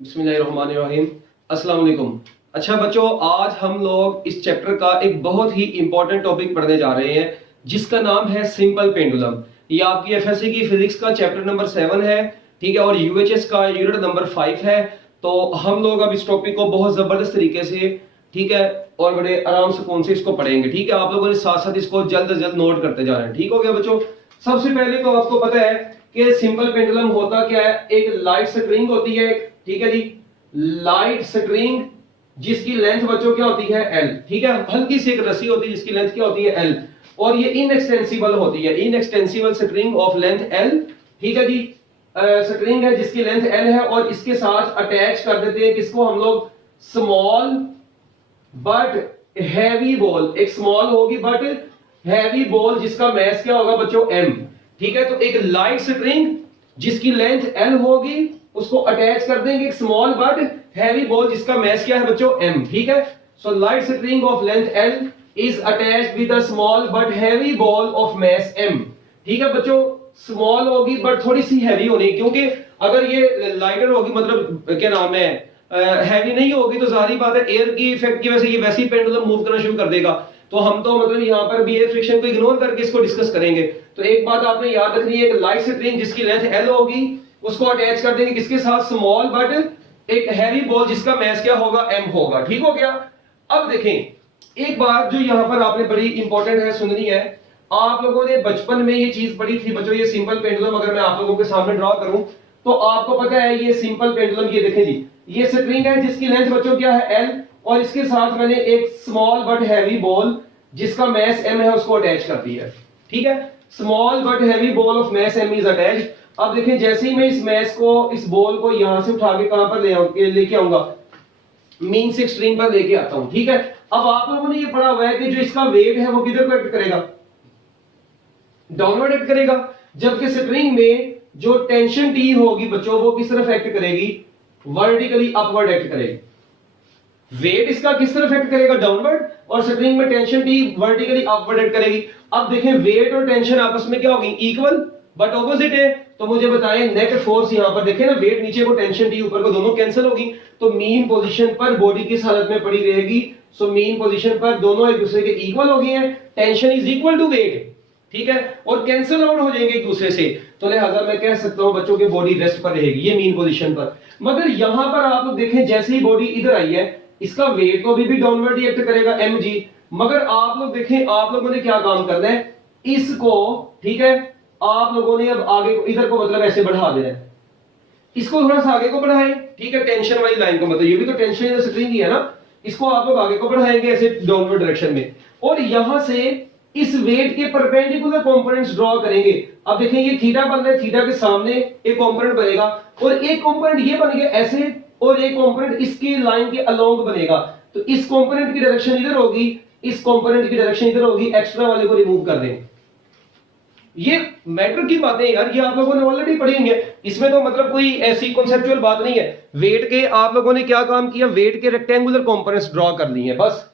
बिस्मिल्लाहिर्रहमानिर्रहीम। अस्सलाम वालेकुम। अच्छा बच्चों, आज हम लोग इस चैप्टर का एक बहुत ही इंपॉर्टेंट टॉपिक पढ़ने जा रहे हैं जिसका नाम है सिंपल पेंडुलम। ये आपकी एफएससी की फिजिक्स का चैप्टर नंबर 7 है, ठीक है, और यूएचएस का यूनिट नंबर 5 है। तो हम लोग अब इस टॉपिक को बहुत जबरदस्त तरीके से, ठीक है, और बड़े आराम सुकून से इसको पढ़ेंगे। ठीक है, आप लोगों ने साथ साथ इसको जल्द से जल्द नोट करते जा रहे हैं। ठीक हो गया बच्चों। सबसे पहले तो आपको पता है कि सिंपल पेंडुलम होता क्या है। एक लाइट स्ट्रिंग होती है, ठीक है जी, लाइट स्ट्रिंग जिसकी लेंथ बच्चों क्या होती है L, ठीक है, हल्की सी एक रस्सी होती है जिसकी लेंथ क्या होती है L, और ये इनएक्सटेंसिबल होती है, inextensible string of length L, ठीक है जी। स्ट्रिंग है जिसकी लेंथ L है और इसके साथ अटैच कर देते हैं किसको हम लोग, स्मॉल बट हैवी बॉल। एक स्मॉल होगी बट हैवी बॉल जिसका मैस क्या होगा बच्चों, M, ठीक है। तो एक लाइट स्ट्रिंग जिसकी लेंथ L होगी उसको अटैच कर देंगे एक स्मॉल बट हैवी बॉल जिसका मैस क्या है बच्चों, M, ठीक है। So light string of length L is attached with a small but heavy ball of mass M, ठीक है बच्चों। स्मॉल होगी बट थोड़ी सी हैवी होनी, क्योंकि अगर ये लाइटर होगी, मतलब क्या नाम है, हैवी नहीं होगी, तो जाहिर बात है एयर की इफेक्ट की वजह से ये वैसे ही पेंडुलम मूव करना शुरू कर देगा। तो हम तो मतलब यहाँ पर भी एयर फ्रिक्शन को इग्नोर करके इसको डिस्कस करेंगे। तो एक बात आपने याद रखनी है, एक लाइट स्ट्रिंग जिसकी लेंथ L होगी उसको अटैच कर देंगे किसके साथ, स्मॉल बट एक हैवी बॉल जिसका मैस क्या होगा, M होगा। ठीक हो गया। अब देखें एक बात जो यहाँ पर आपने बड़ी इंपॉर्टेंट है सुननी है। आप लोगों ने बचपन में ये चीज पढ़ी थी बच्चों, ये सिंपल पेंडुलम अगर मैं आप लोगों के सामने ड्रॉ करूं तो आपको पता है ये सिंपल पेंडुलम, ये देखें जी, ये स्ट्रिंग है जिसकी लेंथ बच्चों क्या है L, और इसके साथ मैंने एक स्मॉल बट हैवी बॉल जिसका मैस M है उसको अटैच कर दिया है, ठीक है। Small but heavy ball of mass M is attached. अब देखें जैसे ही मैं इस मैस को, इस बॉल को यहां से उठा के कहां पर लेके आऊंगा, मीन से एक्सट्रीम पर लेके आता हूं, ठीक है। अब आप लोगों ने ये पढ़ा हुआ है कि जो इसका वेट है वो किधर को एक्ट करेगा, डाउनवर्ड एक्ट करेगा, जबकि स्ट्रिंग में जो टेंशन T होगी बच्चों वो किस तरफ एक्ट करेगी, वर्टिकली अपवर्ड एक्ट करेगी। वेट इसका किस तरफ एक्ट करेगा, डाउनवर्ड, और स्ट्रिंग में tension T vertically upward act करेगी। अब देखें वेट और टेंशन आपस में क्या होगी, इक्वल बट ऑपोजिट है। तो मुझे बताएं नेट फोर्स, यहां पर देखें ना, वेट नीचे को टेंशन T ऊपर को, दोनों कैंसिल होगी, तो मीन पोजीशन पर बॉडी किस हालत में पड़ी रहेगी, सो मीन पोजीशन पर दोनों एक दूसरे के इक्वल हो गए हैं, tension is equal to weight, ठीक है, और कैंसिल आउट हो जाएंगे एक दूसरे से। तो लिहाजा मैं कह सकता हूं बच्चों की बॉडी रेस्ट पर रहेगी, ये मीन पोजीशन पर। मगर यहां पर आप लोग देखें जैसे ही बॉडी इधर आई है इसका वेट तो अभी भी डाउनवर्ड ही एक्ट करेगा mg, मगर आप लोग देखें आप लोगों ने क्या काम करना है, इसको, ठीक है, आप लोगों ने अब आगे इधर को मतलब ऐसे बढ़ा देना है, इसको थोड़ा सा आगे को बढ़ाएं, ठीक है, टेंशन वाली लाइन को, मतलब ये भी तो टेंशन स्ट्रिंग ही है ना, इसको आप लोग आगे को बढ़ाएंगे ऐसे डाउनवर्ड डायरेक्शन में, और यहां से इस वेट के परपेंडिकुलर कंपोनेंट्स ड्रॉ करेंगे। अब देखें ये थीटा बन रहा है, थीटा के सामने एक कंपोनेंट बनेगा, और एक कंपोनेंट ये बन गया ऐसे, और एक कंपोनेंट इसकी लाइन के अलोंग बनेगा। तो इस कंपोनेंट की डायरेक्शन इधर होगी, इस कंपोनेंट की डायरेक्शन इधर होगी, एक्स्ट्रा वाले को रिमूव कर दें। ये मैटर की बातें यार, ये आप लोगों ने ऑलरेडी पढ़ी है, इसमें तो मतलब कोई ऐसी कॉन्सेप्चुअल बात नहीं है। वेट के आप लोगों ने क्या काम किया, वेट के रेक्टेंगुलर कंपोनेंट्स ड्रॉ कर लिए हैं बस।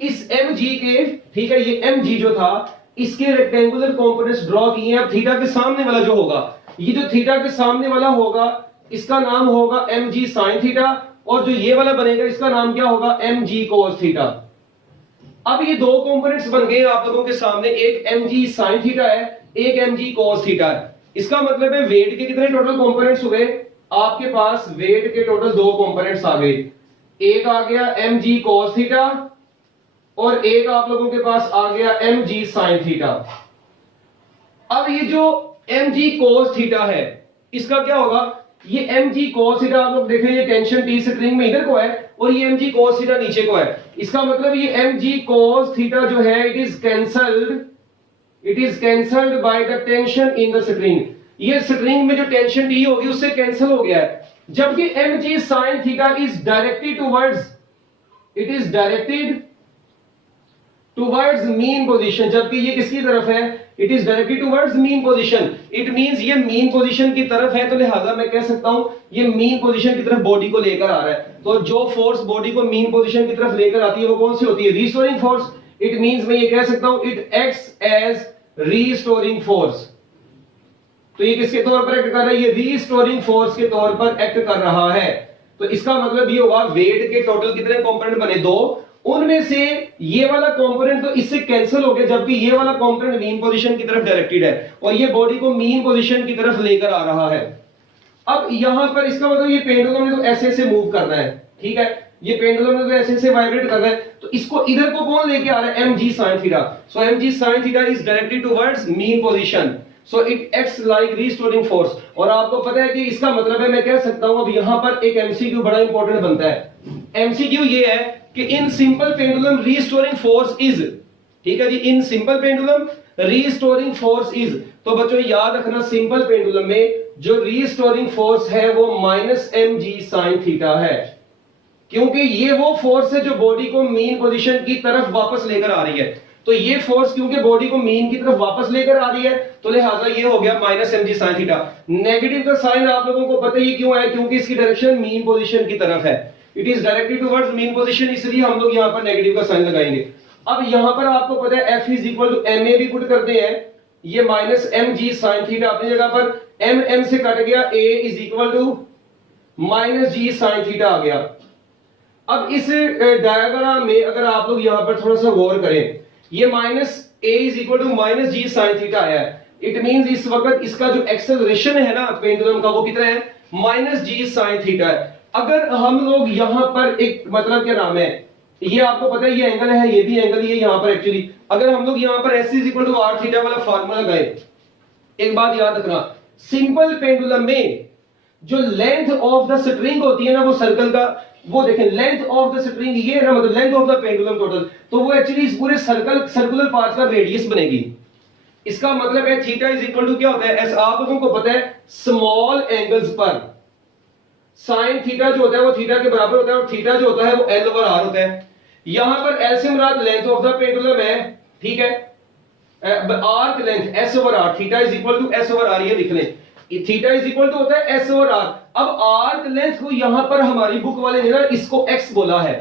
इस mg के, ठीक है, ये mg जो था इसके रेक्टेंगुलर कंपोनेंट्स ड्रॉ किए हैं। अब थीटा के सामने वाला जो होगा, ये जो थीटा के सामने वाला होगा इसका नाम होगा mg sin थीटा, और जो ये वाला बनेगा इसका नाम क्या होगा, mg cos थीटा। अब ये दो कंपोनेंट्स बन गए आप लोगों के सामने, एक mg sin थीटा है, एक mg cos थीटा है। इसका मतलब है वेट के कितने टोटल कंपोनेंट्स हुए आपके पास, वेट के टोटल दो कंपोनेंट्स आ गए, एक आ गया mg cos थीटा और एक आप लोगों के पास आ गया mg sin थीटा। अब ये जो mg cos थीटा है इसका क्या होगा, ये mg cos थीटा आप लोग देखें, ये टेंशन T स्ट्रिंग में इधर को है और ये mg cos थीटा नीचे को है। इसका मतलब ये mg cos थीटा जो है it is cancelled by the tension in the string. ये स्ट्रिंग में जो टेंशन T होगी उससे कैंसिल हो गया है, जबकि mg sin theta is directed towards mean position, जबकि ये किसकी तरफ है, it is directed towards mean position. It means ये मीन पोजीशन की तरफ है, तो लिहाजा मैं कह सकता हूं ये मीन पोजीशन की तरफ बॉडी को लेकर आ रहा है। तो जो फोर्स बॉडी को मीन पोजीशन की तरफ लेकर आती है वो कौन सी होती है, रीस्टोरिंग फोर्स। इट मींस मैं ये कह सकता हूं it acts as restoring force. तो ये किसके तौर पर एक्ट कर रहा है, ये रीस्टोरिंग फोर्स के तौर पर एक्ट कर रहा है। तो इसका मतलब ये होगा वेट के टोटल कितने कंपोनेंट बने? 2। उनमें से ये वाला कंपोनेंट तो इससे कैंसिल हो गया, जबकि ये वाला कंपोनेंट मीन पोजीशन की तरफ डायरेक्टेड है और ये बॉडी को मीन पोजीशन की तरफ लेकर आ रहा है। अब यहां पर इसका मतलब ये पेंडुलम ने तो ऐसे ऐसे मूव करना है, ठीक है, ये पेंडुलम ने तो ऐसे ऐसे वाइब्रेट करना है, तो इसको इधर को कौन लेके आ रहा है? mg sin theta. So mg sin theta is directed towards mean position, so it acts like restoring force. और आपको पता है कि इसका मतलब है, मैं कह सकता हूं अब यहां पर एक एमसीक्यू बड़ा इंपॉर्टेंट बनता है। एमसीक्यू ये है कि in simple pendulum restoring force is, ठीक है जी, in simple pendulum restoring force is. तो बच्चों याद रखना सिंपल पेंडुलम में जो रीस्टोरिंग फोर्स है वो -mg sin थीटा है, क्योंकि ये वो फोर्स है जो बॉडी को मीन पोजीशन की तरफ वापस लेकर आ रही है। तो ये फोर्स क्योंकि बॉडी को मीन की तरफ वापस लेकर आ रही है, तो लिहाजा ये हो गया -mg sin थीटा। नेगेटिव का साइन आप लोगों को पता है ये क्यों है? क्योंकि इसकी डायरेक्शन मीन पोजीशन की तरफ है, it is directed towards mean position, इसलिए हम लोग यहां पर नेगेटिव का साइन लगाएंगे। अब यहां पर आपको पता है F is equal to ma भी पुट करते हैं, ये -mg sin थीटा अपनी जगह पर, m से कट गया, a is equal to -g sin theta आ गया। अब इस डायग्राम में अगर आप लोग यहां पर थोड़ा सा गौर करें, ये -a is equal to -g sin theta आया है, इट मींस इस वक्त इसका जो एक्सेलरेशन है ना पेंडुलम का वो कितना है? -g sin थीटा है। अगर हम लोग यहां पर एक मतलब क्या नाम है, ये आपको पता है ये एंगल है, ये भी एंगल ये यहां पर एक्चुअली, अगर हम लोग यहां पर s is equal to r theta वाला फार्मूला लगाए, एक बात याद रखना, सिंपल पेंडुलम में जो लेंथ ऑफ द स्ट्रिंग होती है ना वो सर्कल का, वो देखें लेंथ ऑफ द स्ट्रिंग ये है ना, मतलब length of the pendulum total, तो वो एक्चुअली इस पूरे सर्कुलर पाथ का रेडियस बनेगी। इसका मतलब है थीटा इज इक्वल टू क्या होता है? एस आप लोगों को पता है स्मॉल एंगल्स पर साइन थीटा जो होता है वो थीटा के बराबर होता है और थीटा जो होता है वो एल ओवर आर होता है। यहां पर एल से मुराद लेंथ ऑफ द पेंडुलम है, ठीक है, arc length S over R, theta is equal to S over R, ये लिख लें, थीटा इज इक्वल टू होता है एस ओवर आर। अब आर्क लेंथ को यहां पर हमारी बुक वाले ने ना इसको एक्स बोला है,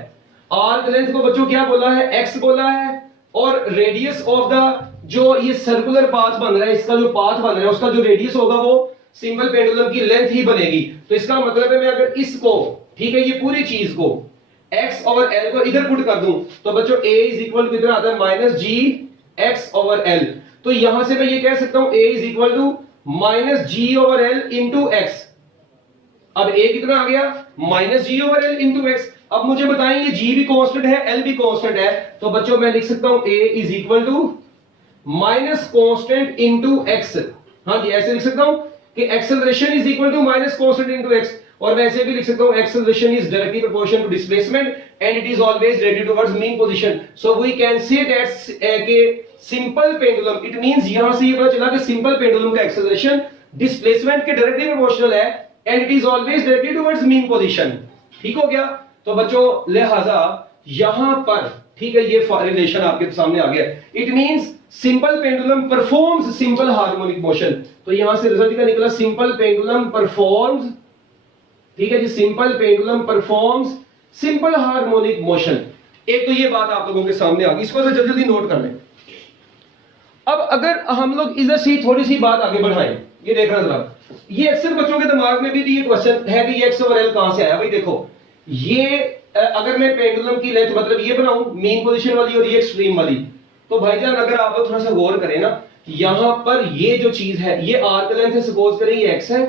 आर्क लेंथ को बच्चों क्या बोला है? एक्स बोला है, और रेडियस ऑफ द जो ये सर्कुलर पाथ बन रहा है, इसका जो पाथ बन रहा है उसका जो रेडियस होगा वो सिंपल पेंडुलम की लेंथ ही बनेगी। तो इसका मतलब है मैं अगर इसको, ठीक है, ये पूरी चीज को x ओवर l को इधर पुट कर दूं तो बच्चों a इज इक्वल टू कितना आता है? -g x over l। तो यहां से मैं ये कह सकता हूं a is equal to -g over l into x। अब a कितना आ गया? -g over l into x। अब मुझे बताएंगे g भी कांस्टेंट है, l भी कांस्टेंट है, तो बच्चों मैं लिख सकता हूं a is equal to minus constant into x। हाँ जी, ऐसे लिख सकता हूं कि acceleration is equal to minus constant into x, और वैसे भी लिख सकता हूं acceleration is directly proportional to displacement and it is always directed towards mean position. So we can say that के सिंपल पेंडुलम, इट मींस यहां से ये पता चला कि सिंपल पेंडुलम का एक्सेलरेशन डिस्प्लेसमेंट के डायरेक्टली प्रोपोर्शनल है and it is always directed towards mean position. ठीक हो गया? तो बच्चों लिहाजा यहां पर, ठीक है, ये रिलेशन आपके सामने आ गया। It means simple pendulum performs simple harmonic motion. तो यहां से रिजल्ट का निकला सिंपल पेंडुलम परफॉर्म्स, ठीक है जी, simple pendulum performs simple harmonic motion. एक तो ये बात आप लोगों के सामने आ गई, इसको जल्दी जल्दी नोट कर लें। अब अगर हम लोग इधर से थोड़ी सी बात आगे बढ़ाएं, ये देखना जरा, ये अक्सर बच्चों के दिमाग में भी ये क्वेश्चन है कि ये x ओवर l कहां से आया? भाई देखो, ये अगर मैं पेंडुलम की लेंथ मतलब ये बनाऊं मीन पोजीशन वाली और ये एक्सट्रीम वाली, तो भाईजान अगर आप लोग थोड़ा सा गौर करें ना, यहां पर ये जो चीज है ये आर्क लेंथ है, सपोज करें ये x है,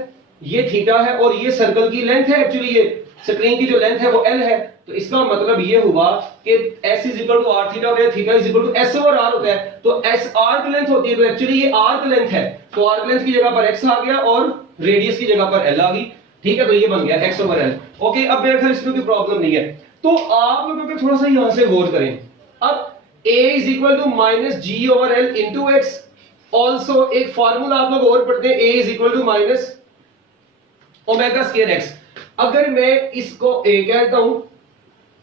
ये थीटा है और ये सर्कल की लेंथ है, एक्चुअली ये स्ट्रिंग की जो लेंथ है वो l है। तो इसका मतलब ये हुआ कि s is equal to r theta होता है, theta is equal to s over r होता है। तो s आर्क लेंथ होती है, तो एक्चुअली ये आर्क लेंथ है, तो आर्क लेंथ की जगह पर x आ गया और रेडियस की जगह पर l आ गई। ठीक है, तो ये बन गया x ओवर l। ओके, अब मेरे ख्याल इसमें कोई प्रॉब्लम नहीं है। तो आप लोगों को थोड़ा सा यहां से गौर करें। अब a is equal to minus G over l into X. Also एक फार्मूला आप लोग और पढ़ते हैं, a is equal to minus omega square x। अगर मैं इसको a कहता हूं,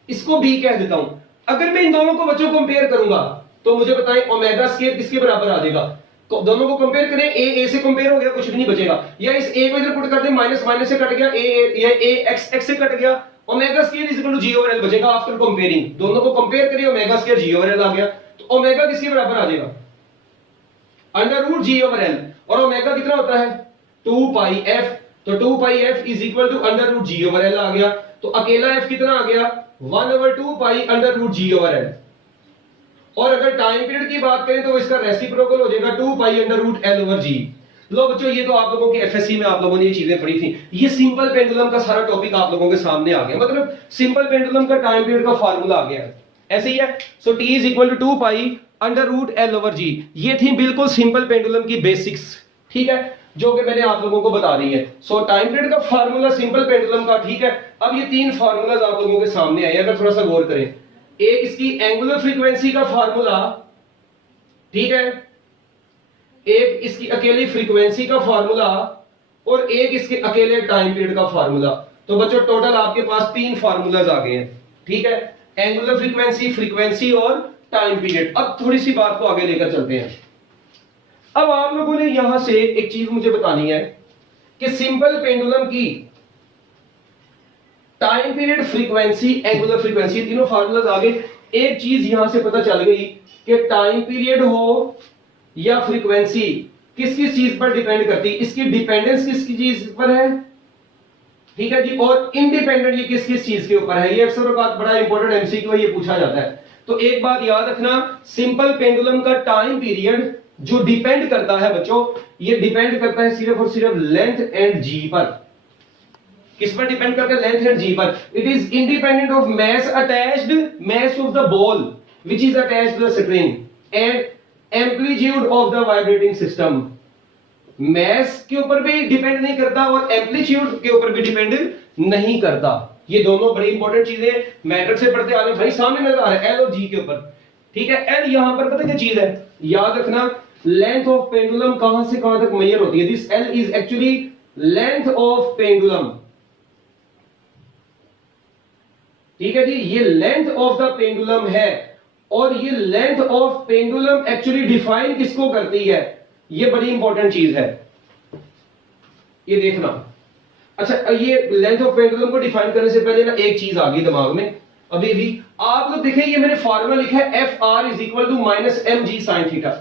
इसको b कह देता हूं, अगर मैं इन दोनों को बच्चों कंपेयर करूंगा तो मुझे बताएं ओमेगा स्क्वायर किसके बराबर आ जाएगा? दोनों को कंपेयर करें, a से कंपेयर हो गया, कुछ भी नहीं बचेगा, या इस a को इधर पुट कर दें, माइनस माइनस से कट गया, a x से कट गया, omega square is equal to g over l बचेगा आफ्टर कंपेयरिंग। दोनों को कंपेयर करिए, omega square g over l आ गया, तो ओमेगा किसके बराबर आ जाएगा? Under root g over l, और ओमेगा कितना होता है? 2 पाई f। तो 2 pi f is equal to under root g over l आ गया। तो अकेला एफ कितना आ गया 1/2 पाई under root g over L. और अगर टाइम पीरियड की बात करें तो इसका रेसिप्रोकल हो जाएगा 2 pi under root l over g. लो बच्चों ये तो आप लोगों की एफएससी में आप लोगों ने ये चीजें पढ़ी थी। ये सिंपल पेंडुलम का सारा टॉपिक आप लोगों के सामने आ गया, मतलब सिंपल पेंडुलम का टाइम पीरियड का फार्मूला आ गया। ऐसे ही है। So T is equal to 2 pi under root l over g. ये थी बिल्कुल सिंपल पेंडुलम की बेसिक्स, ठीक है, जो कि मैंने आप लोगों को बता दी है। सो टाइम पीरियड का फार्मूला सिंपल पेंडुलम का, ठीक है। अब ये तीन फार्मूलाज आप लोगों के सामने आए, अगर थोड़ा सा गौर करें। एक इसकी एंगुलर फ्रीक्वेंसी का फार्मूला, ठीक है, एक इसकी अकेली फ्रीक्वेंसी का फार्मूला और एक इसके अकेले टाइम पीरियड का फार्मूला। तो बच्चों टोटल आपके पास तीन फार्मूलाज आ गए हैं, ठीक है, एंगुलर फ्रीक्वेंसी, फ्रीक्वेंसी और टाइम पीरियड। अब थोड़ी सी बात को आगे लेकर चलते हैं। अब आप लोगों ने यहां से एक चीज मुझे बतानी है कि सिंपल पेंडुलम की time period, frequency, angular frequency, तीनों फार्मूलाज आ गए। एक चीज यहां से पता चल गई कि टाइम पीरियड हो या फ्रीक्वेंसी किस किस चीज पर डिपेंड करती है, इसकी डिपेंडेंस किस चीज पर है, ठीक है जी, और इंडिपेंडेंट ये किस किस चीज के ऊपर है। ये अक्सर बड़ा इंपॉर्टेंट एमसीक्यू ये पूछा जाता है। तो एक बात याद रखना, सिंपल पेंडुलम का टाइम पीरियड जो डिपेंड करता है बच्चों, ये डिपेंड करता है सिर्फ और सिर्फ लेंथ एंड जी पर। किस पर डिपेंड करता है? लेंथ एंड जी पर। It is independent of mass attached, mass of the ball which is attached to the string and amplitude of the vibrating system. Mass के ऊपर भी डिपेंड नहीं करता और एम्पलीट्यूड के ऊपर भी डिपेंड नहीं करता। ये दोनों बड़ी इंपॉर्टेंट चीजें मैटर से पढ़ते आ रहे हैं भाई, सामने नजर आ रहा है एल और जी के ऊपर, ठीक है। एल यहां पर पता क्या चीज है, याद रखना, लेंथ ऑफ पेंडुलम कहां से कहां तक मेजर होती है। This L is actually length of pendulum, ठीक है जी, ये लेंथ ऑफ द पेंडुलम है। और ये length of pendulum actually define किसको करती है, ये बड़ी इंपॉर्टेंट चीज है, ये देखना। अच्छा, ये लेंथ ऑफ पेंडुलम को डिफाइन करने से पहले ना एक चीज आ गई दिमाग में अभी भी। आप लोग देखें, ये मैंने फार्मूला लिखा है F R is equal to minus M G sine theta.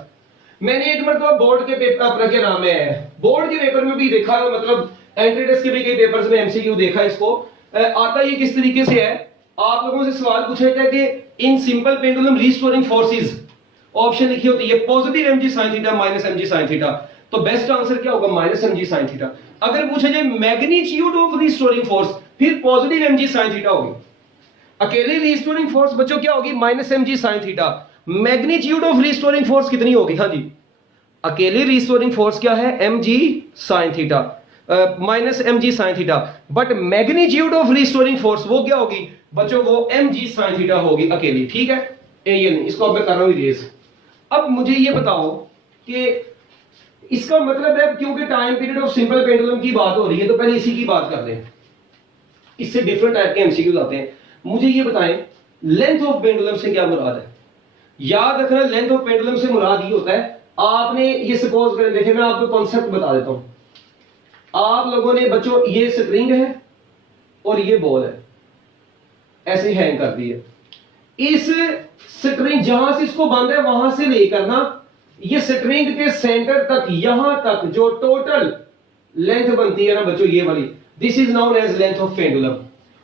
मैंने एक मतलब बोर्ड के पेपर अपना के नाम है, बोर्ड के पेपर में भी देखा, मतलब एंट्री टेस्ट के भी कई पेपर्स में एमसीक्यू देखा इसको। आता ये किस तरीके से है, आप लोगों से सवाल पूछा जाता है कि in simple pendulum restoring forces, option लिखी होती है positive M G sine theta, minus M G sine theta. तो बेस्ट आंसर क्या होगा, minus M G sine theta. अगर पूछा जाए मैग्नीट्यूड ऑफ रीस्टोरिंग फोर्स, फिर positive M G sine theta होगी। अकेले रीस्टोरिंग फोर्स बच्चों क्या होगी, minus M G sine theta. Magnitude of restoring force कितनी होगी, हाँ जी, अकेले रीस्टोरिंग फोर्स क्या है, M G sine theta, minus M G sine theta. But magnitude of restoring force वो क्या होगी बच्चों, वो एम जी साइन थीटा होगी अकेली, ठीक है। ये नहीं, इसको अब मैं कर रहा हूं इरेज। अब मुझे ये बताओ कि इसका मतलब है, क्योंकि time period of simple pendulum की बात हो रही है तो पहले इसी की बात कर लें, इससे डिफरेंट टाइप के एमसीक्यूज आते हैं। मुझे ये बताएं लेंथ ऑफ पेंडुलम से क्या मुराद है। याद रखना, लेंथ ऑफ पेंडुलम से मुराद ये होता है, आपने ये सपोज करें, देखिए मैं आपको कॉन्सेप्ट बता देता हूं। आप लोगों ने बच्चों ये स्प्रिंग है और ये बॉल है, ऐसे हैंग कर दी है। इस स्ट्रिंग जहां से इसको बांधा है वहां से लेकर ना ये स्ट्रिंग के सेंटर तक, यहां तक जो टोटल लेंथ बनती है ना बच्चों, ये वाली, this is known as length of pendulum.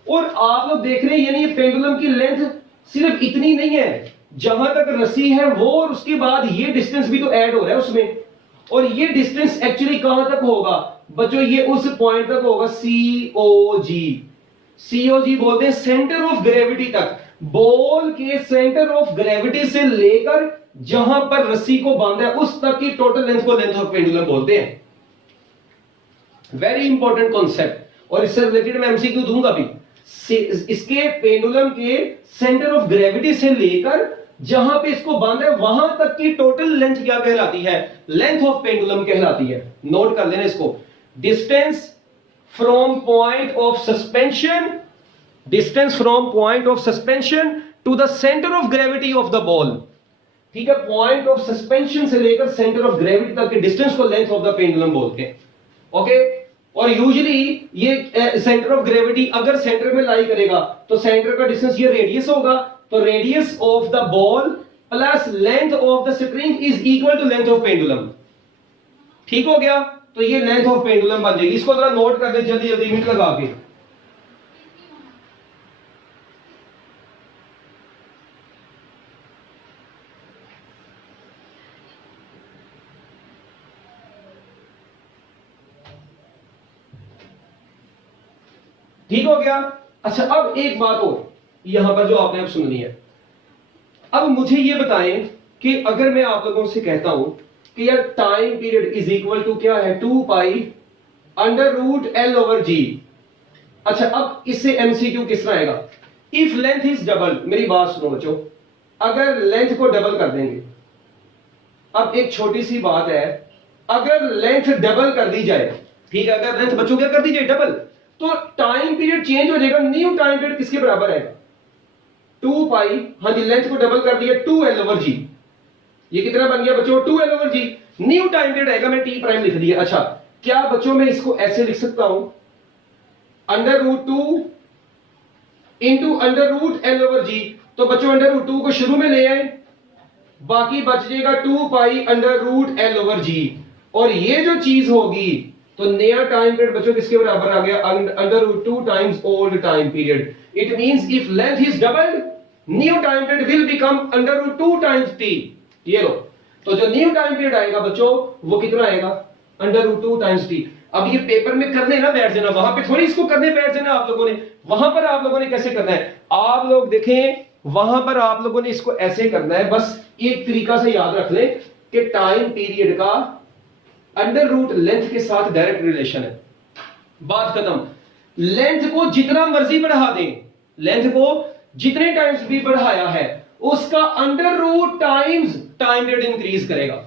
और आप लोग देख रहे हैं यानी पेंडुलम की लेंथ सिर्फ इतनी नहीं है, जहां तक रस्सी है वो, और उसके बाद ये डिस्टेंस भी तो ऐड हो रहा है उसमें। और ये डिस्टेंस एक्चुअली कहां तक होगा बच्चों, ये उस पॉइंट तक होगा सीओजी। सीओजी बोलते हैं सेंटर ऑफ ग्रेविटी तक, बॉल के सेंटर ऑफ ग्रेविटी से लेकर जहां पर रस्सी को बांधा है उस तक की टोटल लेंथ को लेंथ ऑफ पेंडुलम बोलते हैं। वेरी इंपॉर्टेंट कॉन्सेप्ट, और इससे रिलेटेड मैं एमसीक्यू दूंगा भी। इसके पेंडुलम के सेंटर ऑफ ग्रेविटी से लेकर जहां पे इसको बांधा है वहां तक की टोटल लेंथ क्या कहलाती है, लेंथ ऑफ पेंडुलम कहलाती है। नोट कर लेना इसको, distance from point of suspension, distance from point of suspension to the centre of gravity of the ball, ठीक है। पॉइंट ऑफ सस्पेंशन से लेकर सेंटर ऑफ ग्रेविटी तक के डिस्टेंस को लेंथ ऑफ द पेंडुलम बोलते हैं, ओके। और यूजुअली ये सेंटर ऑफ ग्रेविटी अगर सेंटर में लाई करेगा तो सेंटर का डिस्टेंस ये रेडियस होगा, तो radius of the ball plus length of the string is equal to length of pendulum, ठीक हो गया। तो ये लेंथ ऑफ पेंडुलम बन जाएगी। इसको जरा नोट कर दे जल्दी जल्दी मिनट लगा के। ठीक हो गया। अच्छा अब एक बात और यहां पर जो आपने अब सुननी है। अब मुझे ये बताएं कि अगर मैं आप लोगों से कहता हूं कि यार time period is equal to क्या है, 2 pi under root l over g. अच्छा अब इससे एमसीक्यू किस तरह आएगा? इफ लेंथ इज डबल, मेरी बात सुनो बच्चों, अगर लेंथ को डबल कर देंगे, अब एक छोटी सी बात है, अगर लेंथ डबल कर दी जाए, ठीक है, अगर लेंथ बच्चों क्या कर दी जाए डबल, तो टाइम पीरियड चेंज हो जाएगा। न्यू टाइम पीरियड किसके बराबर आएगा? 2 पाई, हाँ जी, लेंथ को डबल कर दिया 2l ओवर जी। ये कितना बन गया बच्चों? 2l ओवर जी। न्यू टाइम पीरियड आएगा, मैं टी प्राइम लिख दिया। अच्छा क्या बच्चों मैं इसको ऐसे लिख सकता हूं, under root 2 into under root l over g. तो बच्चों अंडर रूट 2 को शुरू में ले आए, बाकी बच जाएगा 2 pi under root l over g. और ये जो चीज होगी तो नया टाइम पीरियड बच्चों किसके बराबर आ गया? Under root 2 times old time period. It means if length is doubled, new time period will become under root 2 times T. ये लो, तो जो न्यू टाइम पीरियड आएगा बच्चों वो कितना आएगा? Under root 2 times T. अब ये पेपर में करने ना बैठ जाना, वहां पे थोड़ी इसको करने बैठ जाना आप लोगों ने। वहां पर आप लोगों ने कैसे करना है, आप लोग देखें, वहां पर आप लोगों ने इसको ऐसे करना है। बस एक तरीका से याद रख लें कि टाइम पीरियड का अंडर रूट लेंथ के साथ डायरेक्ट रिलेशन है, बात खत्म। लेंथ को जितना मर्जी बढ़ा दें, लेंथ को जितने टाइम्स भी बढ़ाया है उसका under root times time period increase करेगा।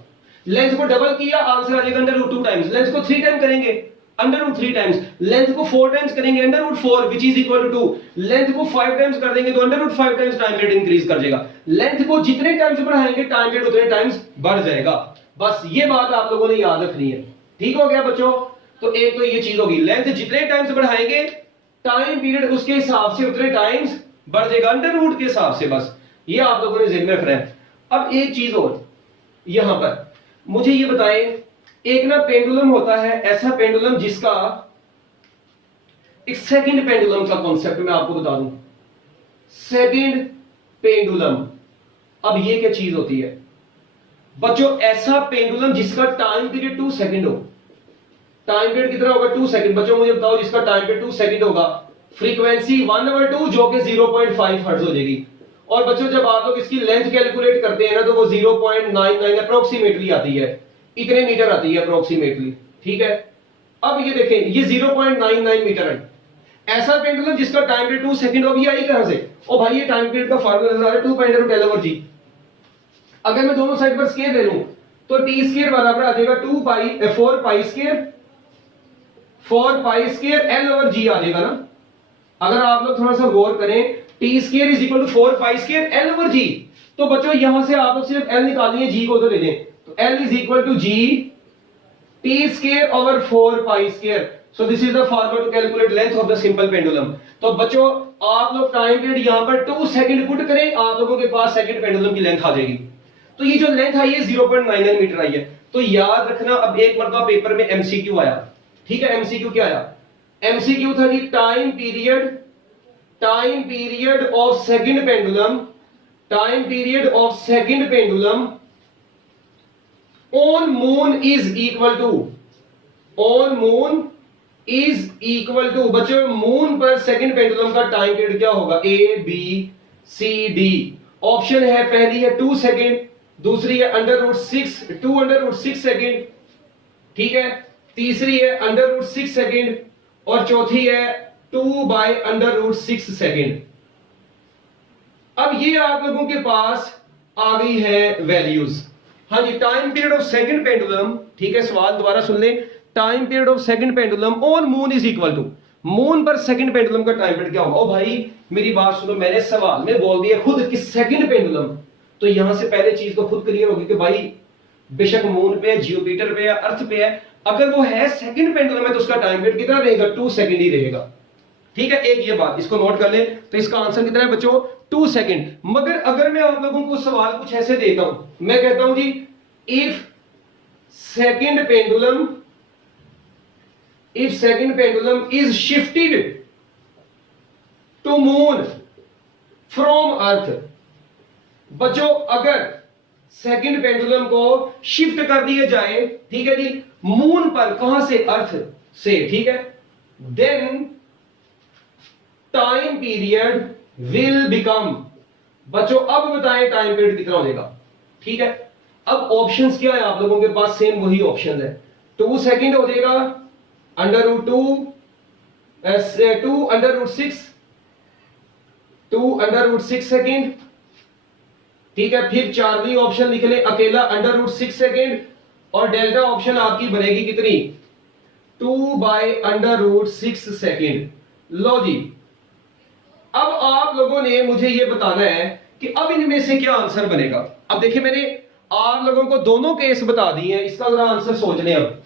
लेंथ को डबल किया, आंसर आ जाएगा अंडर रूट 2 टाइम्स। लेंथ को 3 टाइम करेंगे, अंडर रूट 3 टाइम्स। लेंथ को 4 टाइम्स करेंगे, under root 4 which is equal to 2। Length को 5 टाइम्स कर देंगे तो under root 5 times time period increase कर जाएगा। लेंथ को जितने टाइम्स बढ़ाएंगे टाइम पीरियड उतने टाइम्स बढ़ जाएगा। बस ये बात आप लोगों ने याद रखनी है। ठीक हो गया बच्चों? तो एक तो ये चीज होगी, लेंथ जितने टाइम्स बढ़ाएंगे टाइम पीरियड उसके हिसाब से उतने टाइम्स बढ़ जाएगा अंडर रूट के हिसाब से। बस ये आप लोगों ने ध्यान में रखना है। अब एक चीज और यहां पर मुझे ये बताएं, एक ना पेंडुलम होता है, ऐसा पेंडुलम जिसका एक सेकंड पेंडुलम का कॉन्सेप्ट मैं आपको बता दूं, सेकंड पेंडुलम। अब ये क्या चीज होती है बच्चों? ऐसा पेंडुलम जिसका टाइम पीरियड 2 सेकंड हो। टाइम पीरियड कितना होगा? 2 सेकंड। बच्चों मुझे बताओ, जिसका टाइम पीरियड 2 सेकंड होगा, फ्रीक्वेंसी 1/2 जो कि 0.5 हर्ट्ज हो जाएगी। और बच्चों जब आप लोग इसकी लेंथ कैलकुलेट करते हैं ना तो वो 0.99 अप्रोक्सीमेटली आती है, इतने मीटर आती है अप्रोक्सीमेटली। ठीक है, अब ये देखें, ये 0.99 मीटर है। ऐसा पेंडुलम जिसका टाइम पीरियड 2 सेकंड हो, भी आई कहां से? ओ भाई ये टाइम पीरियड का फार्मूला नजर आ रहा है, 2 √L ओवर जी। अगर मैं दोनों साइड पर स्केयर ले लूं तो टी स्केयर बराबर आ जाएगा 4 pi square l over g आ जाएगा ना। अगर आप लोग थोड़ा सा गौर करें, T square is equal to 4 pi square l over g. तो बच्चों यहां से आप लोग सिर्फ एल निकालनी है, जी को उधर ले लें, तो L is equal to G T square over 4 pi square. So this is the formula to calculate length of the simple pendulum. तो बच्चों आप लोग टाइम पीरियड यहां पर 2 सेकंड पुट करें, आप लोगों के पास सेकंड पेंडुलम की लेंथ आ जाएगी। तो ये जो लेंथ आई है 0.99 मीटर आई है। तो याद रखना, अब एक मरतबा पेपर में एमसीक्यू आया, ठीक है, एमसीक्यू क्या आया? एमसीक्यू था जी time period of second pendulum, time period of second pendulum on moon is equal to, on moon is equal to, बच्चों मून पर सेकंड पेंडुलम का टाइम पीरियड क्या होगा? A B C D. Option है, पहली है 2 सेकंड, दूसरी है अंडर रूट 6 सेकंड, ठीक है, तीसरी है अंडर रूट 6 सेकंड और चौथी है 2/√6 सेकंड। अब ये आप लोगों के पास आ गई है वैल्यूज। हाँ जी, time period of second pendulum, ठीक है, सवाल दोबारा सुन लें। Time period of second pendulum on moon is equal to, moon पर सेकंड पेंडुलम का टाइम पीरियड क्या होगा? ओ भाई मेरी बात सुनो, मैंने सवाल में बोल दिया खुद कि सेकंड पेंडुलम, तो यहां से पहले चीज तो खुद क्लियर होगी कि भाई बेशक मून पे, जियोपीटर पे या अर्थ पे है, अगर वो है सेकंड पेंडुलम है तो उसका टाइम पीरियड कितना रहेगा? 2 सेकंड ही रहेगा। ठीक है, एक ये बात इसको नोट कर ले। तो इसका आंसर कितना है बच्चों? 2 सेकंड। मगर अगर मैं आप लोगों को सवाल कुछ ऐसे देता हूं, मैं कहता हूं जी if second pendulum if second pendulum is shifted to moon from earth. बच्चों अगर सेकंड पेंडुलम को शिफ्ट कर दिया जाए, ठीक है जी, मून पर, कहां से, अर्थ से, ठीक है, then time period will become, बच्चों अब बताएं टाइम पीरियड कितना हो जाएगा, ठीक है। अब ऑप्शंस क्या है आप लोगों के पास, सेम वही ऑप्शन है। 2 सेकंड हो जाएगा, √2, 2 √6, 2 √6 सेकेंड, ठीक है। फिर चार्ली ऑप्शन लिख ले अकेला √6 सेकेंड, और डेल्टा ऑप्शन आपकी बनेगी कितनी, 2/√6 सेकेंड। लो जी, अब आप लोगों ने मुझे यह बताना है कि अब इनमें से क्या आंसर बनेगा। अब देखिए मैंने आप लोगों को दोनों केस बता दिए हैं, इसका जरा आंसर सोच लें अब।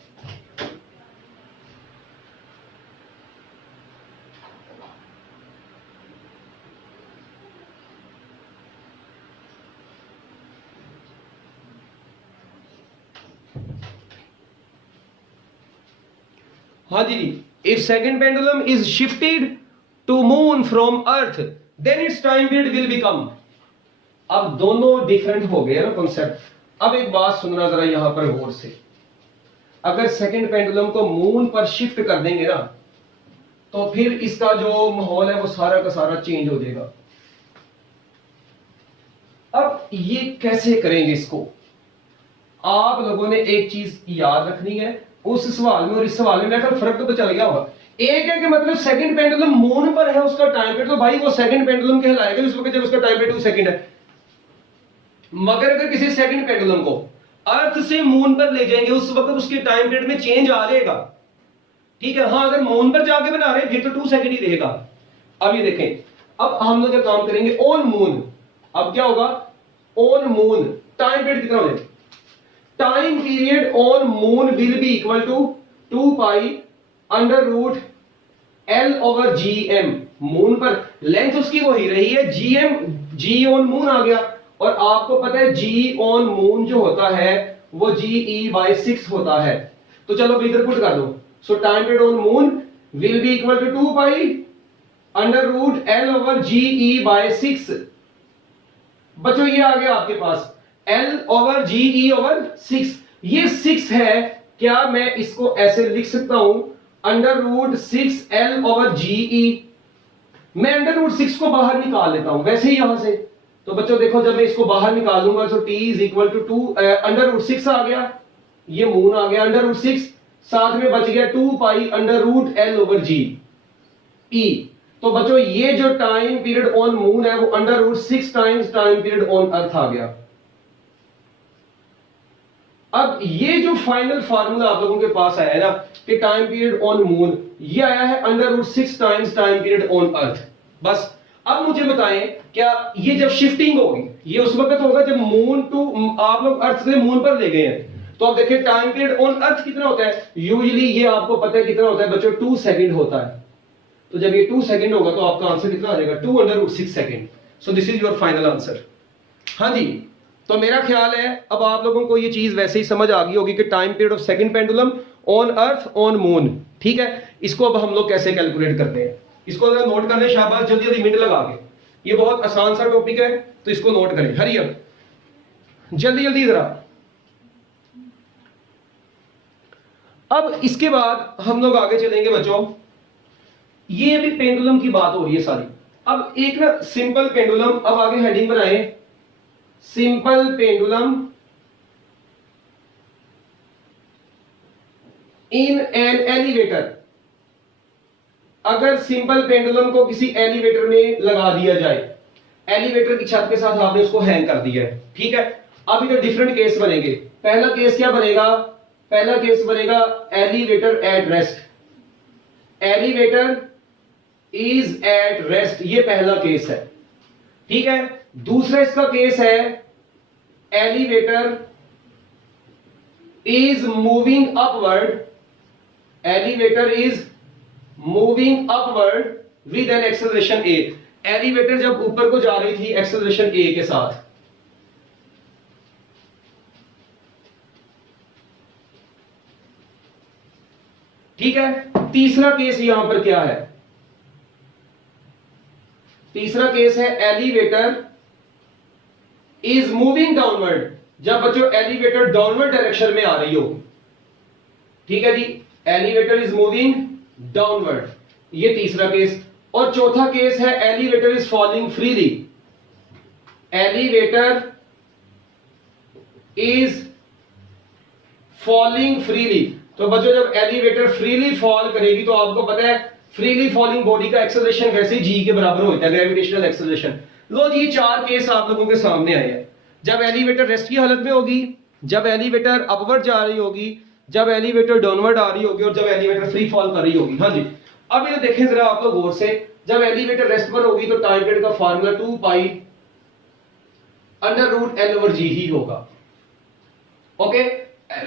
हाँ जी, if second pendulum is shifted to moon from earth then its time period will become. अब दोनों डिफरेंट हो गए ना कॉन्सेप्ट। अब एक बात सुनना जरा यहां पर गौर से, अगर सेकंड पेंडुलम को मून पर शिफ्ट कर देंगे ना, तो फिर इसका जो माहौल है वो सारा का सारा चेंज हो जाएगा। अब ये कैसे करेंगे इसको, आप लोगों ने एक चीज याद रखनी है, उस सवाल में और इस सवाल में मेरा फर्क तो चल गया होगा। एक है कि मतलब सेकंड पेंडुलम मून पर है, उसका टाइम पीरियड तो भाई वो सेकंड पेंडुलम कहलाएगा उस वक्त जब उसका टाइम पीरियड 2 सेकंड है। मगर अगर किसी सेकंड पेंडुलम को अर्थ से मून पर ले जाएंगे, उस वक्त उसके टाइम पीरियड में चेंज आ जाएगा, ठीक है। हाँ, अगर मून पर जाके बना रहे हैं फिर तो 2 सेकंड ही रहेगा। अब ये देखें, अब हम लोग क्या काम करेंगे, ऑन मून। अब क्या होगा, ऑन मून टाइम पीरियड कितना हो जाएगा, time period on moon will be equal to 2π√L/GM। Moon पर लेंथ उसकी वही रही है, GM, G ऑन मून आ गया, और आपको पता है G ऑन मून जो होता है वो GE/6 होता है। तो चलो इधर पुट कर दो। So time period on moon will be equal to 2π√L/GE/6। बच्चों ये आ गया आपके पास L/GE/6। ये 6 है, क्या मैं इसको ऐसे लिख सकता हूं, √6L/GE। मैं √6 को बाहर निकाल लेता हूं वैसे ही यहां से। तो बच्चों देखो, जब मैं इसको बाहर निकालूंगा तो T = 2 √6 आ गया, ये मून आ गया √6, साथ में बच गया 2π√L/GE। तो बच्चों ये जो टाइम पीरियड ऑन मून है वो √6 times time period on earth आ गया। अब ये जो फाइनल फार्मूला आप लोगों के पास आया है ना कि टाइम पीरियड ऑन मून, ये आया है √6 टाइम्स टाइम पीरियड ऑन अर्थ। बस अब मुझे बताएं, क्या ये जब शिफ्टिंग होगी ये उस वक्त होगा जब मून टू, आप लोग अर्थ से मून पर ले गए हैं, तो आप देखिए टाइम पीरियड ऑन अर्थ कितना होता है, यूजुअली ये आपको पता है कितना होता है बच्चों, 2 सेकंड होता है। तो जब ये 2 सेकंड होगा तो आपका आंसर कितना आ जाएगा, 2/6 second. So this is your final answer. हाँ जी, तो मेरा ख्याल है अब आप लोगों को ये चीज वैसे ही समझ आ गई होगी कि time period of second pendulum on earth on moon, ठीक है। इसको अब हम लोग कैसे कैलकुलेट करते हैं, इसको जरा नोट कर ले, शाबाश, जल्दी जल्दी मिनट लगा के। ये बहुत आसान सा टॉपिक है तो इसको नोट करें, हरी अब जल्दी जल्दी जरा। अब इसके बाद हम लोग आगे चलेंगे बच्चों, ये अभी पेंडुलम की बात हो रही है सारी। अब एक ना सिंपल पेंडुलम, अब आगे हेडिंग बनाए, simple pendulum in an elevator. अगर सिंपल पेंडुलम को किसी एलिवेटर में लगा दिया जाए, एलिवेटर की छत के साथ आपने उसको हैंग कर दिया है, ठीक है। अब इधर डिफरेंट केस बनेंगे। पहला केस क्या बनेगा, पहला केस बनेगा elevator at rest, elevator is at rest, ये पहला केस है, ठीक है। दूसरा इसका केस है elevator is moving upward, elevator is moving upward with an acceleration a। Elevator जब ऊपर को जा रही थी एक्सेलरेशन a के साथ, ठीक है। तीसरा केस यहां पर क्या है? तीसरा केस है एलिवेटर इज मूविंग डाउनवर्ड, जब बच्चों एलिवेटर डाउनवर्ड डायरेक्शन में आ रही हो। ठीक है जी, एलिवेटर इज मूविंग डाउनवर्ड, ये तीसरा केस। और चौथा केस है elevator is falling freely. Elevator is falling freely, तो बच्चों जब एलिवेटर फ्रीली फॉल करेगी तो आपको पता है फ्रीली फॉलिंग बॉडी का एक्सेलरेशन वैसे जी के बराबर होता है, ग्रेविटेशनल एक्सेलरेशन। लो जी, चार केस आप लोगों के सामने आए हैं। जब एलिवेटर रेस्ट की हालत में होगी, जब एलिवेटर अपवर्ड जा रही होगी, जब एलिवेटर डाउनवर्ड आ रही होगी और जब एलिवेटर फ्री फॉल कर रही होगी। हाँ जी, अब ये देखें जरा आप लोग गौर से, जब एलिवेटर रेस्ट पर होगी तो टाइम पीरियड का formula 2 pi under root l over g ही होगा। ओके,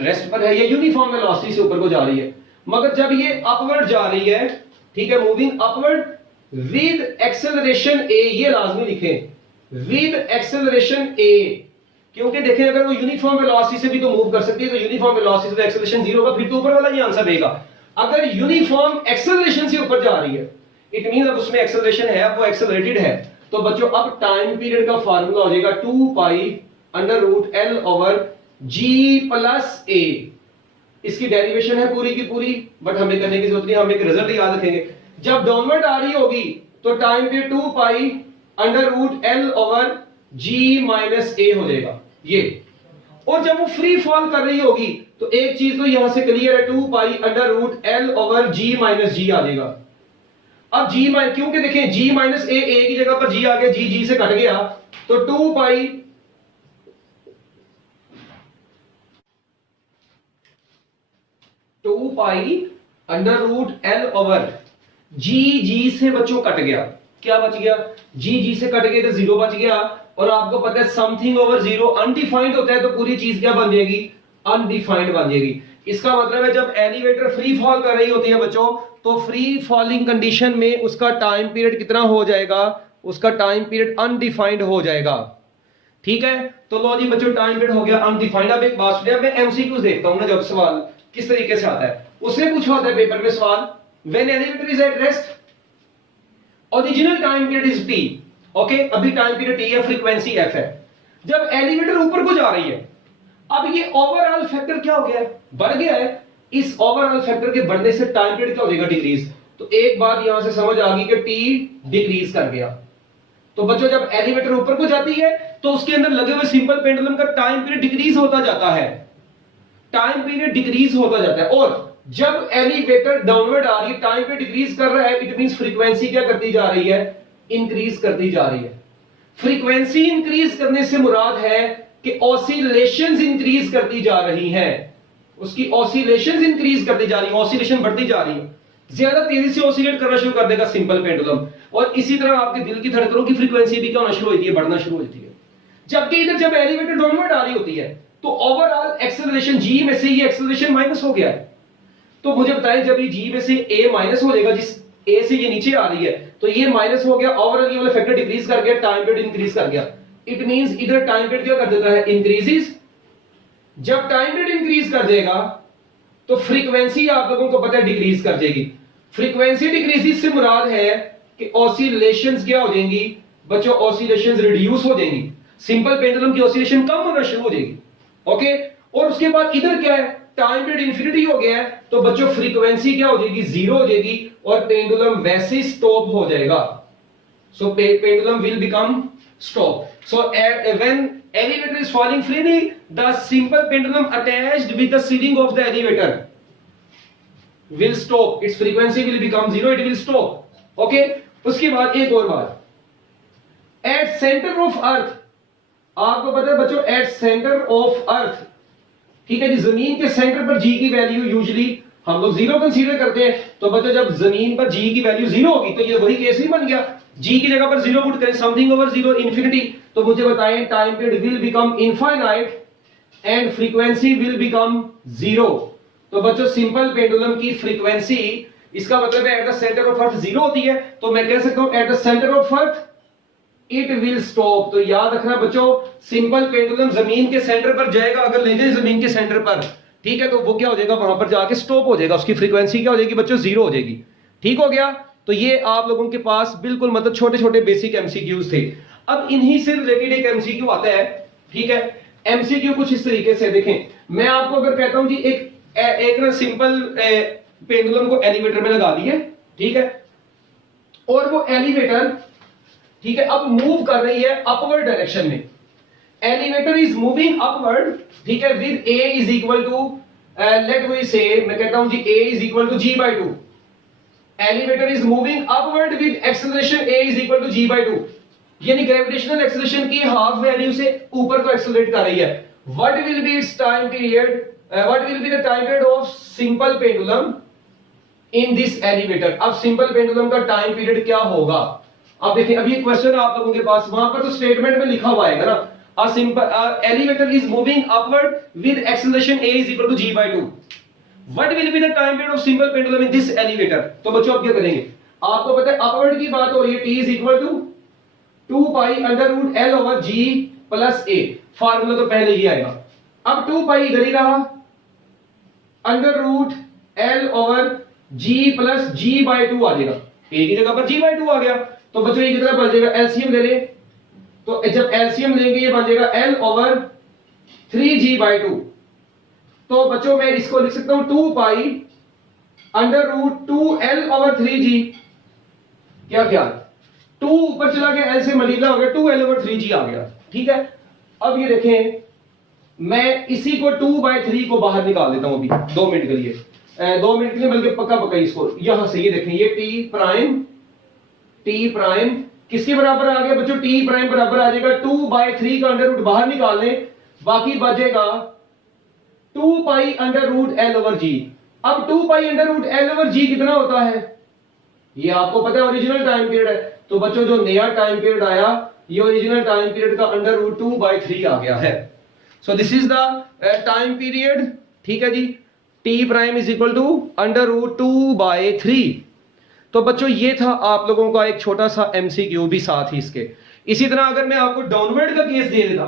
रेस्ट पर है, ये यूनिफॉर्म वेलोसिटी से ऊपर को जा रही है। मगर जब ये अपवर्ड जा रही है, ठीक है, मूविंग अपवर्ड विद एक्सेलरेशन ए, ये लाजमी लिखें विद एक्सेलरेशन ए, क्योंकि देखें अगर वो यूनिफॉर्म वेलोसिटी से भी तो मूव कर सकती है तो यूनिफॉर्म वेलोसिटी से एक्सेलरेशन 0 होगा, फिर तो ऊपर वाला ही आंसर देगा। अगर यूनिफॉर्म एक्सेलरेशन से ऊपर जा रही है, इट मींस अब उसमें एक्सेलरेशन है, अब वो एक्सेलरेटेड है, तो बच्चों अब टाइम पीरियड का फार्मूला हो जाएगा 2 pi under root l over g plus a. इसकी डेरिवेशन है पूरी की पूरी, बट हमें करने की जरूरत नहीं, हम एक रिजल्ट याद रखेंगे। जब डाउनवर्ड आ रही होगी तो time period 2 pi under root l over g minus a हो जाएगा ये। और जब वो फ्री फॉल कर रही होगी तो एक चीज तो यहां से क्लियर है, 2 pi under root l over g minus g आ जाएगा। अब जी माइनस, क्योंकि देखें जी माइनस ए की जगह पर जी आ गया, जी से कट गया, तो 2 pi under root l over g से बच्चों कट गया, क्या बच गया? जी से कट गया तो 0 बच गया। और आपको पता है समथिंग ओवर 0 अनडिफाइंड होता है, तो पूरी चीज क्या बन जाएगी? अनडिफाइंड बन जाएगी। इसका मतलब है जब एलिवेटर फ्री फॉल कर रही होती है बच्चों, तो फ्री फॉलिंग कंडीशन में उसका टाइम पीरियड कितना हो जाएगा? उसका टाइम पीरियड अनडिफाइंड हो जाएगा। ठीक है, तो लो जी बच्चों, टाइम पीरियड हो गया अनडिफाइंड। अब एक बात सुनिए, मैं एमसीक्यूज देखता हूं ना, जब सवाल किस तरीके से आता है। उसने पूछा होता है पेपर में सवाल, when elevator is at rest original time period is T. Okay, अभी टाइम पीरियड टी है, फ्रीक्वेंसी एफ है। जब एलिवेटर ऊपर को जा रही है, अब ये ओवरऑल फैक्टर क्या हो गया है? बढ़ गया है। इस ओवरऑल फैक्टर के बढ़ने से टाइम पीरियड क्या हो जाएगा? डिक्रीज। तो एक बात यहां से समझ आ गई कि टी डिक्रीज कर गया। तो बच्चों जब एलिवेटर ऊपर को जाती है तो उसके अंदर लगे हुए सिंपल पेंडुलम का टाइम पीरियड डिक्रीज होता जाता है, टाइम पीरियड डिक्रीज होता जाता है। और जब एलिवेटर डाउनवर्ड आ रही है, टाइम पीरियड डिक्रीज कर रहा है, इट मींस फ्रीक्वेंसी क्या करती जा रही है? इंक्रीज करती जा रही है। फ्रीक्वेंसी इंक्रीज करने से मुराद है कि ऑसिलेशंस इंक्रीज करती जा रही हैं, उसकी ऑसिलेशंस इंक्रीज करती जा रही है, ऑसिलेशन बढ़ती जा रही है, ज्यादा तेजी से ऑसिलेट करना शुरू कर देगा सिंपल पेंडुलम। और इसी तरह आपके दिल की धड़कनों की फ्रीक्वेंसी भी क्या होना शुरू होती है? बढ़ना शुरू होती है। जबकि इधर जब एलिवेटर डाउनवर्ड आ रही होती है तो ओवरऑल एक्सेलरेशन जी में से ये एक्सेलरेशन माइनस हो गया है। तो मुझे बताएं, जब ये जी में से ए माइनस हो जाएगा, जिस ए से ये नीचे आ रही है, तो ये माइनस हो गया, ओवरऑल ये वाला फैक्टर डिक्रीज कर गया, टाइम पीरियड इंक्रीज कर गया। इट मींस इधर टाइम पीरियड क्या कर देता है? इंक्रीजेस। जब टाइम पीरियड इंक्रीज कर देगा तो फ्रीक्वेंसी आप लोगों को पता है डिक्रीज कर जाएगी। फ्रीक्वेंसी डिक्रीज से मुराद है कि ऑसिलेशंस क्या हो जाएंगी बच्चों? ऑसिलेशंस रिड्यूस हो जाएंगी, सिंपल पेंडुलम की ऑसिलेशन कम होना शुरू हो जाएगी। ओके, और उसके बाद इधर क्या है? टाइम पीरियड इंफिनिटी हो गया है, तो बच्चों फ्रीक्वेंसी क्या हो जाएगी? 0 हो जाएगी और पेंडुलम वैसे स्टॉप हो जाएगा। So pendulum will become stop. So when elevator is falling freely, the simple pendulum attached with the ceiling of the elevator will stop, its frequency will become 0, it will stop। okay, उसके बाद एक और बात, at center of earth, आपको पता है बच्चों at center of earth, ठीक है जी, जमीन के सेंटर पर जी की वैल्यू यूजुअली हम लोग 0 कंसीडर करते हैं। तो बच्चों जब जमीन पर जी की वैल्यू 0 होगी तो ये वही केस नहीं बन गया, जी की जगह पर 0 पुट करें, समथिंग ओवर 0 इंफिनिटी, तो मुझे बताएं time period will become infinite and frequency will become 0। तो बच्चों सिंपल पेंडुलम की फ्रीक्वेंसी, इसका मतलब है at the centre of earth 0 होती है, तो मैं कह सकता हूं at the centre of earth it will stop. तो याद रखना बच्चों, सिंपल पेंडुलम जमीन के सेंटर पर जाएगा, अगर ले जाए जमीन के सेंटर पर, ठीक है, तो वो क्या हो जाएगा, वहां पर जाके स्टॉप हो जाएगा, उसकी फ्रीक्वेंसी क्या हो जाएगी बच्चों, 0 हो जाएगी। ठीक हो गया। तो ये आप लोगों के पास बिल्कुल मतलब छोटे छोटे बेसिक एमसीक्यूज थे। अब इन्हीं से रिलेटेड एक एमसीक्यू आता है। ठीक है, एमसीक्यू कुछ इस तरीके से देखें, मैं आपको अगर कहता हूं जी एक ना सिंपल पेंडुलम को एलिवेटर में लगा दिए, ठीक है, और वो एलिवेटर, ठीक है, अब मूव कर रही है अपवर्ड डायरेक्शन में। एलिवेटर इज मूविंग अपवर्ड, ठीक है, with a is equal to let we say, मैं कहता हूं जी a is equal to g/2। Elevator is moving upward with acceleration a is equal to g/2, यानी ग्रेविटेशनल एक्सेलरेशन की half value से ऊपर को एक्सेलरेट कर रही है। What will be its time period, what will be the time period of simple pendulum in this elevator. अब simple pendulum का टाइम पीरियड क्या होगा। अब देखिए, अब ये क्वेश्चन आप लोगों के पास, वहां पर तो स्टेटमेंट में लिखा हुआ है ना, a simple elevator is moving upward with acceleration a is equal to g/2। what will be the time period of simple pendulum in this elevator। तो बच्चों आप क्या करेंगे, आपको पता है अपवर्ड की बात हो रही है, t is equal to 2 pi under root l over g plus a, formula तो पहले ही आएगा। अब 2 pi इधर ही रहा, under root l over g plus g/2 आ जाएगा, a की जगह पर g/2 आ गया। तो बच्चों ये कितना बन जाएगा, एलसीएम ले ले, तो जब एलसीएम लेंगे ये बन जाएगा l over 3g/2। तो बच्चों मैं इसको लिख सकता हूं 2 pi under root 2l over 3g। क्या ख्याल, 2 ऊपर चला गया, l से मल्टीप्लाई हो गया, 2l over 3g आ गया। ठीक है, अब ये देखें, मैं इसी को 2/3 को बाहर निकाल देता हूं अभी 2 मिनट के लिए, 2 मिनट के लिए बल्कि पक्का पक्का इसको यहां से, ये देखें, ये t प्राइम किसके बराबर आ गया बच्चों, t प्राइम बराबर आ जाएगा 2/3 का अंडर रूट बाहर निकाल लें, बाकी बचेगा 2 pi under root l over g। अब 2 pi under root l over g कितना होता है, ये आपको पता है ओरिजिनल टाइम पीरियड है। तो बच्चों जो नया टाइम पीरियड आया, ये ओरिजिनल टाइम पीरियड का अंडर रूट 2/3 आ गया है। So this is the time period. ठीक है जी, t prime is equal to under root 2/3। तो बच्चों ये था आप लोगों का एक छोटा सा एमसीक्यू भी साथ ही इसके। इसी तरह अगर मैं आपको डाउनवर्ड का केस दे देता,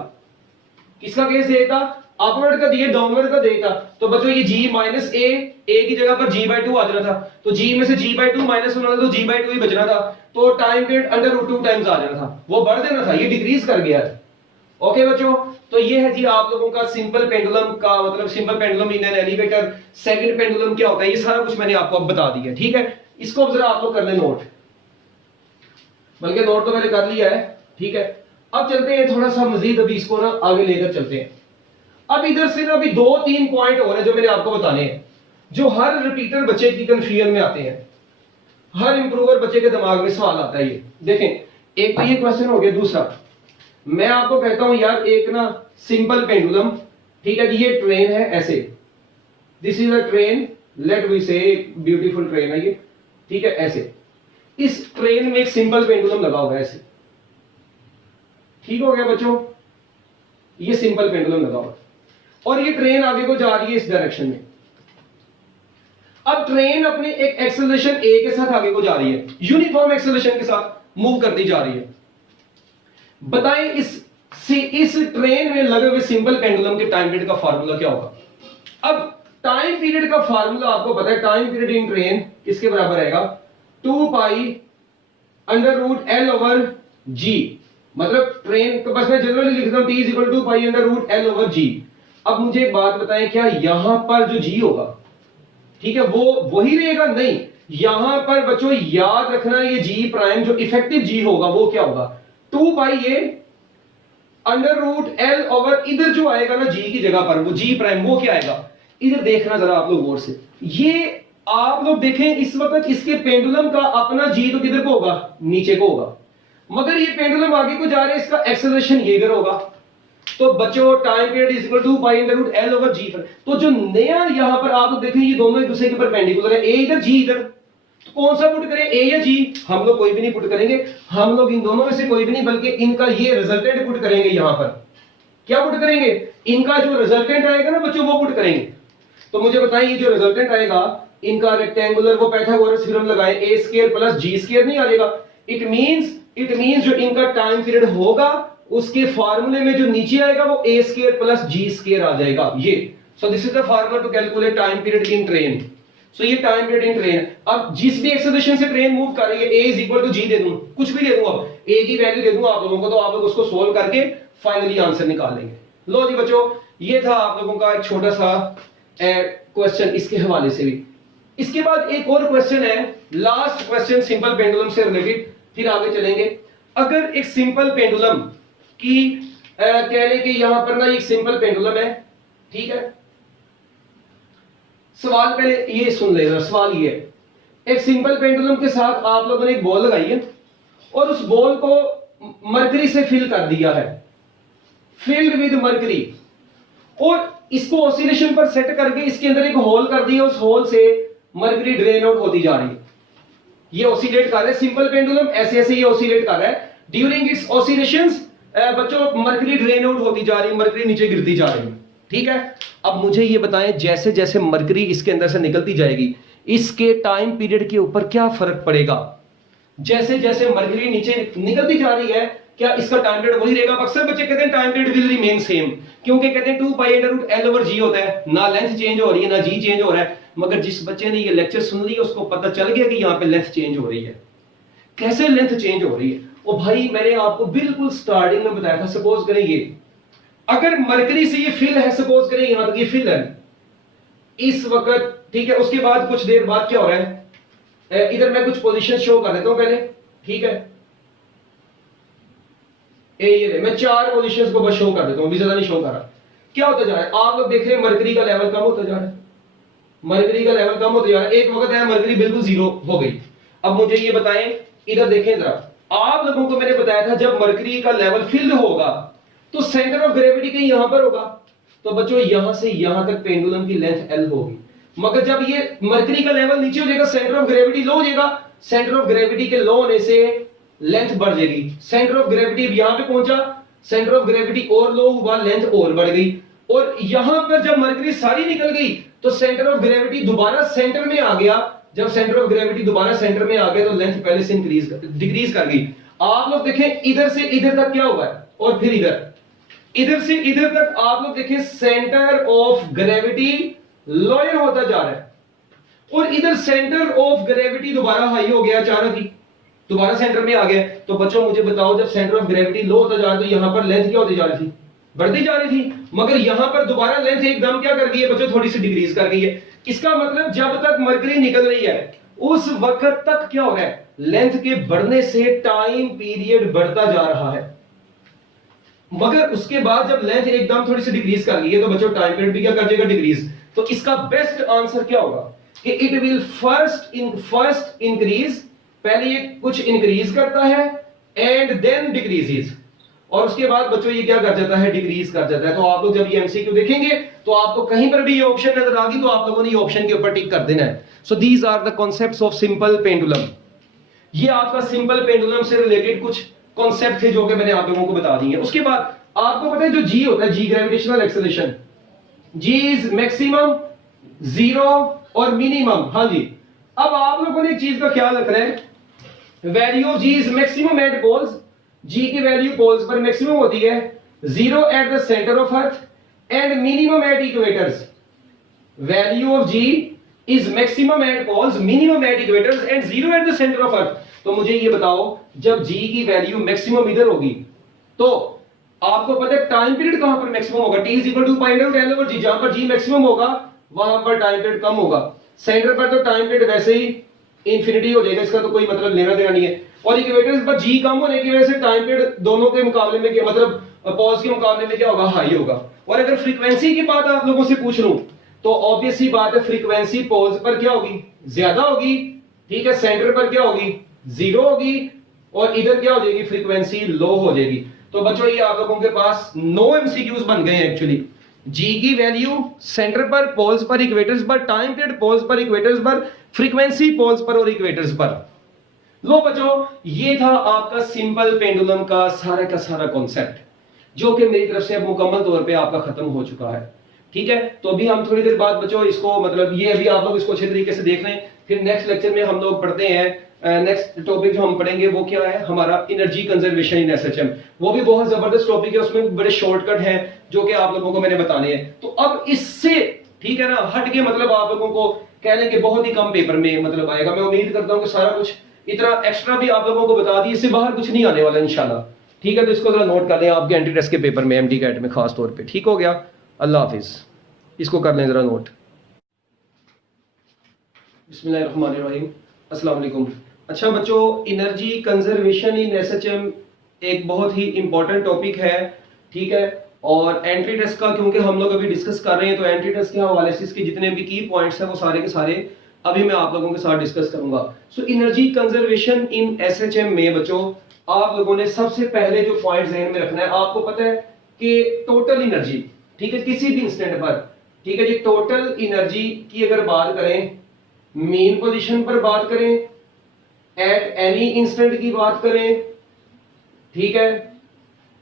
किसका केस दे देता, अपवर्ड का दिए, डाउनवर्ड का देता, तो बच्चों ये g माइनस a की जगह पर g/2 आ जाना था, तो g में से g/2 माइनस होना था, तो g/2 ही बचना था, तो time period under root 2 times आ जाना था, वो बढ़ देना था, ये डिक्रीज कर गया है। ओके बच्चों, तो ये है जी आप लोगों का सिंपल पेंडुलम का मतलब simple pendulum in an elevator. Second pendulum क्या होता है, ये सारा कुछ मैंने आपको अब बता दिया। ठीक है, इसको अब जरा आप लोग कर ले नोट, बल्कि नोट तो मैंने कर लिया है। ठीक है, अब चलते हैं थोड़ा सा मजीद, अभी इसको ना आगे लेकर चलते हैं। अब इधर से ना अभी 2-3 पॉइंट और हैं जो मैंने आपको बताने हैं, जो हर रिपीटर बच्चे की कंफ्यूजन में आते हैं, हर इंप्रूवर बच्चे के दिमाग में सवाल आता है। ये देखें, एक तो ये क्वेश्चन हो गया, दूसरा मैं आपको कहता हूं यार एक ना सिंपल पेंडुलम, ठीक है जी, ये ट्रेन है ऐसे, this is a train, let we say beautiful train है ये, ठीक है, ऐसे इस ट्रेन में एक सिंपल पेंडुलम लगा हुआ है ऐसे। ठीक हो गया बच्चों, ये सिंपल पेंडुलम लगा हुआ है और ये ट्रेन आगे को जा रही है इस डायरेक्शन में। अब ट्रेन अपने एक एक्सेलरेशन a के साथ आगे को जा रही है, यूनिफॉर्म एक्सेलरेशन के साथ मूव करती जा रही है। बताएं इस ट्रेन में लगे हुए सिंपल पेंडुलम के टाइम पीरियड का फार्मूला क्या होगा। अब टाइम पीरियड का फार्मूला आपको पता है, टाइम पीरियड इन ट्रेन किसके बराबर आएगा, 2 pi under root l over g। मतलब ट्रेन तो बस मैं जनरली लिख देता हूं t is equal to pi under root l over g। अब मुझे एक बात बताएं, क्या यहां पर जो g होगा, ठीक है, वो वही रहेगा, नहीं, यहां पर बच्चों याद रखना ये g प्राइम जो इफेक्टिव g होगा वो क्या होगा, 2 पाई ये अंडर रूट l ओवर, इधर जो आएगा ना g की जगह पर वो g प्राइम वो क्या आएगा, इधर देखना जरा आप लोग गौर से, ये आप लोग देखें इस वक्त इसके पेंडुलम का अपना g तो किधर को होगा, नीचे को होगा, मगर ये पेंडुलम आगे को जा रहे हैं, इसका एक्सेलरेशन ये इधर होगा। तो बच्चों time period is equal to pi under root l over g। तो जो नया यहां पर आप लोग देखें ये दोनों एक दूसरे के परपेंडिकुलर है, a इधर g इधर, तो कौन सा पुट करें, a या g, हम लोग कोई भी नहीं पुट करेंगे, हम लोग इन दोनों में से कोई भी नहीं, बल्कि इनका ये रिजल्टेंट पुट करेंगे। यहां पर क्या पुट करेंगे, इनका जो रिजल्टेंट आएगा ना बच्चों वो पुट करेंगे। तो मुझे बताएं ये जो रिजल्टेंट आएगा इनका रेक्टेंगुलर, वो पाइथागोरस थ्योरम लगाएं, a square plus g square नहीं आ जाएगा। इट मींस जो इनका टाइम पीरियड होगा उसके फार्मूले में जो नीचे आएगा वो a square plus g square आ जाएगा। ये so this is the formula to calculate time period in train. सो ये टाइम पीरियड इन ट्रेन। अब जिस भी एक्सेलरेशन से ट्रेन मूव कर रही है, a इज इक्वल टू जी दे दूं, कुछ भी दे दूं, अब a की वैल्यू दे दूं आप लोगों को, तो आप लोग उसको सोल्व करके फाइनली आंसर निकाल लेंगे। लो जी बच्चों, ये था आप लोगों का एक छोटा सा क्वेश्चन इसके हवाले से भी। इसके बाद एक और क्वेश्चन है, लास्ट क्वेश्चन सिंपल पेंडुलम से रिलेटेड, फिर आगे चलेंगे। अगर एक सिंपल पेंडुलम की कह लें कि यहां पर ना एक सिंपल पेंडुलम है, ठीक है। सवाल पहले ये सुन लेना, सवाल ये है, एक सिंपल पेंडुलम के साथ आप लोगों ने एक बॉल लगाई है और उस बॉल को मरकरी से फिल कर दिया है, फिल्ड विद मरकरी, और इसको ऑसिलेशन पर सेट करके इसके अंदर एक होल कर दिया, उस होल से मरकरी ड्रेन आउट होती जा रही है। ये ऑसिलेट कर रहा है सिंपल पेंडुलम, ऐसे ऐसे ये ऑसिलेट कर रहा है। ड्यूरिंग इट्स ऑसिलेशंस बच्चों मरकरी ड्रेन आउट होती जा रही है, मरकरी नीचे गिरती जा रही है, ठीक है। अब मुझे ये बताएं, जैसे जैसे मरकरी इसके अंदर से निकलती जाएगी, इसके टाइम पीरियड के ऊपर क्या फर्क पड़ेगा? जैसे जैसे मरकरी नीचे निकलती जा रही है, क्या इसका टाइम पीरियड वही रहेगा? अक्सर बच्चे कहते हैं time period will remain same, क्योंकि कहते हैं 2 pi under root l over g होता है, ना लेंथ चेंज हो रही है ना जी चेंज हो रहा है। मगर जिस बच्चे ने ये लेक्चर सुन लिया उसको पता चल गया कि यहाँ पे लेंथ चेंज हो रही है। कैसे लेंथ चेंज हो रही है? ओ भाई, मैंने आपको बिल्कुल स्टार्टिंग में बताया था, सपोज करें ये अगर मरकरी से ये फिल है, सपोज करें यहां तक ये फिल है इस वक्त, ठीक है। उसके बाद कुछ देर बाद क्या हो रहा है, इधर मैं कुछ पोजीशन शो कर देता हूं पहले, ठीक है। ये मैं 4 पोजीशंस को बस शो कर देता हूं, अभी ज्यादा नहीं शो कर रहा। क्या होता जा रहा है, आप लोग देख रहे हैं मरकरी का लेवल कम होता जा रहा है, मरकरी का लेवल कम होता जा रहा है। एक वक्त है मरकरी बिल्कुल जीरो हो गई। अब मुझे ये बताएं, इधर देखें जरा, आप लोगों को मैंने बताया था जब मरकरी का लेवल फिल्ड होगा तो सेंटर ऑफ ग्रेविटी कहीं यहां पर होगा, तो बच्चों यहां से यहां तक पेंडुलम की लेंथ एल होगी। मगर जब ये मरकरी का लेवल नीचे हो जाएगा, सेंटर ऑफ ग्रेविटी लो हो जाएगा, सेंटर ऑफ ग्रेविटी के लो होने से लेंथ बढ़ जाएगी। सेंटर ऑफ ग्रेविटी यहां पे पहुंचा, सेंटर ऑफ ग्रेविटी और लो हुआ, लेंथ और बढ़ गई। और यहां पर जब मरकरी सारी निकल गई तो सेंटर ऑफ ग्रेविटी दोबारा सेंटर में आ गया। जब सेंटर ऑफ ग्रेविटी दोबारा सेंटर में आ गया तो लेंथ पहले से डिक्रीज कर गई। आप लोग देखें इधर से इधर तक क्या हुआ है, और फिर इधर से इधर तक आप लोग देखें सेंटर ऑफ ग्रेविटी लोअर होता जा रहा है, और इधर सेंटर ऑफ ग्रेविटी दोबारा हाई हो गया, अचानक ही दोबारा सेंटर में आ गया। तो बच्चों मुझे बताओ, जब सेंटर ऑफ ग्रेविटी लो होता जा रहा है तो यहां पर लेंथ क्या होती जा रही थी, बढ़ती जा रही थी। मगर यहां पर दोबारा लेंथ एकदम क्या कर गई है बच्चों, थोड़ी सी डिक्रीज कर गई है। इसका मतलब जब तक मरकरी निकल रही है उस वक्त तक क्या हो रहा है, लेंथ के बढ़ने से टाइम पीरियड बढ़ता जा रहा है। मगर उसके बाद जब लेंथ एकदम थोड़ी सी डिक्रीज कर गई है तो बच्चों टाइम पीरियड भी क्या कर जाएगा, डिक्रीज। तो इसका बेस्ट आंसर क्या होगा कि इट विल फर्स्ट इंक्रीज, पहले ये कुछ इंक्रीज करता है एंड देन डिक्रीजेस, और उसके बाद बच्चों ये क्या कर जाता है, डिक्रीज कर जाता है। तो आप लोग जब ये एमसीक्यू देखेंगे तो आपको कहीं पर भी ये ऑप्शन नजर आ गई तो आप लोगों ने ये ऑप्शन के ऊपर टिक कर देना है। So these are the concepts of simple pendulum. ये आपका सिंपल पेंडुलम से रिलेटेड कुछ कॉन्सेप्ट थे जो कि मैंने आप लोगों को बता दिए। उसके बाद आपको पता है जो जी होता है, g gravitational acceleration, g is maximum, zero और मिनिमम। हाँ जी, अब आप लोगों ने एक चीज का ख्याल रखना है, value of ji is maximum eight poles, जी की वैल्यू पोल्स पर मैक्सिमम होती है, zero at the centre of earth and minimum eight equators. Value of ji is maximum eight poles, minimum eight equators and zero at the centre of earth. तो मुझे ये बताओ, जब जी की वैल्यू मैक्सिमम इधर होगी तो आपको पता है टाइम पीरियड कहां पर मैक्सिमम होगा, t is equal to pi under root l over g. जहां पर जी मैक्सिमम होगा वहां पर टाइम पीरियड कम होगा। सेंटर पर तो टाइम पीरियड वैसे ही इंफिनिटी हो जाएगा, इसका तो कोई मतलब लेना देना नहीं है। और इक्वेटर्स पर जी कम होने की वजह से टाइम पीरियड दोनों के मुकाबले में क्या मतलब, पॉज के मुकाबले में क्या होगा, हाई होगा। और अगर फ्रीक्वेंसी की बात आप लोगों से पूछ लूं तो ऑब्वियस ही बात है, फ्रीक्वेंसी पॉज पर क्या होगी, ज्यादा होगी, ठीक है। सेंटर पर क्या होगी, जीरो होगी, और इधर क्या हो जाएगी, फ्रीक्वेंसी लो हो जाएगी। तो बच्चों ये आप लोगों के पास 9 एमसीक्यूज बन गए हैं एक्चुअली। जी की वैल्यू सेंटर पर, पोल्स पर, इक्वेटर्स पर, टाइम पीरियड पोल्स पर, इक्वेटर्स पर, फ्रीक्वेंसी पोल्स पर और इक्वेटर्स पर। लो बच्चों, ये था आपका सिंपल पेंडुलम का सारा कॉन्सेप्ट, जो कि मेरी तरफ से अब मुकम्मल तौर पे आपका खत्म हो चुका है, ठीक है। तो अभी हम थोड़ी देर बाद बच्चों इसको मतलब ये अभी आप लोग इसको अच्छे तरीके से देख लें, फिर नेक्स्ट लेक्चर में हम लोग पढ़ते हैं नेक्स्ट टॉपिक जो हम पढ़ेंगे वो क्या है, हमारा एनर्जी कंजर्वेशन इन एसएचएम। वो भी बहुत जबरदस्त टॉपिक है, उसमें बड़े शॉर्टकट हैं जो कि आप लोगों को मैंने बताने हैं। तो अब इससे ठीक है ना हट के मतलब आप लोगों को कह लें कि बहुत ही कम पेपर में मतलब आएगा। मैं उम्मीद करता हूं कि सारा कुछ इतना एक्स्ट्रा भी आप लोगों को बता दी, इससे बाहर कुछ नहीं आने वाला इंशाल्लाह। ठीक है, तो इसको जरा नोट कर लें आपके एंट्री टेस्ट के पेपर में, एमडी कैट में खास तौर पे। ठीक हो गया, अल्लाह हाफिज। इसको कर लें जरा नोट। बिस्मिल्लाहिर्रहमानिर्रहीम, अस्सलाम वालेकुम। अच्छा बच्चों, एनर्जी कंजर्वेशन इन एसएचएम एक बहुत ही इंपॉर्टेंट टॉपिक है, ठीक है। और एंट्री टेस्ट का क्योंकि हम लोग अभी डिस्कस कर रहे हैं, तो एंट्री टेस्ट के हवाले से इसके जितने भी की पॉइंट्स हैं वो सारे के सारे अभी मैं आप लोगों के साथ डिस्कस करूंगा। So energy conservation in SHM में बच्चों आप लोगों ने सबसे पहले जो पॉइंट ध्यान में रखना है, आपको पता है कि टोटल एनर्जी, ठीक है, किसी भी इंस्टेंट पर, ठीक है जी, टोटल एनर्जी की अगर बात करें, मेन पोजीशन पर बात करें, एट एनी इंस्टेंट की बात करें, ठीक है,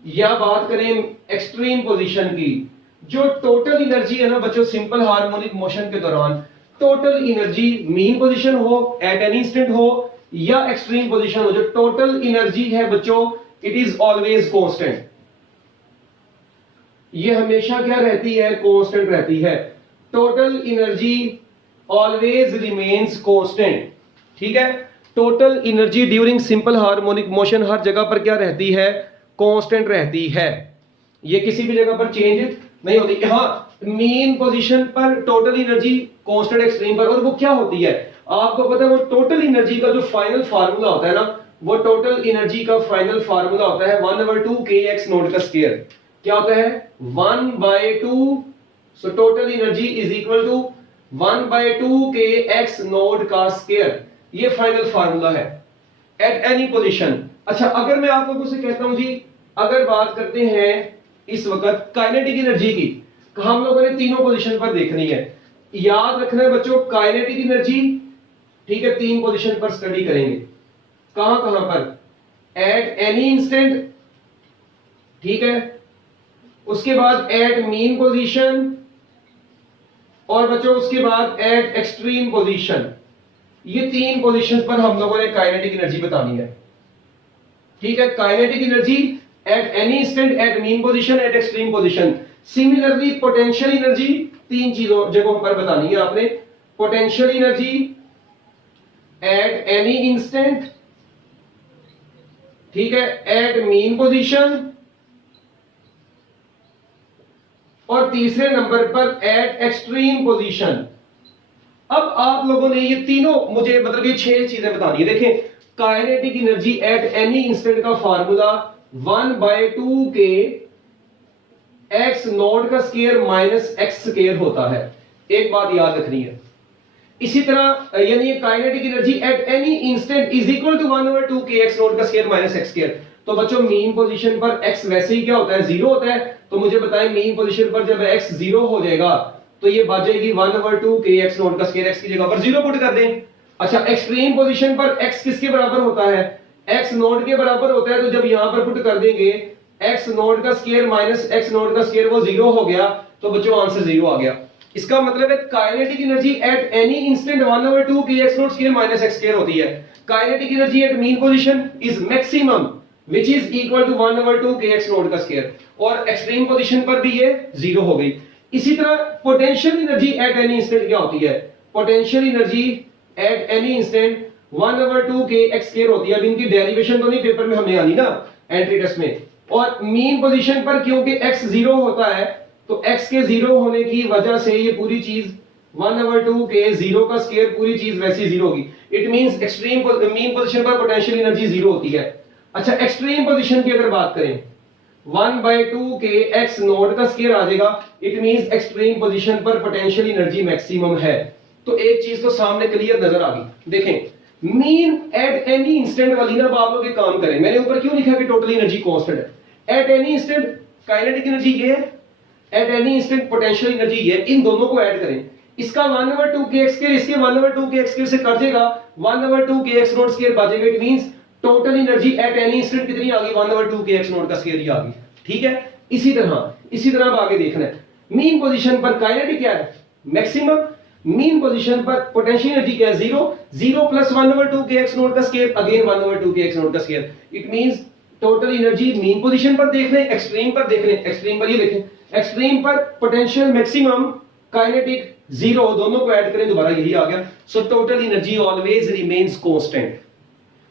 या बात करें एक्सट्रीम पोजीशन की, जो टोटल एनर्जी है ना बच्चों सिंपल हार्मोनिक मोशन के दौरान, टोटल एनर्जी मीन पोजीशन हो, एट एनी इंस्टेंट हो या एक्सट्रीम पोजीशन हो, जो टोटल एनर्जी है बच्चों इट इज ऑलवेज कांस्टेंट। ये हमेशा क्या रहती है, कांस्टेंट रहती है। Total energy always remains constant, ठीक है। Total energy during simple harmonic motion हर जगह पर क्या रहती है, कांस्टेंट रहती है। ये किसी भी जगह पर चेंज नहीं होती। हाँ, मेन पोजीशन पर टोटल एनर्जी कांस्टेंट, एक्सट्रीम पर, और वो क्या होती है आपको पता है, वो टोटल एनर्जी का जो फाइनल फार्मूला होता है ना, वो टोटल एनर्जी का फाइनल फार्मूला होता है 1/2 kx नोट का स्क्वायर। क्या होता है 1/2, so total energy is equal to 1/2 kx naught का स्क्वायर। ये फाइनल फार्मूला है एट एनी पोजीशन। अच्छा, अगर मैं आप लोगों से कहता हूं जी, अगर बात करते हैं इस वक्त काइनेटिक एनर्जी की, हम लोगों ने तीनों पोजीशन पर देखनी है। याद रखना है बच्चों, काइनेटिक एनर्जी, ठीक है, 3 पोजीशन पर स्टडी करेंगे। कहां कहां पर, एट एनी इंस्टेंट, ठीक है, उसके बाद एट मीन पोजीशन, और बच्चों उसके बाद एट एक्सट्रीम पोजीशन। ये 3 पोजीशन पर हम लोगों ने काइनेटिक एनर्जी बतानी है, ठीक है। Kinetic energy at any instant, at mean position, at extreme position. Similarly potential energy 3 चीजों जगहों पर बतानी है आपने। Potential energy at any instant, ठीक है, एट मीन पोजीशन, और तीसरे नंबर पर एट एक्सट्रीम पोजीशन। अब आप लोगों ने ये तीनों मुझे मतलब ये 6 चीजें बतानी है। देखें, kinetic energy at any instant का फार्मूला 1/2 के x नॉट का स्क्वायर माइनस x स्क्वायर होता है। एक बात याद रखनी है। इसी तरह यानी kinetic energy at any instant is equal to 1/2 K x naught का स्क्वायर माइनस x स्क्वायर। तो बच्चों मीन पोजीशन पर x वैसे ही क्या होता है, 0 होता है। तो मुझे बताएं मीन पोजीशन पर जब x 0 हो जाएगा तो ये बच जाएगी 1/2 के x नॉट का स्क्वायर, x की जगह पर 0 पुट कर दें। अच्छा, एक्सट्रीम पोजीशन पर x किसके बराबर होता है, x नॉट के बराबर होता है। तो जब यहां पर पुट कर देंगे x नॉट का स्क्वायर माइनस x नॉट का स्क्वायर, वो 0 हो गया, तो बच्चों आंसर 0 आ गया। इसका मतलब है kinetic energy at any instant 1/2 K x naught square minus x square होती है। Kinetic energy at mean position is maximum which is equal to 1/2 K x naught का स्क्वायर, और एक्सट्रीम पोजीशन पर भी ये 0 हो गई। इसी तरह potential energy at any instant क्या होती है, potential energy at any instant 1/2 K x square होती है। अब इनकी डेरिवेशन तो नहीं पेपर में हमें आनी ना एंट्री टेस्ट में। और मीन पोजीशन पर क्योंकि x 0 होता है, तो x के 0 होने की वजह से ये पूरी चीज 1/2 के 0 का स्क्वायर, पूरी चीज वैसी 0 होगी। It means extreme mean position पर पोटेंशियल एनर्जी 0 होती है। अच्छा, एक्सट्रीम पोजीशन की अगर बात करें 1/2 के x नॉट का स्क्वायर आ जाएगा। इट मींस एक्सट्रीम पोजीशन पर पोटेंशियल एनर्जी मैक्सिमम है। तो एक चीज तो सामने क्लियर नजर आ गई। देखें, मीन एट एनी इंस्टेंट वाली ना आप लोग काम करें। मैंने ऊपर क्यों लिखा कि टोटल एनर्जी कांस्टेंट है। At any instant kinetic energy ये है, at any instant potential energy ये, इन दोनों को ऐड करें। इसका 1/2 के x स्क्वायर इसके 1/2 के x स्क्वायर से कट जाएगा, 1/2 के x नॉट स्क्वायर बचेगा। It means total energy at any instant कितनी आ गई, 1/2 के x नॉट का स्क्वायर ही आ गई। ठीक है, इसी तरह अब आगे देखना है। मीन पोजीशन पर काइनेटिक क्या है, मैक्सिमम। मीन पोजीशन पर पोटेंशियल एनर्जी क्या है? 0 0 प्लस 1/2 के x नॉट का square again 1/2 K x naught का square. It means total energy mean position पर देख रहे हैं, एक्सट्रीम पर देख रहे हैं, एक्सट्रीम पर ये देखें, एक्सट्रीम पर पोटेंशियल मैक्सिमम, काइनेटिक 0, दोनों को ऐड करें दोबारा यही आ गया। सो total energy always remains constant.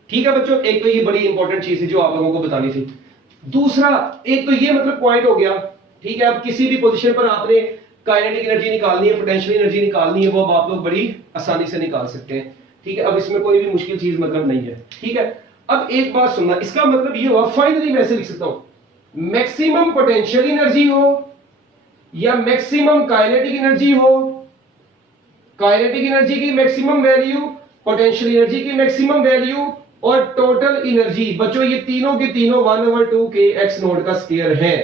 ठीक है बच्चों, एक तो ये बड़ी इंपॉर्टेंट चीज है जो आप लोगों को बतानी थी। दूसरा, एक तो ये मतलब पॉइंट हो गया, ठीक है। अब किसी भी पोजीशन पर आपने काइनेटिक एनर्जी निकालनी है, पोटेंशियल एनर्जी निकालनी है, वो अब आप लोग बड़ी आसानी से निकाल सकते हैं, ठीक है। अब इसमें कोई भी मुश्किल चीज मतलब नहीं है, ठीक है। अब एक बात सुनना, इसका मतलब ये हुआ, फाइनली मैं ऐसे लिख सकता हूं, मैक्सिमम पोटेंशियल एनर्जी हो या मैक्सिमम काइनेटिक एनर्जी हो, काइनेटिक एनर्जी की मैक्सिमम वैल्यू, पोटेंशियल एनर्जी की मैक्सिमम वैल्यू और टोटल एनर्जी, बच्चों ये तीनों के तीनों 1/2 के x नॉट का स्क्वायर है।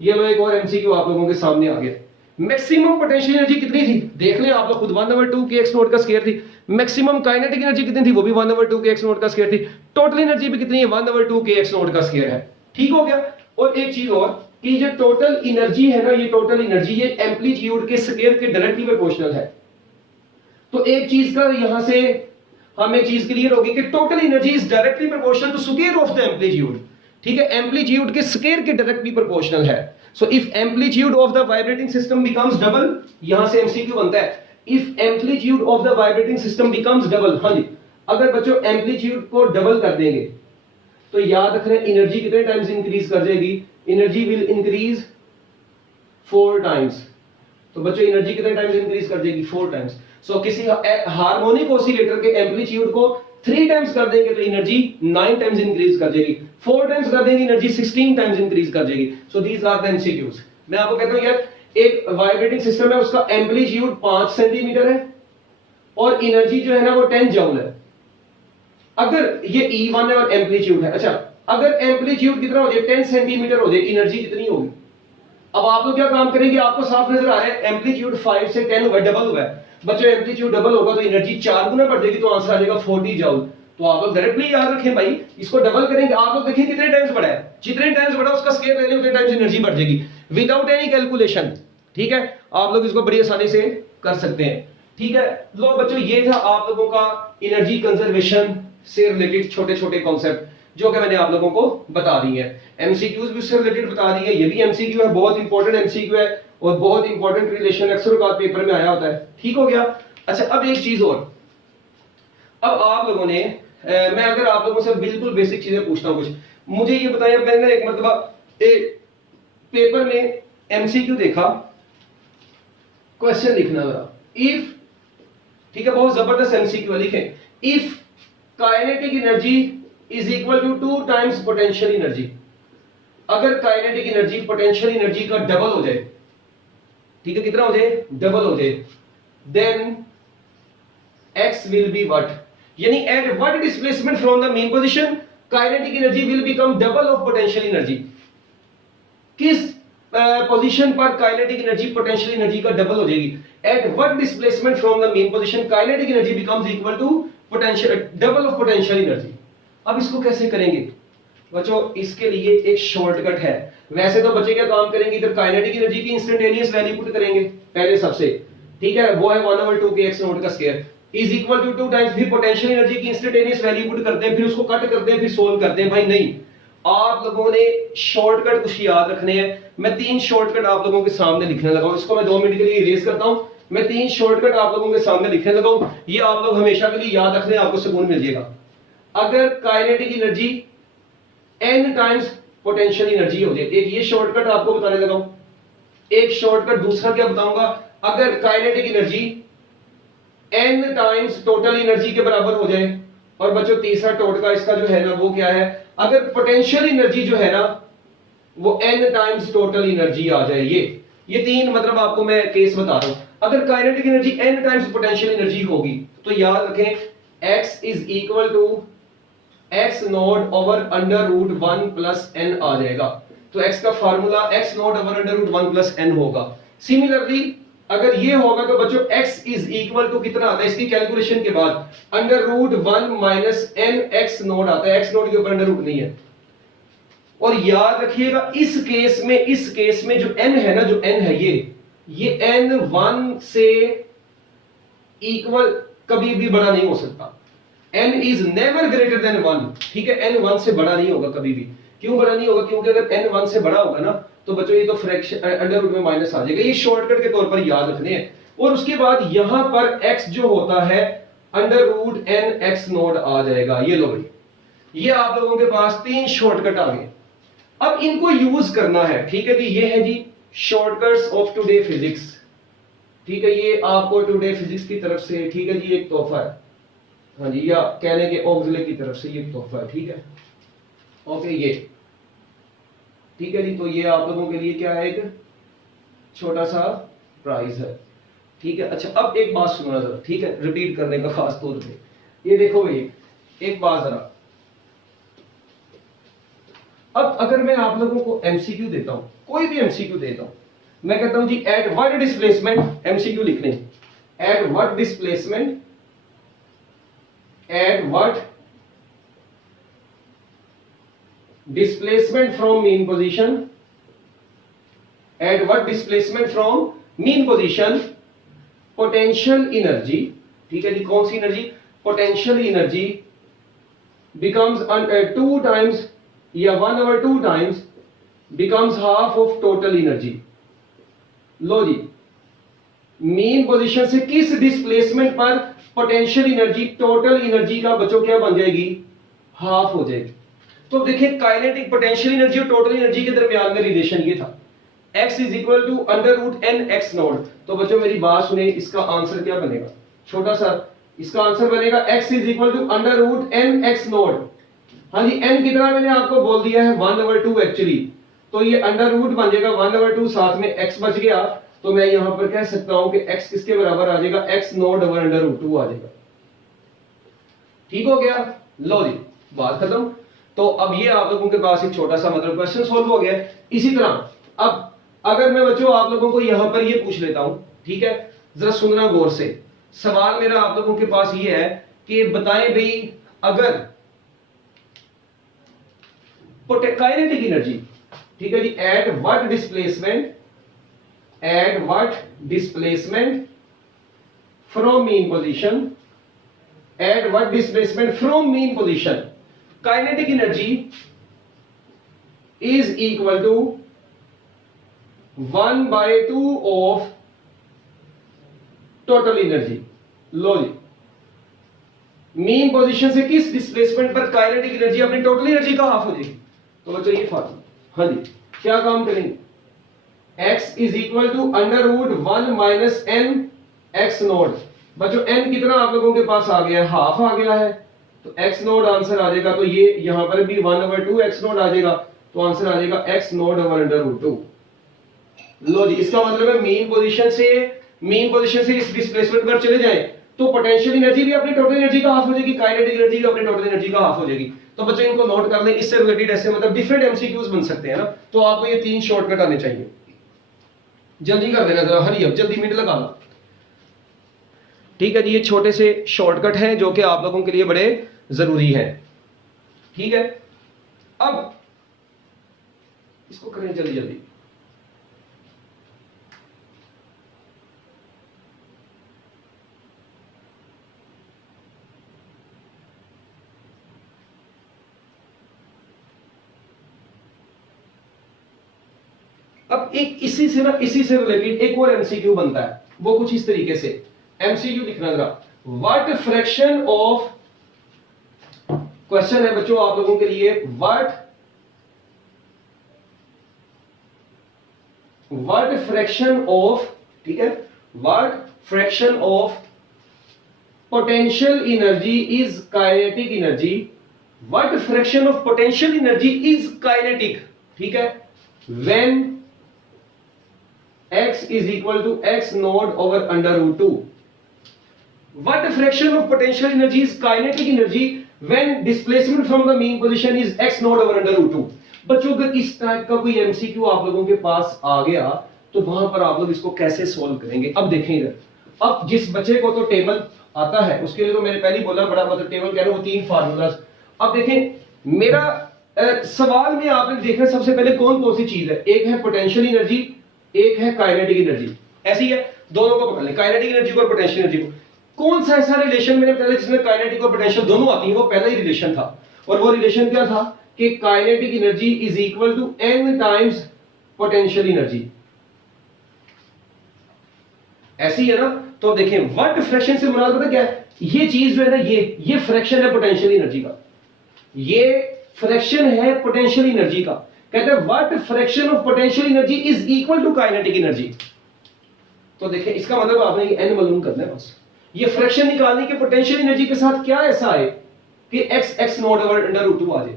ये लो एक और एमसीक्यू आप लोगों के सामने आ गया। मैक्सिमम पोटेंशियल एनर्जी कितनी थी देख लें आप लोग खुद, 1/2 के x नॉट का स्क्वायर थी। मैक्सिमम काइनेटिक एनर्जी कितनी थी, वो भी 1/2 के x नॉट का स्क्वायर थी। टोटल एनर्जी भी कितनी है, 1/2 के x नॉट का स्क्वायर है, ठीक हो गया। और एक चीज और कि जो टोटल एनर्जी है ना, ये टोटल एनर्जी ये एम्पलीट्यूड के स्क्वायर के डायरेक्टली प्रोपोर्शनल है। तो एक चीज का यहां से हमें चीज क्लियर होगी कि total energy is directly proportional to square of the amplitude, ठीक है। एम्पलीट्यूड के स्क्वायर के डायरेक्टली प्रोपोर्शनल है। So if amplitude of the vibrating system becomes double, यहां से एमसीक्यू बनता है, if amplitude of the vibrating system becomes double, हां जी, अगर बच्चों एम्पलीट्यूड को डबल कर देंगे तो याद रखना एनर्जी कितने टाइम्स इंक्रीज कर जाएगी, एनर्जी विल इंक्रीज 4 टाइम्स। तो बच्चों एनर्जी कितने टाइम्स इंक्रीज कर जाएगी, 4 टाइम्स। सो किसी हार्मोनिक ऑसिलेटर के एम्पलीट्यूड को 3 टाइम्स कर देंगे तो एनर्जी 9 टाइम्स इंक्रीज कर जाएगी, 4 टाइम्स कर देंगे एनर्जी 16 टाइम्स इंक्रीज कर जाएगी। सो दीस आर द एमसीक्यूज। मैं आपको कहता हूं यार, एक वाइब्रेटिंग सिस्टम है, उसका एम्पलीट्यूड 5 सेंटीमीटर है और एनर्जी जो है ना वो 10 जूल है। अगर ये E1 है और एम्पलीट्यूड है, अच्छा अगर एम्पलीट्यूड कितना हो जाए, 10 सेंटीमीटर हो जाए, एनर्जी कितनी होगी? अब आप लोग क्या काम करेंगे, आपको साफ नजर आ रहा है एम्पलीट्यूड 5 से 10 हुआ, डबल हुआ है। बच्चों एम्पलीट्यूड डबल होगा तो एनर्जी 4 गुना बढ़ जाएगी, तो आंसर आ जाएगा 40 जूल। तो आप लोग डायरेक्टली याद रखें भाई, इसको डबल करेंगे, आप लोग देखिए कितने टाइम्स बढ़ा है, जितने टाइम्स बढ़ा उसका स्क्वायर ले लें उतने टाइम्स एनर्जी बढ़ जाएगी विदाउट एनी कैलकुलेशन, ठीक है। आप लोग इसको बड़ी आसानी से कर सकते हैं, ठीक है। लो बच्चों, ये था आप लोगों का एनर्जी कंजर्वेशन से रिलेटेड छोटे छोटे कॉन्सेप्ट जो कि मैंने आप लोगों को बता दी है। एमसीक्यूज भी उससे रिलेटेड बता दी है, ये भी एमसीक्यू है, बहुत इंपॉर्टेंट एमसीक्यू है और बहुत इंपॉर्टेंट रिलेशन अक्सर औकात पेपर में आया होता है, ठीक हो गया। अच्छा अब एक चीज और, अब आप लोगों ने मैं अगर आप लोगों से बिल्कुल बेसिक चीजें पूछता हूं कुछ, मुझे ये बताइए, मैंने ना एक मरतबा पेपर में एमसीक्यू देखा, क्वेश्चन लिखना जरा, इफ, ठीक है, बहुत जबरदस्त एमसीक्यू लिखें, if kinetic energy is equal to 2 times potential energy, अगर काइनेटिक एनर्जी पोटेंशियल एनर्जी का डबल हो जाए, ठीक है, कितना हो जाए, डबल हो जाए, then x will be what, यानी at what displacement from the mean position kinetic energy will become double of potential energy, किस पोजीशन पर काइनेटिक एनर्जी पोटेंशियल एनर्जी का डबल हो जाएगी, at what displacement from the mean position kinetic energy becomes equal to potential double of potential energy। अब इसको कैसे करेंगे बच्चों, इसके लिए एक शॉर्टकट है। वैसे तो बच्चे क्या काम करेंगे, इधर काइनेटिक एनर्जी की इंस्टेंटेनियस वैल्यू पुट करेंगे पहले सबसे, ठीक है, वो है 1/2 के x नॉट का square is equal to 2 times, फिर पोटेंशियल एनर्जी की इंस्टेंटेनियस वैल्यू पुट करते हैं, फिर उसको कट करते हैं, फिर सोल्व करते हैं। भाई नहीं, आप लोगों ने शॉर्टकट कुछ याद रखने हैं। मैं 3 शॉर्टकट आप लोगों के सामने लिखने लगा हूं, इसको मैं 2 मिनट के लिए इरेज करता हूं। मैं 3 शॉर्टकट आप लोगों के सामने लिखने लगा हूं, ये आप लोग हमेशा के लिए याद रखने, आपको सुकून मिल जाएगा। अगर kinetic energy n times potential energy हो जाए, एक ये शॉर्टकट आपको बताने लगा हूं। एक शॉर्टकट दूसरा क्या बताऊंगा, अगर kinetic energy n times total energy के बराबर हो जाए, और बच्चों तीसरा टोटका इसका जो है ना वो क्या है, अगर पोटेंशियल एनर्जी जो है ना वो n टाइम्स टोटल एनर्जी आ जाए। ये 3 मतलब आपको मैं केस बता रहा हूं। अगर kinetic energy n times potential energy होगी तो याद रखें x is equal to x naught over under root 1 plus n आ जाएगा। तो x का formula x naught over under root 1 plus n होगा। सिमिलरली अगर ये होगा तो बच्चों x इज इक्वल टू कितना आता है, इसकी कैलकुलेशन के बाद under root 1 minus n x naught आता है, x नॉट के ऊपर अंडर रूट नहीं है। और याद रखिएगा इस केस में जो n है ना, जो n है ये n 1 से इक्वल कभी भी बड़ा नहीं हो सकता। n is never greater than 1, ठीक है, n 1 से बड़ा नहीं होगा कभी भी। क्यों बड़ा नहीं होगा? क्योंकि अगर n 1 से बड़ा होगा ना तो बच्चों ये तो फ्रैक्शन अंडर रूट में माइनस आ जाएगा। ये शॉर्टकट के तौर पर याद रखने हैं। और उसके बाद यहां पर x जो होता है अंडर रूट n x नोड आ जाएगा। ये लो भाई, ये आप लोगों के पास 3 शॉर्टकट आ गए। अब इनको यूज करना है, ठीक है जी। ये है जी शॉर्टकट्स ऑफ टुडे फिजिक्स, ठीक है, ये आपको टुडे फिजिक्स की तरफ से, ठीक है जी, एक तोहफा है, हाँ जी, या कहने के ऑक्सिले की तरफ से ये तोहफा है, ठीक है, ओके, ये ठीक है जी। तो ये आप लोगों के लिए क्या है, एक छोटा सा प्राइज है, ठीक है। अच्छा, अब एक बात सुनना जरा, ठीक है, रिपीट करने का खास तौर पे। ये देखो भाई, एक बात जरा, अब अगर मैं आप लोगों को एमसीक्यू देता हूं, कोई भी एमसीक्यू देता हूं, मैं कहता हूं जी एट व्हाट डिस्प्लेसमेंट, एमसीक्यू लिखने, at what displacement, at what displacement from mean position, at what displacement from mean position potential energy, ठीक है जी, कौन सी energy? Potential energy becomes 2 times या 1/2 times becomes half of total energy। लो जी, mean position से किस डिस्प्लेसमेंट पर पोटेंशियल एनर्जी टोटल एनर्जी का बच्चों क्या बन जाएगी? हाफ हो जाएगी। तो देखिए काइनेटिक पोटेंशियल एनर्जी और टोटल एनर्जी के दरमियान में रिलेशन ये था, x is equal to under root N X naught. तो बच्चों मेरी बात सुने, इसका आंसर क्या बनेगा? छोटा सा इसका आंसर बनेगा x is equal to under root N X naught. हाँ जी, n कितना मैंने आपको बोल दिया है 1/2 एक्चुअली, तो ये अंडर रूट बन जाएगा 1/2, साथ में x बच गया, तो मैं यहां पर कह सकता हूं कि x किसके बराबर आ जाएगा? x naught over under root 2 आ जाएगा। ठीक हो गया? लो जी, बात खत्म। तो अब ये आप लोगों के पास एक छोटा सा मतलब क्वेश्चन सॉल्व हो गया। इसी तरह अब अगर मैं बच्चों आप लोगों को यहां पर ये पूछ लेता हूं, ठीक है, जरा सुनना गौर से। सवाल मेरा आप लोगों के पास ये है कि बताएं भाई, अगर काइनेटिक एनर्जी, ठीक है जी, at what displacement, at what displacement from mean position, at what displacement from mean position kinetic energy is equal to 1/2 of total energy. लो जी, मीन पोजीशन से किस डिस्प्लेसमेंट पर काइनेटिक एनर्जी अपनी टोटल एनर्जी का हाफ हो जाएगी? तो बच्चों ये फॉर्मूला, हाँ जी, क्या काम करेंगे? x is equal to under root 1 minus N X naught. बच्चों n कितना आप लोगों के पास आ गया है? हाफ आ गया है, तो x नोड आंसर आ जाएगा। तो ये यहां पर भी 1/2 x नोड आ जाएगा, तो आंसर आ जाएगा x naught over under root 2। लो जी, इसका मतलब है मीन पोजीशन से इस डिस्प्लेसमेंट पर चले जाएं तो पोटेंशियल एनर्जी भी अपनी टोटल एनर्जी का हाफ हो जाएगी, काइनेटिक एनर्जी भी अपनी टोटल एनर्जी का हाफ हो जाएगी। तो बच्चों इनको नोट कर लें, इससे रिलेटेड ऐसे मतलब डिफरेंट एमसीक्यूज बन सकते हैं ना। तो आपको ये 3 शॉर्टकट आने चाहिए। जल्दी कर देना जरा, हरी अब जल्दी मिनट लगा लो। ठीक है जी, ये छोटे से शॉर्टकट हैं जो कि आप लोगों के लिए बड़े जरूरी हैं। ठीक है, अब इसको करें जल्दी जल्दी। अब एक इसी से रिलेटेड एक और एमसीक्यू बनता है, वो कुछ इस तरीके से। एमसीक्यू लिखना जरा, व्हाट फ्रैक्शन ऑफ, क्वेश्चन है बच्चों आप लोगों के लिए, व्हाट फ्रैक्शन ऑफ, ठीक है, what fraction of potential energy is kinetic energy, what fraction of potential energy is kinetic, ठीक है, when x is equal to x node over under root 2. What fraction of potential energy is kinetic energy when displacement from the mean position is x node over under root 2? बच्चों अगर इस type का कोई MCQ आप लोगों के पास आ गया तो वहां पर आप लोग इसको कैसे सॉल्व करेंगे? अब देखें इधर, अब जिस बच्चे को तो टेबल आता है उसके लिए तो मैंने पहले बोला बड़ा मतलब टेबल कह रहा हूं, 3 फार्मूलाज। अब देखें मेरा सवाल में आपने देखना सबसे पहले कौन कौन सी चीज है, एक है पोटेंशियल एनर्जी, एक है काइनेटिक एनर्जी। ऐसी है, दोनों को पकड़ लें, काइनेटिक एनर्जी को और पोटेंशियल एनर्जी को। कौन सा ऐसा रिलेशन मैंने बताया जिसमें काइनेटिक और पोटेंशियल दोनों आती है? वो पहला ही रिलेशन था, और वो रिलेशन क्या था कि kinetic energy is equal to n times potential energy. ऐसी है ना? तो देखें वर्क फ्रैक्शन से मुराद पता क्या है? ये चीज जो है ना, ये फ्रैक्शन है पोटेंशियल एनर्जी का, ये फ्रैक्शन है पोटेंशियल एनर्जी का। कहते हैं what fraction of potential energy is equal to kinetic energy. तो देखें इसका मतलब आपने n मालूम करना है बस। ये फ्रैक्शन निकालने के पोटेंशियल एनर्जी के साथ क्या ऐसा है कि x naught over under root 2 आ जाए।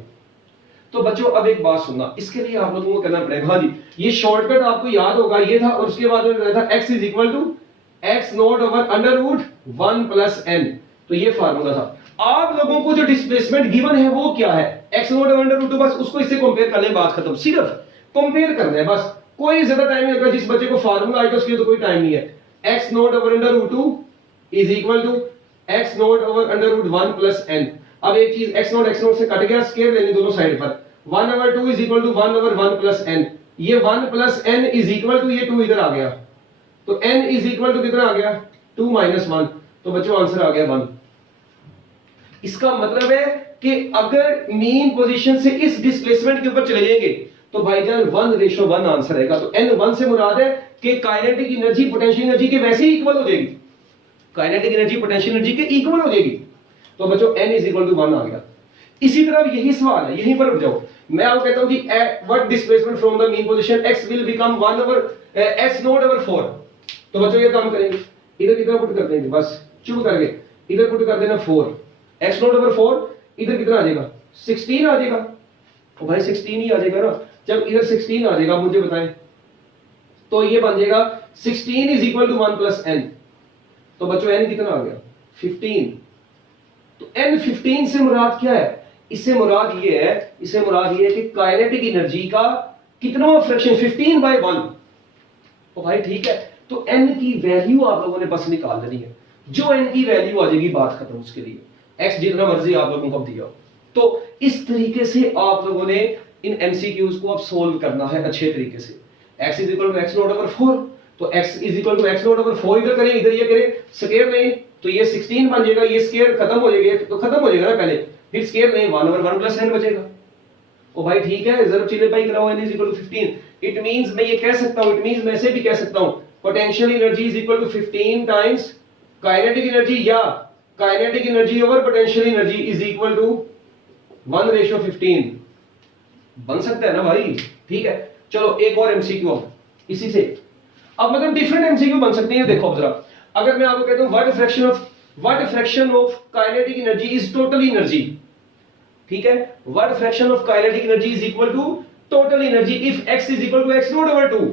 तो बच्चों अब एक बात सुनना, इसके लिए आप लोगों को करना पड़ेगा, हाँ जी ये शॉर्टकट आपको याद होगा, ये था, और उसके बाद में था x is equal to x naught over under root 1 plus n। तो ये फार्मूला था। आप लोगों को जो डिस्प्लेसमेंट गिवन है वो क्या है? x naught over under root 2, बस उसको इससे कंपेयर कर ले, बात खत्म। सिर्फ कंपेयर करना है बस, कोई ज्यादा टाइम नहीं लगेगा। जिस बच्चे को फार्मूला आएगा उसके लिए तो कोई टाइम नहीं है। x naught over under root 2 is equal to x naught over under root 1 plus n। अब एक चीज x नॉट से कट गया, स्क्वायर लेने दोनों साइड पर। 1 over 2 is equal to 1 over 1 plus n। ये 1 plus n is equal to ये 2 इधर आ गया, तो n इज इक्वल टू कितना आ गया? 2 माइनस 1। तो बच्चों आंसर आ गया 1। इसका मतलब है कि अगर मीन पोजीशन से इस डिस्प्लेसमेंट के ऊपर चले जाएंगे तो भाईजान 1:1 आंसर आएगा। तो n 1 से मुराद है कि काइनेटिक एनर्जी पोटेंशियल एनर्जी के वैसे ही इक्वल हो जाएगी, काइनेटिक एनर्जी पोटेंशियल एनर्जी के इक्वल हो जाएगी। तो बच्चों n इज इक्वल टू 1 आ गया। इसी तरह यही सवाल है, यहीं पर रुक जाओ। मैं आपको कहता हूं कि what displacement from the mean position x will become 1 over x naught over 4। तो बच्चों ये काम करेंगे, इधर कितना पुट कर देंगे, बस चुप करके इधर पुट कर देना 4, x नॉट ओवर 4, इधर कितना आ जाएगा? 16 आ जाएगा। तो भाई 16 ही आ जाएगा ना। जब इधर 16 आ जाएगा मुझे बताएं, तो ये बन जाएगा 16 is equal to 1 plus n। तो बच्चों n कितना आ गया? 15। तो n 15 से मुराद क्या है? इससे मुराद ये है कि काइनेटिक एनर्जी का कितना फ्रैक्शन 15/1। तो भाई ठीक है, तो n की वैल्यू आप लोगों ने बस निकाल लेनी है। जो n की वैल्यू आ जाएगी बात खत्म। उसके लिए x जितना मर्जी आप लोगों को दिया हो। तो इस तरीके से आप लोगों ने इन एमसीक्यूज को अब सोल्व करना है अच्छे तरीके से। x is equal to x naught over 4, तो x is equal to x naught over 4 इधर करें, इधर ये करें, स्क्वायर लें तो ये 16 बन जाएगा, ये स्क्वायर खत्म हो जाएगा, तो खत्म हो जाएगा ना पहले, फिर स्क्वायर लें 1 ओवर 1 प्लस n बचेगा। ओ भाई ठीक है, जरूर चिल्लीफाई कराओ, n is equal to 15। It means मैं ये कह सकता हूं, इट मींस मैं ऐसे भी कह सकता हूं potential energy is equal to 15 times kinetic energy, या kinetic energy over potential energy is equal to 1:15। बन सकता है ना भाई? ठीक है, चलो एक और एमसीक्यू इसी से। अब मतलब डिफरेंट एमसीक्यू बन सकते हैं। देखो अब जरा, अगर मैं आपको कहता हूं what fraction of kinetic energy is total energy, ठीक है, what fraction of kinetic energy is equal to total energy if x is equal to x naught over 2।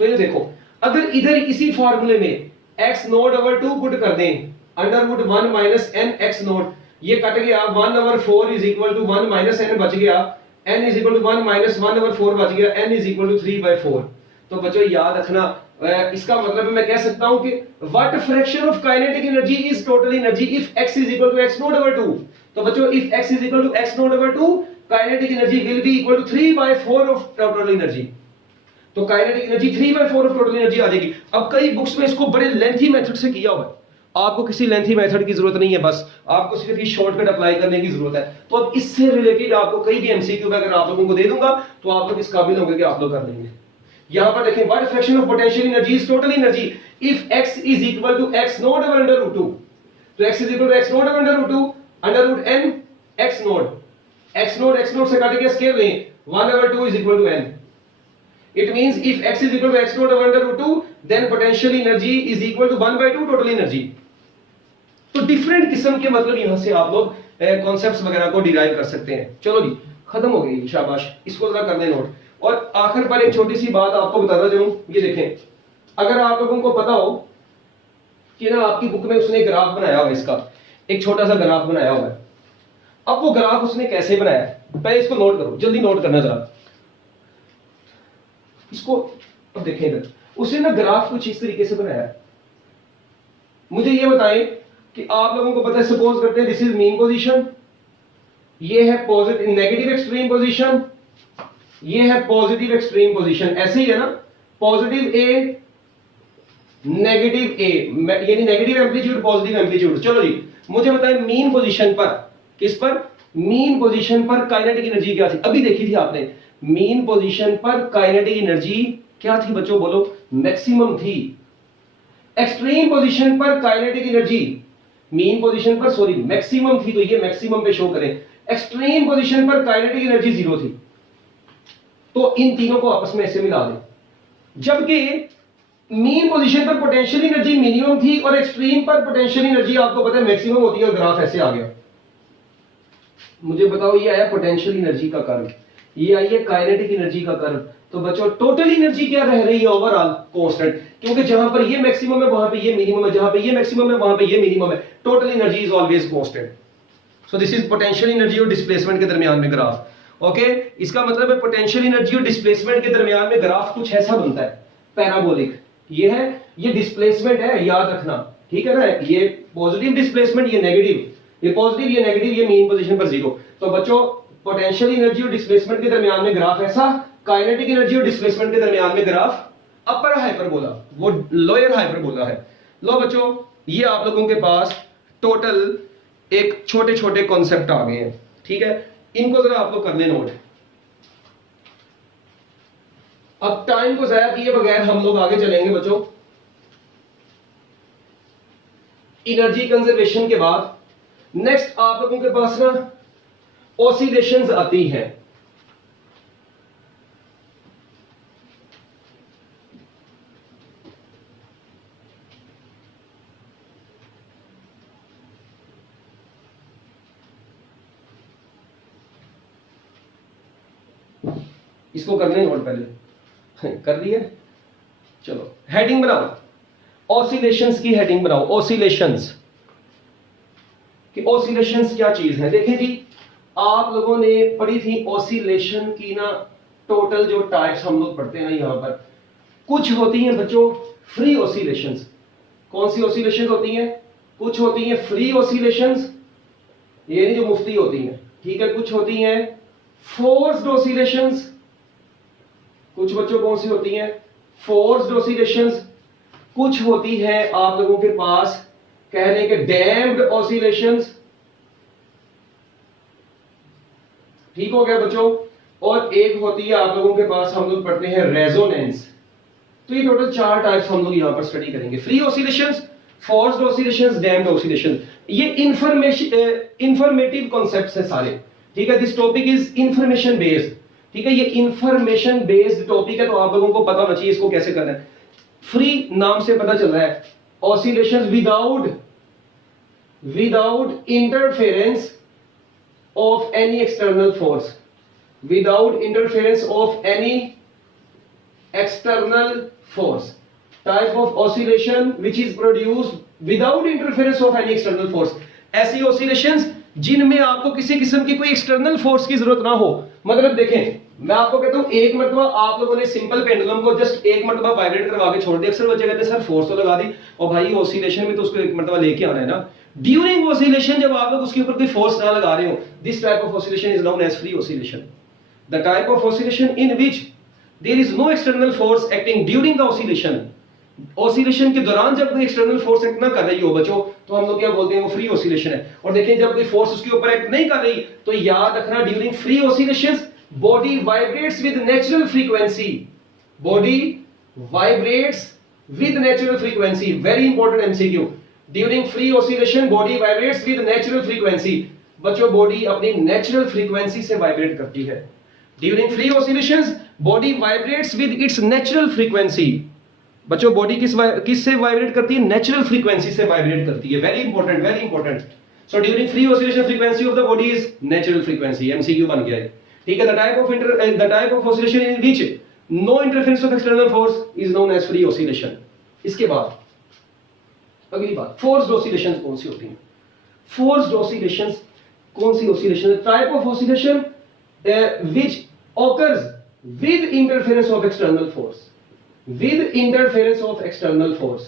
तो ये देखो, अगर इधर इसी फार्मूले में x नॉट ओवर 2 पुट कर दें, under root 1 minus n x naught, ये कट गया, 1 over 4 is equal to 1 minus n बच गया, n is equal to 1 minus 1 over 4 बच गया, n इज इक्वल टू 3/4। तो बच्चों याद रखना, इसका मतलब मैं कह सकता हूं कि what fraction of kinetic energy is total energy if x is equal to x naught over 2। तो बच्चों if x is equal to x naught over 2, kinetic energy will be equal to 3/4 of total energy. तो kinetic energy 3/4 of total energy आ जाएगी। अब कई books में इसको बड़े लेंथी मेथड से किया हुआ है, आपको किसी लेंथी मेथड की जरूरत नहीं है, बस आपको सिर्फ ये शॉर्टकट अप्लाई करने की जरूरत है। तो अब इससे रिलेटेड आपको कई भी एमसीक्यू अगर आप लोगों को दे दूंगा तो आप लोग इस काबिल होंगे कि आप लोग कर लेंगे। यहां पर देखें, what fraction of potential energy is total energy if x is equal to x naught over under root 2। तो x is equal to x naught over under root 2 under root n x naught से काट के square लें, 1 over 2 is equal to n। It means if x is equal to x naught over under root 2, then potential energy is equal to 1/2 total energy। तो different किस्म के मतलब यहां से आप लोग कॉन्सेप्ट्स वगैरह को डिराइव कर सकते हैं। चलो जी, खत्म हो गई, शाबाश, इसको जरा कर दें नोट। और आखिर पर एक छोटी सी बात आपको बताना चाहूं, ये देखें, अगर आप लोगों को पता हो कि ना आपकी बुक में उसने ग्राफ बनाया हुआ है, इसका एक छोटा सा ग्राफ बनाया हुआ है। अब वो ग्राफ उसने कैसे बनाया है, पहले इसको नोट करो, जल्दी नोट करना जरा इसको। अब देखें इधर, उसने ना ग्राफ कुछ इस तरीके से बनाया है। मुझे ये बताएं कि आप लोगों को पता है, सपोज करते हैं दिस इज मीन पोजीशन, ये है पॉजिटिव नेगेटिव एक्सट्रीम पोजीशन, ये है पॉजिटिव एक्सट्रीम पोजीशन, ऐसे ही है ना, पॉजिटिव ए नेगेटिव ए, यानी नेगेटिव एम्पलीट्यूड पॉजिटिव एम्पलीट्यूड। चलो जी, मुझे बताएं मीन पोजीशन पर, किस पर, मीन पोजीशन पर काइनेटिक एनर्जी क्या थी? अभी देखी थी आपने, मीन पोजीशन पर काइनेटिक एनर्जी क्या थी बच्चों, बोलो, मैक्सिमम थी। एक्सट्रीम पोजीशन पर काइनेटिक एनर्जी, मीन पोजीशन पर सॉरी मैक्सिमम थी, तो ये मैक्सिमम पे शो करें। एक्सट्रीम पोजीशन पर काइनेटिक एनर्जी 0 थी, तो इन तीनों को आपस में ऐसे मिला दें। जबकि मीन पोजीशन पर पोटेंशियल एनर्जी मिनिमम थी और एक्सट्रीम पर पोटेंशियल एनर्जी आपको पता है मैक्सिमम होती है, ग्राफ ऐसे आ गया। मुझे बताओ, ये आया पोटेंशियल एनर्जी का कर्व, ये आई है काइनेटिक एनर्जी का कर्व। तो बच्चों टोटल एनर्जी क्या रह रही है? ओवरऑल कांस्टेंट, क्योंकि जहां पर ये मैक्सिमम है वहां पे ये मिनिमम है, जहां पे ये मैक्सिमम है वहां पे ये मिनिमम है। Total energy is always constant. So this is potential energy और डिस्प्लेसमेंट के दरमियान में ग्राफ। ओके, इसका मतलब है पोटेंशियल एनर्जी और डिस्प्लेसमेंट के दरमियान में ग्राफ कुछ ऐसा बनता है, पैराबोलिक। ये है, ये डिस्प्लेसमेंट है, याद रखना, ठीक है ना। ये पॉजिटिव डिस्प्लेसमेंट, ये नेगेटिव, ये पॉजिटिव, ये नेगेटिव, ये मीन पोजीशन पर 0। तो बच्चों पोटेंशियल एनर्जी और डिस्प्लेसमेंट के दरमियान में ग्राफ ऐसा, काइनेटिक एनर्जी और डिस्प्लेसमेंट के दरमियान में ग्राफ अपर हाइपरबोला, वो लोअर हाइपरबोला है। लो बच्चों, ये आप लोगों के पास टोटल एक छोटे छोटे कॉन्सेप्ट आ गए हैं, ठीक है। इनको जरा आप लोग कर लें नोट। अब टाइम को जाया किए बगैर हम लोग आगे चलेंगे बच्चों। एनर्जी कंजर्वेशन के बाद नेक्स्ट आप लोगों के पास ना ऑसिलेशंस आती हैं। इसको करने नोट पहले कर रही है। चलो हेडिंग बनाओ, ऑसिलेशंस की हेडिंग बनाओ। ऑसिलेशंस कि ऑसिलेशंस क्या चीज है? देखें जी, आप लोगों ने पढ़ी थी ऑसिलेशन की ना, टोटल जो टाइप्स हम लोग पढ़ते हैं ना, यहां पर कुछ होती हैं बच्चों फ्री ऑसिलेशंस। कौन सी ऑसिलेशंस होती हैं? कुछ होती हैं फ्री ऑसिलेशंस, ये नहीं जो मुफ्ती होती हैं, ठीक है। कुछ होती हैं फोर्स्ड ऑसिलेशंस, कुछ बच्चों कौन सी होती हैं? Forced oscillations. कुछ होती है आप लोगों के पास कहने के डैम्प्ड ऑसिलेशंस, ठीक हो गया बच्चों। और एक होती है आप लोगों के पास, हम लोग पढ़ते हैं रेजोनेंस। तो ये टोटल 4 टाइप्स हम लोग यहां पर स्टडी करेंगे। Free oscillations, forced oscillations, damped oscillations. ये इंफॉर्मेटिव कॉन्सेप्ट्स है सारे, ठीक है। This topic is information based, ठीक है। ये इंफॉर्मेशन बेस्ड टॉपिक है, तो आप लोगों को पता होना चाहिए इसको कैसे करना है। फ्री नाम से पता चल रहा है, oscillations without interference of any external force, without interference of any external force. Type of oscillation which is produced without interference of any external force. ऐसी ऑसिलेशंस जिनमें आपको किसी किस्म की कोई एक्सटर्नल फोर्स की जरूरत ना हो। मतलब देखें, मैं आपको कहता हूं एक मरतबा आप लोगों ने सिंपल पेंडुलम को जस्ट एक मरतबा वाइब्रेट करवा के छोड़ दिया। अक्सर बच्चे कहते हैं सर फोर्स तो लगा दी, और भाई ऑसिलेशन में तो उसको एक मरतबा लेके आना है ना। ड्यूरिंग ऑसिलेशन जब आप लोग उसके ऊपर कोई फोर्स ना लगा रहे हो, this type of oscillation is known as free oscillation. The type of oscillation in which there is no external force acting during the oscillation. Oscillation के दौरान जब कोई एक्सटर्नल फोर्स एक्ट ना कर रही हो बच्चों, तो हम लोग क्या बोलते हैं? वो फ्री ऑसिलेशन है। और देखिए जब कोई फोर्स उसके ऊपर एक्ट नहीं कर रही, तो याद रखना during free oscillations body vibrates with natural frequency. Body vibrates with natural frequency, very important MCQ. During free oscillation body vibrates with natural frequency. बच्चों बॉडी अपनी नेचुरल फ्रीक्वेंसी से वाइब्रेट करती है। During free oscillations body vibrates with its natural frequency. बच्चों body किस से vibrate करती है? नेचुरल फ्रीक्वेंसी से वाइब्रेट करती है। Very important, very important. So during free oscillation frequency of the body is natural frequency. MCQ बन गया है, ठीक है। The type of oscillation in which no interference of external force is known as free oscillation. इसके बाद अगली बात, forced oscillations कौन सी होती हैं? फोर्स्ड ऑसिलेशंस कौन सी oscillation? Type of oscillation which occurs with interference of external force, with interference of external force।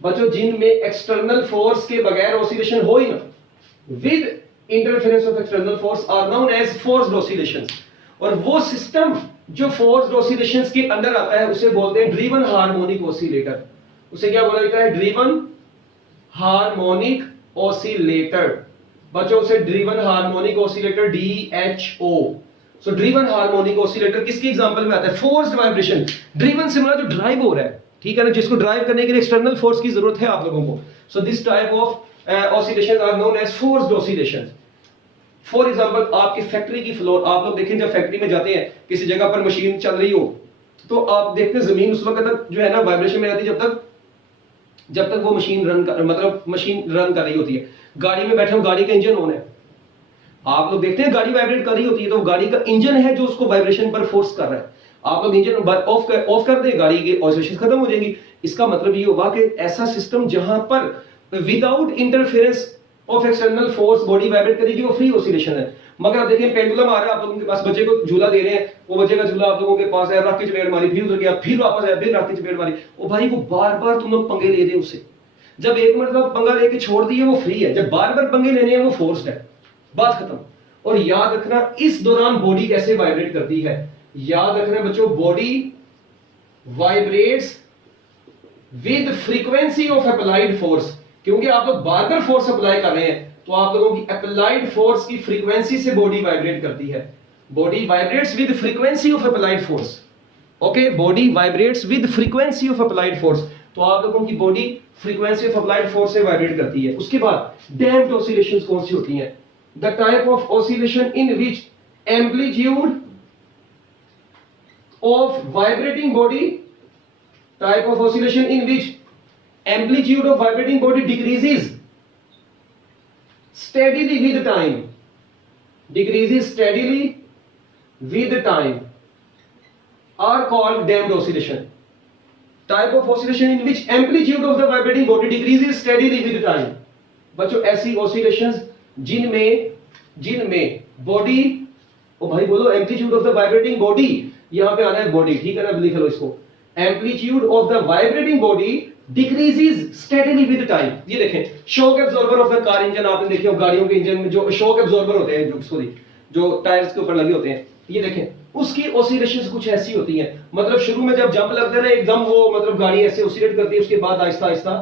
बच्चों जिनमें एक्सटर्नल फोर्स के बगैर ऑसिलेशन हो ही ना, with interference of external force are known as forced oscillations। और वो सिस्टम जो फोर्स्ड ऑसिलेशंस के अंदर आता है उसे बोलते हैं ड्रिवन हार्मोनिक ऑसिलेटर, उसे क्या बोला जाता है? Driven harmonic oscillator. बच्चों से ड्रिवन हार्मोनिक ऑसिलेटर DHO। सो ड्रिवन हार्मोनिक ऑसिलेटर किसकी एग्जांपल में आता है? Forced vibration. ड्रिवन से मतलब जो ड्राइव हो रहा है, ठीक है ना, जिसको ड्राइव करने के लिए एक्सटर्नल फोर्स की जरूरत है आप लोगों को। So this type of oscillation are known as forced oscillation. For example आपकी फैक्ट्री की फ्लोर, आप लोग देखें जब फैक्ट्री में जाते हैं, किसी जगह पर मशीन चल रही हो, तो आप देखते हैं जमीन उस वक्त तक जो है ना वाइब्रेशन में रहती है जब तक वो मशीन रन कर, मतलब मशीन रन कर रही होती है। गाड़ी में बैठे हो, गाड़ी का इंजन ऑन है, आप लोग देखते हैं गाड़ी वाइब्रेट कर रही होती है, तो गाड़ी का इंजन है जो उसको वाइब्रेशन पर फोर्स कर रहा है। आप लोग इंजन ऑफ कर दें, गाड़ी की ऑसिलेशन खत्म हो जाएगी। इसका मतलब ये होगा कि ऐसा सिस्टम जहां पर without interference of external force body vibrate करेगी, वो फ्री ऑसिलेशन है। मगर आप देखिए पेंडुलम आ रहा है आप लोगों के पास, बच्चे को झूला दे रहे हैं, वो बच्चे का झूला आप लोगों के पास है, रख के चपेट मारी, फिर उधर गया, फिर वापस आया, फिर रख के चपेट मारी। ओ भाई वो बार बार तुम लोग पंगे ले रहे हो उससे। जब एक मतलब पंगा लेके छोड़ दिए वो फ्री है, जब बार बार पंगे लेने हैं वो फोर्स्ड है। बात खत्म। और याद रखना इस दौरान बॉडी कैसे वाइब्रेट करती है। याद रखना बच्चों, body vibrates with frequency of applied force. क्योंकि आप लोग बार बार फोर्स अप्लाई कर रहे हैं, तो आप लोगों की अप्लाइड फोर्स की फ्रीक्वेंसी से बॉडी वाइब्रेट करती है। Body vibrates with frequency of applied force. Okay, body vibrates with frequency of applied force. तो आप लोगों की body frequency of applied force से वाइब्रेट करती है। उसके बाद डैम्प्ड ऑसिलेशंस कौन सी होती हैं? The type of oscillation in which amplitude of vibrating body, type of oscillation in which amplitude of vibrating body decreases steadily with time, decreases steadily with time, are called damped oscillation. Type of oscillation in which amplitude of the vibrating body decreases steadily with time. बच्चों ऐसी oscillations जिनमें body, ओ भाई बोलो, amplitude of the vibrating body, यहां पे आना है body, ठीक है ना, लिख लो इसको। amplitude of the vibrating body decreases steadily with time। ये देखें, shock absorber of the car engine आपने देखे हो, गाड़ियों के इंजन में जो शॉक एब्जॉर्बर होते हैं, जो टायर्स के ऊपर लगे होते हैं, ये देखें उसकी ऑसिलेशंस कुछ ऐसी होती हैं। मतलब शुरू में जब जंप लगता है ना एकदम, वो मतलब गाड़ी ऐसे ऑसिलेट करती है, उसके बाद आहिस्ता आहिस्ता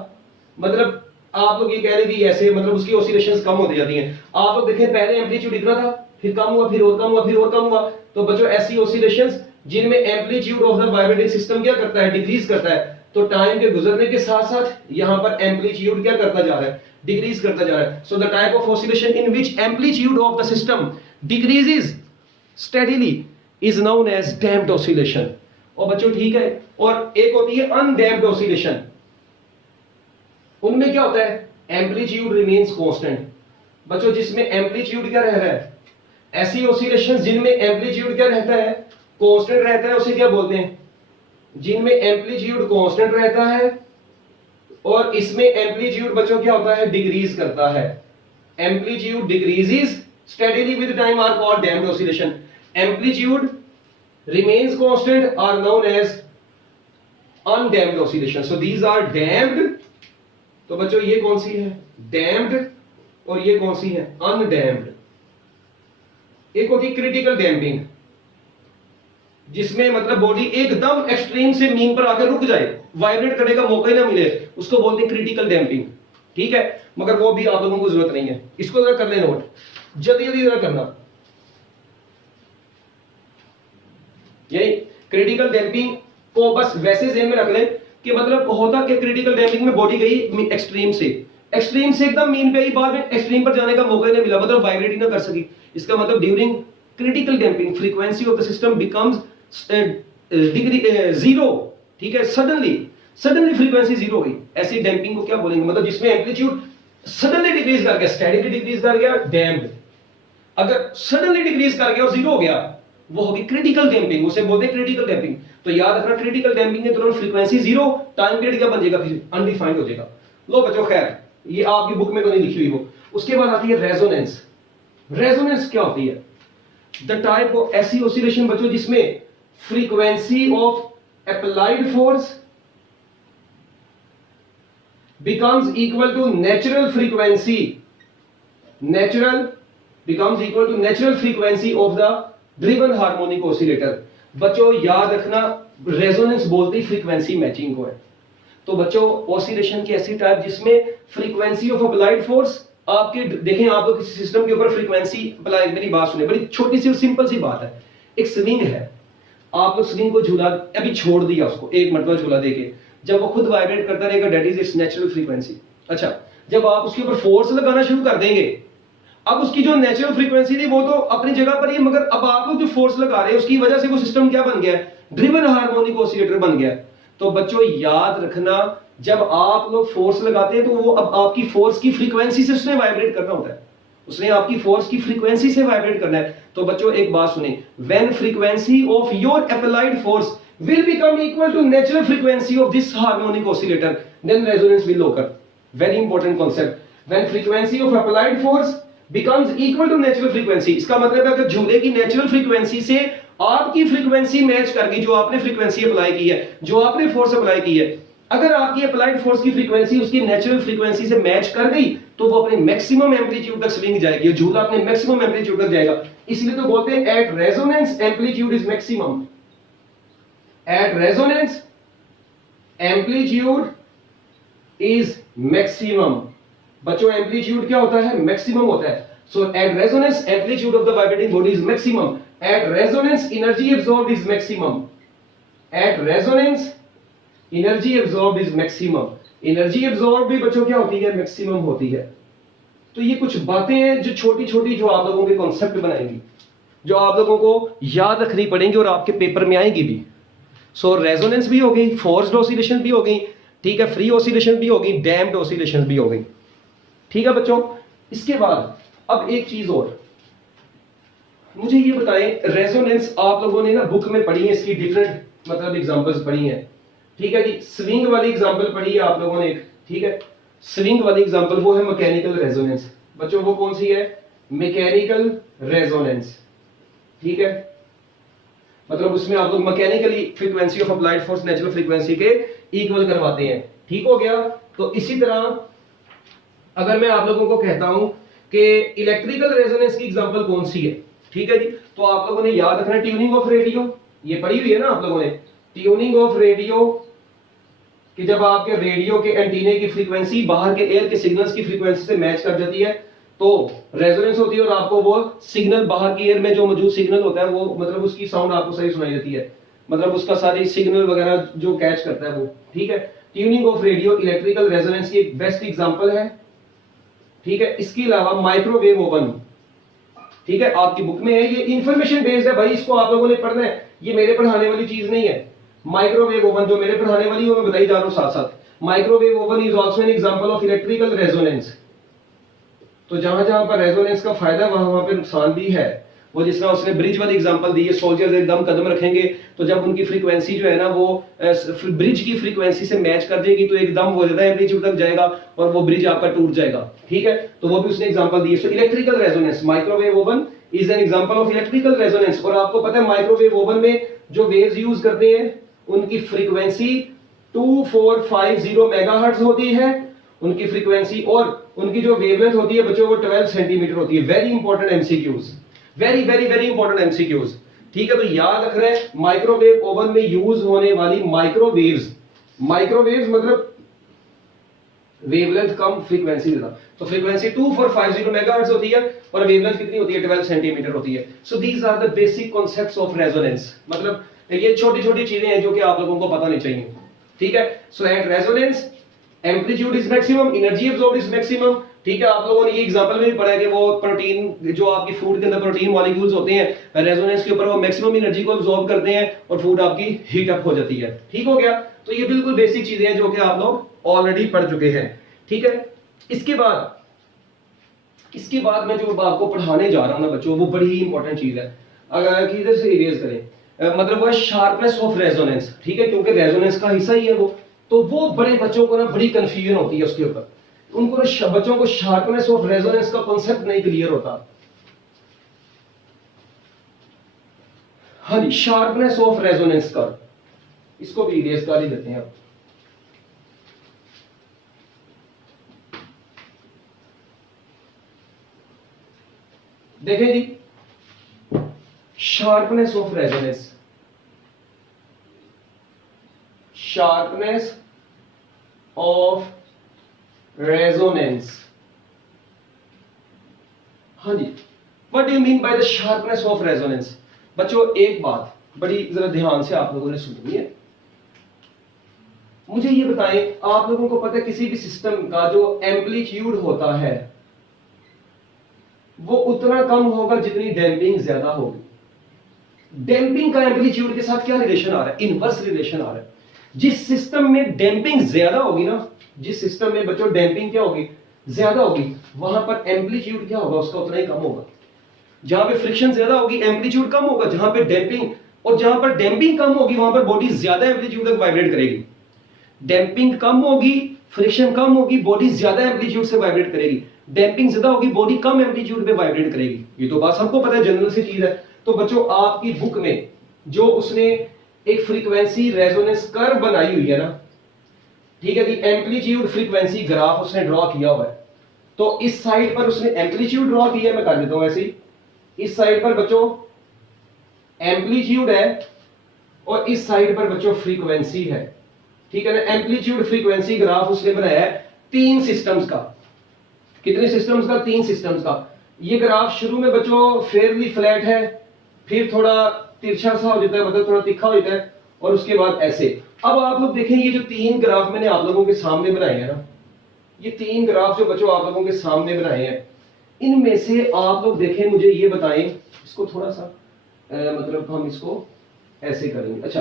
मतलब आप लोग ये कह रहे थे ऐसे, मतलब उसकी ऑसिलेशंस कम होती जाती हैं। आप लोग देखें पहले एम्पलीट्यूड इतना था, फिर कम हुआ, फिर और कम हुआ, फिर और कम हुआ। तो बच्चों ऐसी ऑसिलेशंस जिनमें amplitude of the vibrating system क्या करता है? डिक्रीज करता है। तो टाइम के गुजरने के साथ साथ यहां पर एम्पलीट्यूड क्या करता जा रहा है? डिक्रीज करता जा रहा है। So the type of oscillation in which amplitude of the system decreases steadily is known as damped oscillation. और बच्चों ठीक है, और एक होती है अनडैम्प्ड ऑसिलेशन। उनमें क्या होता है? Amplitude remains constant. बच्चों जिसमें एम्पलीट्यूड क्या रह रहा है, ऐसी ऑसिलेशंस जिनमें एम्पलीट्यूड क्या रहता है? कांस्टेंट रहता है, उसे क्या बोलते हैं? जिनमें एम्पलीट्यूड कांस्टेंट रहता है और इसमें एम्पलीट्यूड बच्चों क्या होता है? डिक्रीज करता है। Amplitude decreases steadily with time are called damped oscillation. Amplitude remains constant are known as undamped oscillation. So these are damped. तो बच्चों ये कौन सी है? डैम्प्ड। और ये कौन सी है? अनडैम्प्ड। एक होती है क्रिटिकल डैम्पिंग, जिसमें मतलब बॉडी एकदम एक्सट्रीम से मीन पर आकर रुक जाए, वाइब्रेट करने का मौका ही ना मिले, उसको बोलते हैं क्रिटिकल डैम्पिंग। ठीक है, मगर वो भी आप लोगों को जरूरत नहीं है। इसको जरा कर ले नोट, जल्दी जल्दी जरा करना। यही क्रिटिकल डैम्पिंग को बस वैसे ज़हन में रख लें कि मतलब होता कि क्रिटिकल डैम्पिंग में बॉडी गई एक्सट्रीम से एकदम मीन पे ही, बाद में एक्सट्रीम पर जाने का मौका ही नहीं मिला, मतलब वाइब्रेट ही ना कर सकी। इसका मतलब during critical damping frequency of the system becomes degree zero. ठीक है, सडनली फ्रीक्वेंसी जीरो हो गई, ऐसी डैम्पिंग को क्या बोलेंगे? मतलब जिसमें एम्पलीट्यूड सडनली डिक्रीज कर गया, स्टेडीली डिक्रीज कर गया, डैम्प्ड। अगर सडनली डिक्रीज कर गया और जीरो हो गया, वो होगी क्रिटिकल डैम्पिंग, उसे बोलते हैं क्रिटिकल डैम्पिंग। तो याद रखना क्रिटिकल डैम्पिंग के तुरंत फ्रीक्वेंसी जीरो, टाइम पीरियड क्या बन जाएगा? फिर अनडिफाइंड हो जाएगा। लो बच्चों, खैर ये आपकी बुक में तो नहीं लिखी हुई वो। उसके बाद आती है रेजोनेंस। रेजोनेंस क्या होती है? द टाइप ऑफ ऐसी ऑसिलेशन बच्चों जिसमें frequency of applied force becomes equal to natural frequency of the driven harmonic oscillator। बच्चों याद रखना, रेजोनेंस बोलते ही फ्रीक्वेंसी मैचिंग को है। तो बच्चों ऑसिलेशन की ऐसी टाइप जिसमें फ्रीक्वेंसी ऑफ अप्लाइड फोर्स आपके, देखें आप लोग किसी सिस्टम के ऊपर फ्रीक्वेंसी अप्लाई, मेरी बात सुने, बड़ी छोटी सी सिंपल सी बात है। एक स्विंग है, आप लोग स्विंग को झूला अभी छोड़ दिया, उसको एक मरतबा झूला देके, जब वो खुद वाइब्रेट करता रहेगा, that is it's natural frequency. अच्छा, जब आप उसके ऊपर फोर्स लगाना शुरू कर देंगे, अब उसकी जो नेचुरल फ्रीक्वेंसी थी वो तो अपनी जगह पर ही है, मगर अब आप लोग जो फोर्स लगा रहे हैं उसकी वजह से वो सिस्टम क्या बन गया है, ड्रिवन हार्मोनिक ऑसिलेटर बन गया। तो बच्चों याद रखना, जब आप लोग फोर्स लगाते हैं तो वो अब आपकी फोर्स की फ्रीक्वेंसी से उसने वाइब्रेट करना होता है, उसने आपकी फोर्स की फ्रीक्वेंसी से वाइब्रेट करना है। तो बच्चों एक बात सुनिए, when frequency of your applied force will become equal to natural frequency of this harmonic oscillator, then resonance will occur. Very important concept. When frequency of applied force becomes equal to natural frequency, इसका मतलब है अगर झूले की natural frequency से आपकी frequency match कर गई, जो आपने फ्रीक्वेंसी अप्लाई की है, जो आपने फोर्स अप्लाई की है, अगर आपकी अप्लाइड फोर्स की फ्रीक्वेंसी उसकी नेचुरल फ्रीक्वेंसी से मैच कर गई तो वो अपने मैक्सिमम एम्पलीट्यूड तक स्विंग जाएगी, झूला अपने मैक्सिमम एम्पलीट्यूड तक जाएगा। इसलिए तो बोलते हैं eight resonance amplitude is maximum. At resonance, amplitude is maximum. बच्चों amplitude क्या होता है, maximum होता है। So at resonance, amplitude of the vibrating body is maximum. At resonance, energy absorbed is maximum. At resonance, energy absorbed is maximum. Energy absorbed भी बच्चों क्या होती है, maximum होती है। तो ये कुछ बातें हैं जो छोटी छोटी, जो आप लोगों के कॉन्सेप्ट बनाएंगी, जो आप लोगों को याद रखनी पड़ेंगी और आपके पेपर में आएंगी भी। सो रेजोनेंस भी हो गई, फोर्स्ड ऑसिलेशन भी हो गई, ठीक है, फ्री ऑसिलेशन भी हो गई, डैम्प्ड ऑसिलेशन भी हो गई, ठीक है बच्चों। इसके बाद अब एक चीज और मुझे ये बताएं, रेजोनेंस आप लोगों ने ना बुक में पढ़ी है, इसकी डिफरेंट मतलब एग्जांपल्स पढ़ी हैं, ठीक है जी। स्विंग वाली एग्जांपल पढ़ी है आप लोगों ने एक, ठीक है, स्विंग वाली एग्जांपल वो है मैकेनिकल रेजोनेंस। बच्चों वो कौन सी है, मैकेनिकल रेजोनेंस, ठीक है। मतलब उसमें आप लोग mechanically frequency of applied force natural frequency के इक्वल करवाते हैं, ठीक हो गया। तो इसी तरह अगर मैं आप लोगों को कहता हूं कि इलेक्ट्रिकल रेजोनेंस की एग्जांपल कौन सी है, ठीक है जी, तो आप लोगों ने याद रखना ट्यूनिंग ऑफ रेडियो, ये पढ़ी हुई है ना आप लोगों ने, ट्यूनिंग ऑफ रेडियो, कि जब आपके रेडियो के एंटीने की फ्रीक्वेंसी बाहर के एयर के सिग्नल्स की फ्रीक्वेंसी से मैच कर जाती है तो रेजोनेंस होती है, और आपको वो सिग्नल बाहर की एयर में जो मौजूद सिग्नल होता है वो मतलब उसकी साउंड आपको सही सुनाई देती है, मतलब उसका सारी सिग्नल वगैरह जो कैच करता है वो, ठीक है। Tuning of radio electrical resonance की एक बेस्ट एग्जांपल है, ठीक है। इसके अलावा माइक्रोवेव ओवन, ठीक है, आपकी बुक में है, ये इंफॉर्मेशन बेस्ड है भाई, इसको आप लोगों ने पढ़ना है, ये मेरे पढ़ाने वाली चीज नहीं है। माइक्रोवेव ओवन जो मेरे पढ़ाने वाली है मैं बताई जा रहा हूं साथ साथ। Microwave oven is also an example of electrical resonance. तो जहां जहां पर रेजोनेंस का फायदा वहां वहां पे नुकसान भी है। वो जिस तरह उसने ब्रिज वाली एग्जांपल दी है, सोल्जर्स एकदम कदम रखेंगे तो जब उनकी फ्रीक्वेंसी जो है ना वो ब्रिज की फ्रीक्वेंसी से मैच कर देगी तो एकदम वो ज्यादा एम्पलीट्यूड तक जाएगा और वो ब्रिज आपका टूट जाएगा, ठीक है। तो वो भी उसने एग्जांपल दी है। So electrical resonance, microwave oven is an example of electrical resonance. और आपको पता है माइक्रोवेव ओवन में जो वेव्स यूज करते हैं उनकी फ्रीक्वेंसी 2450 मेगाहर्ट्ज होती है उनकी फ्रीक्वेंसी, और उनकी जो वेवलेंथ होती है बच्चों वो 12 सेंटीमीटर होती है। Very important MCQs, very very very important MCQs, ठीक है। तो याद रख रहे हैं माइक्रोवेव ओवन में यूज होने वाली माइक्रोवेव्स, माइक्रोवेव्स मतलब वेवलेंथ कम फ्रीक्वेंसी ज्यादा, तो फ्रीक्वेंसी 2450 मेगाहर्ट्ज होती है और वेवलेंथ कितनी होती है, 12 सेंटीमीटर होती है। So these are the basic concepts of resonance. मतलब ये छोटी छोटी चीजें हैं जो कि आप लोगों को पता नहीं चाहिए, ठीक है। So at resonance amplitude is maximum, energy absorbed is maximum, ठीक है। आप लोगों ने ये एग्जांपल में भी पढ़ा है कि वो प्रोटीन जो आपकी फूड के अंदर प्रोटीन मॉलिक्यूल्स होते हैं रेजोनेंस के ऊपर वो मैक्सिमम एनर्जी को अब्सॉर्ब करते हैं और फूड आपकी हीट अप हो जाती है, ठीक हो गया। तो ये बिल्कुल बेसिक चीजें हैं जो कि आप लोग ऑलरेडी पढ़ चुके हैं, ठीक है। इसके बाद मैं जो आपको पढ़ाने जा रहा हूं ना बच्चों वो बड़ी ही इंपॉर्टेंट चीज है, अगर किधर से इरेज करें, मतलब वो है शार्पनेस ऑफ रेजोनेंस, ठीक है, क्योंकि रेजोनेंस का हिस्सा ही है वो। तो वो बड़े बच्चों को ना बड़ी कंफ्यूजन होती है उसके ऊपर, उनको ना बच्चों को शार्पनेस ऑफ रेजोनेंस का कांसेप्ट नहीं क्लियर होता। हाँ जी, शार्पनेस ऑफ रेजोनेंस का, इसको भी इरेज कर ही देते हैं आप। देखें जी, sharpness of resonance, sharpness of resonance. हाँ जी, what do you mean by the sharpness of resonance? बच्चों एक बात बड़ी जरा ध्यान से आप लोगों ने सुननी है। मुझे ये बताएं, आप लोगों को पता है किसी भी सिस्टम का जो एम्पलीट्यूड होता है वो उतना कम होगा जितनी डैम्पिंग ज्यादा होगी। डैम्पिंग का एम्पलीट्यूड के साथ क्या रिलेशन आ रहा है? इनवर्स रिलेशन आ रहा है। जिस सिस्टम में डैम्पिंग ज्यादा होगी ना, जिस सिस्टम में बच्चों डैम्पिंग क्या होगी? ज्यादा होगी, वहां पर एम्पलीट्यूड क्या होगा? उसका उतना ही कम होगा। जहां पे फ्रिक्शन ज्यादा होगी एम्पलीट्यूड कम होगा, जहां पे डैम्पिंग, और जहां पर डैम्पिंग कम होगी वहां पर बॉडी ज्यादा एम्पलीट्यूड तक वाइब्रेट करेगी। डैम्पिंग कम होगी, फ्रिक्शन कम होगी, बॉडी ज्यादा एम्पलीट्यूड से वाइब्रेट करेगी। डैम्पिंग ज्यादा होगी, बॉडी कम एम्पलीट्यूड पे वाइब्रेट करेगी। ये तो बात सबको पता है, जनरल सी चीज है। तो बच्चों आपकी बुक में जो उसने एक फ्रीक्वेंसी रेजोनेंस कर्व बनाई हुई है ना, ठीक है जी, एम्पलीट्यूड फ्रीक्वेंसी ग्राफ उसने ड्रॉ किया हुआ है। तो इस साइड पर उसने एम्पलीट्यूड ड्रॉ किया है, मैं कर देता हूं ऐसे ही। इस साइड पर बच्चों एम्पलीट्यूड है और इस साइड पर बच्चों फ्रीक्वेंसी है, ठीक है ना। एम्पलीट्यूड फ्रीक्वेंसी ग्राफ उसने बनाया है 3 सिस्टम्स का। कितने सिस्टम्स का? 3 सिस्टम्स का। ये ग्राफ शुरू में बच्चों फेयरली फ्लैट है, फिर थोड़ा तिरछा सा हो जाता है, मतलब थोड़ा तीखा हो जाता है, और उसके बाद ऐसे। अब आप लोग देखें, ये जो 3 ग्राफ मैंने आप लोगों के सामने बनाए हैं ना, ये 3 ग्राफ जो बच्चों आप लोगों के सामने बनाए हैं, इनमें से आप लोग देखें, मुझे ये बताएं, इसको थोड़ा सा मतलब हम इसको ऐसे करेंगे। अच्छा,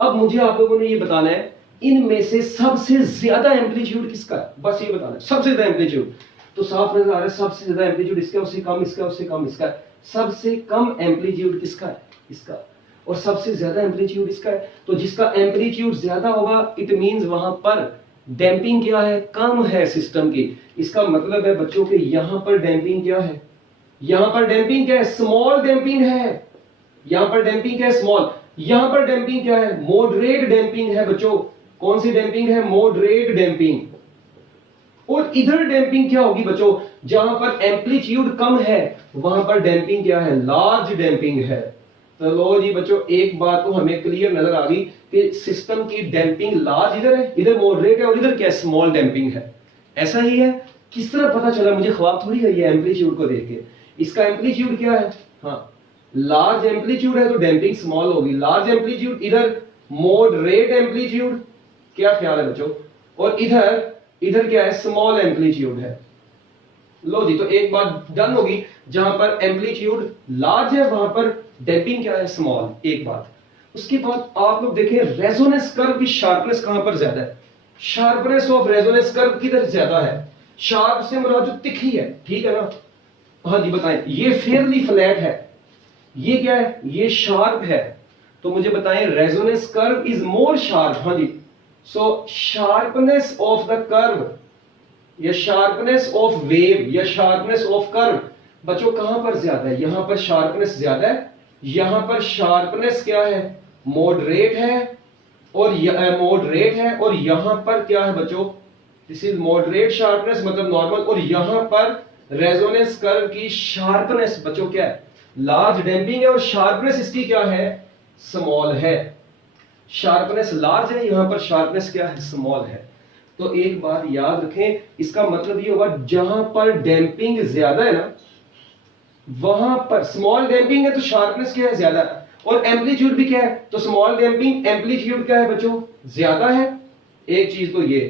अब मुझे आप लोगों ने ये बताना है इनमें से सबसे ज्यादा एम्पलीट्यूड किसका है? बस ये बताना है, सबसे ज्यादा एम्पलीट्यूड। तो साफ नजर आ रहा है, सबसे ज्यादा एम्पलीट्यूड इसका, उससे कम इसका, उससे कम इसका। सबसे कम एम्पलीट्यूड किसका है? इसका। और सबसे ज्यादा एम्पलीट्यूड इसका है। तो जिसका एम्पलीट्यूड ज्यादा होगा, इट मींस वहां पर डैम्पिंग क्या है? कम है सिस्टम की। इसका मतलब है बच्चों के यहां पर डैम्पिंग क्या है? यहां पर डैम्पिंग क्या है? स्मॉल डैम्पिंग है। यहां पर डैम्पिंग क्या है? स्मॉल। यहां पर डैम्पिंग क्या है? मॉडरेट डैम्पिंग है बच्चों। कौन सी डैम्पिंग है? Moderate damping. और इधर डैम्पिंग क्या होगी बच्चों? जहां पर एम्पलीट्यूड कम है वहां पर डैम्पिंग क्या है? लार्ज डैम्पिंग है। तो लो जी बच्चों, एक बात तो हमें क्लियर नजर आ गई कि सिस्टम की डैम्पिंग लार्ज इधर है, इधर मॉडरेट है, और इधर क्या? स्मॉल डैम्पिंग है। ऐसा ही है। किस तरह पता चला? मुझे ख्वाब थोड़ी है ये एम्पलीट्यूड को देख के। इसका एम्पलीट्यूड क्या है? हाँ, लार्ज एम्पलीट्यूड है तो डैम्पिंग स्मॉल होगी। लार्ज एम्पलीट्यूड, इधर मॉडरेट एम्पलीट्यूड, क्या ख्याल है बच्चों? और इधर इधर क्या है? स्मॉल एम्पलीट्यूड है। लो जी, तो एक बात डन होगी, जहां पर एम्पलीट्यूड लार्ज है वहां पर डैम्पिंग क्या है? स्मॉल। एक बात। उसके बाद आप लोग देखें, रेजोनेंस कर्व की शार्पनेस कहां पर ज्यादा है? शार्पनेस ऑफ रेजोनेंस कर्व किधर ज्यादा है? शार्प से मुराद जो तिखी है, ठीक है ना। हाँ जी बताएं। ये फेयरली फ्लैट है, ये क्या है? ये शार्प है। तो मुझे बताएं, resonance curve is more sharp. हाँ जी। सो शार्पनेस ऑफ द कर्व या शार्पनेस ऑफ वेव या शार्पनेस ऑफ कर्व बच्चों कहां पर ज्यादा है? यहां पर शार्पनेस ज्यादा है, यहां पर शार्पनेस क्या है? मॉडरेट है, और मॉडरेट है, और यहां पर क्या है बच्चों? दिस इज मॉडरेट शार्पनेस, मतलब नॉर्मल। और यहां पर रेजोनेंस कर्व की शार्पनेस बच्चों क्या है? लार्ज डैम्पिंग है, और शार्पनेस इसकी क्या है? स्मॉल है। शार्पनेस लार्ज है, यहां पर शार्पनेस क्या है? स्मॉल है। तो एक बात याद रखें, इसका मतलब ये होगा जहां पर डैम्पिंग ज्यादा है ना, वहां पर स्मॉल डैम्पिंग है तो शार्पनेस क्या है? ज्यादा। और एम्पलीट्यूड भी क्या है? तो स्मॉल डैम्पिंग, एम्पलीट्यूड क्या है बच्चों? ज्यादा है। एक चीज तो ये।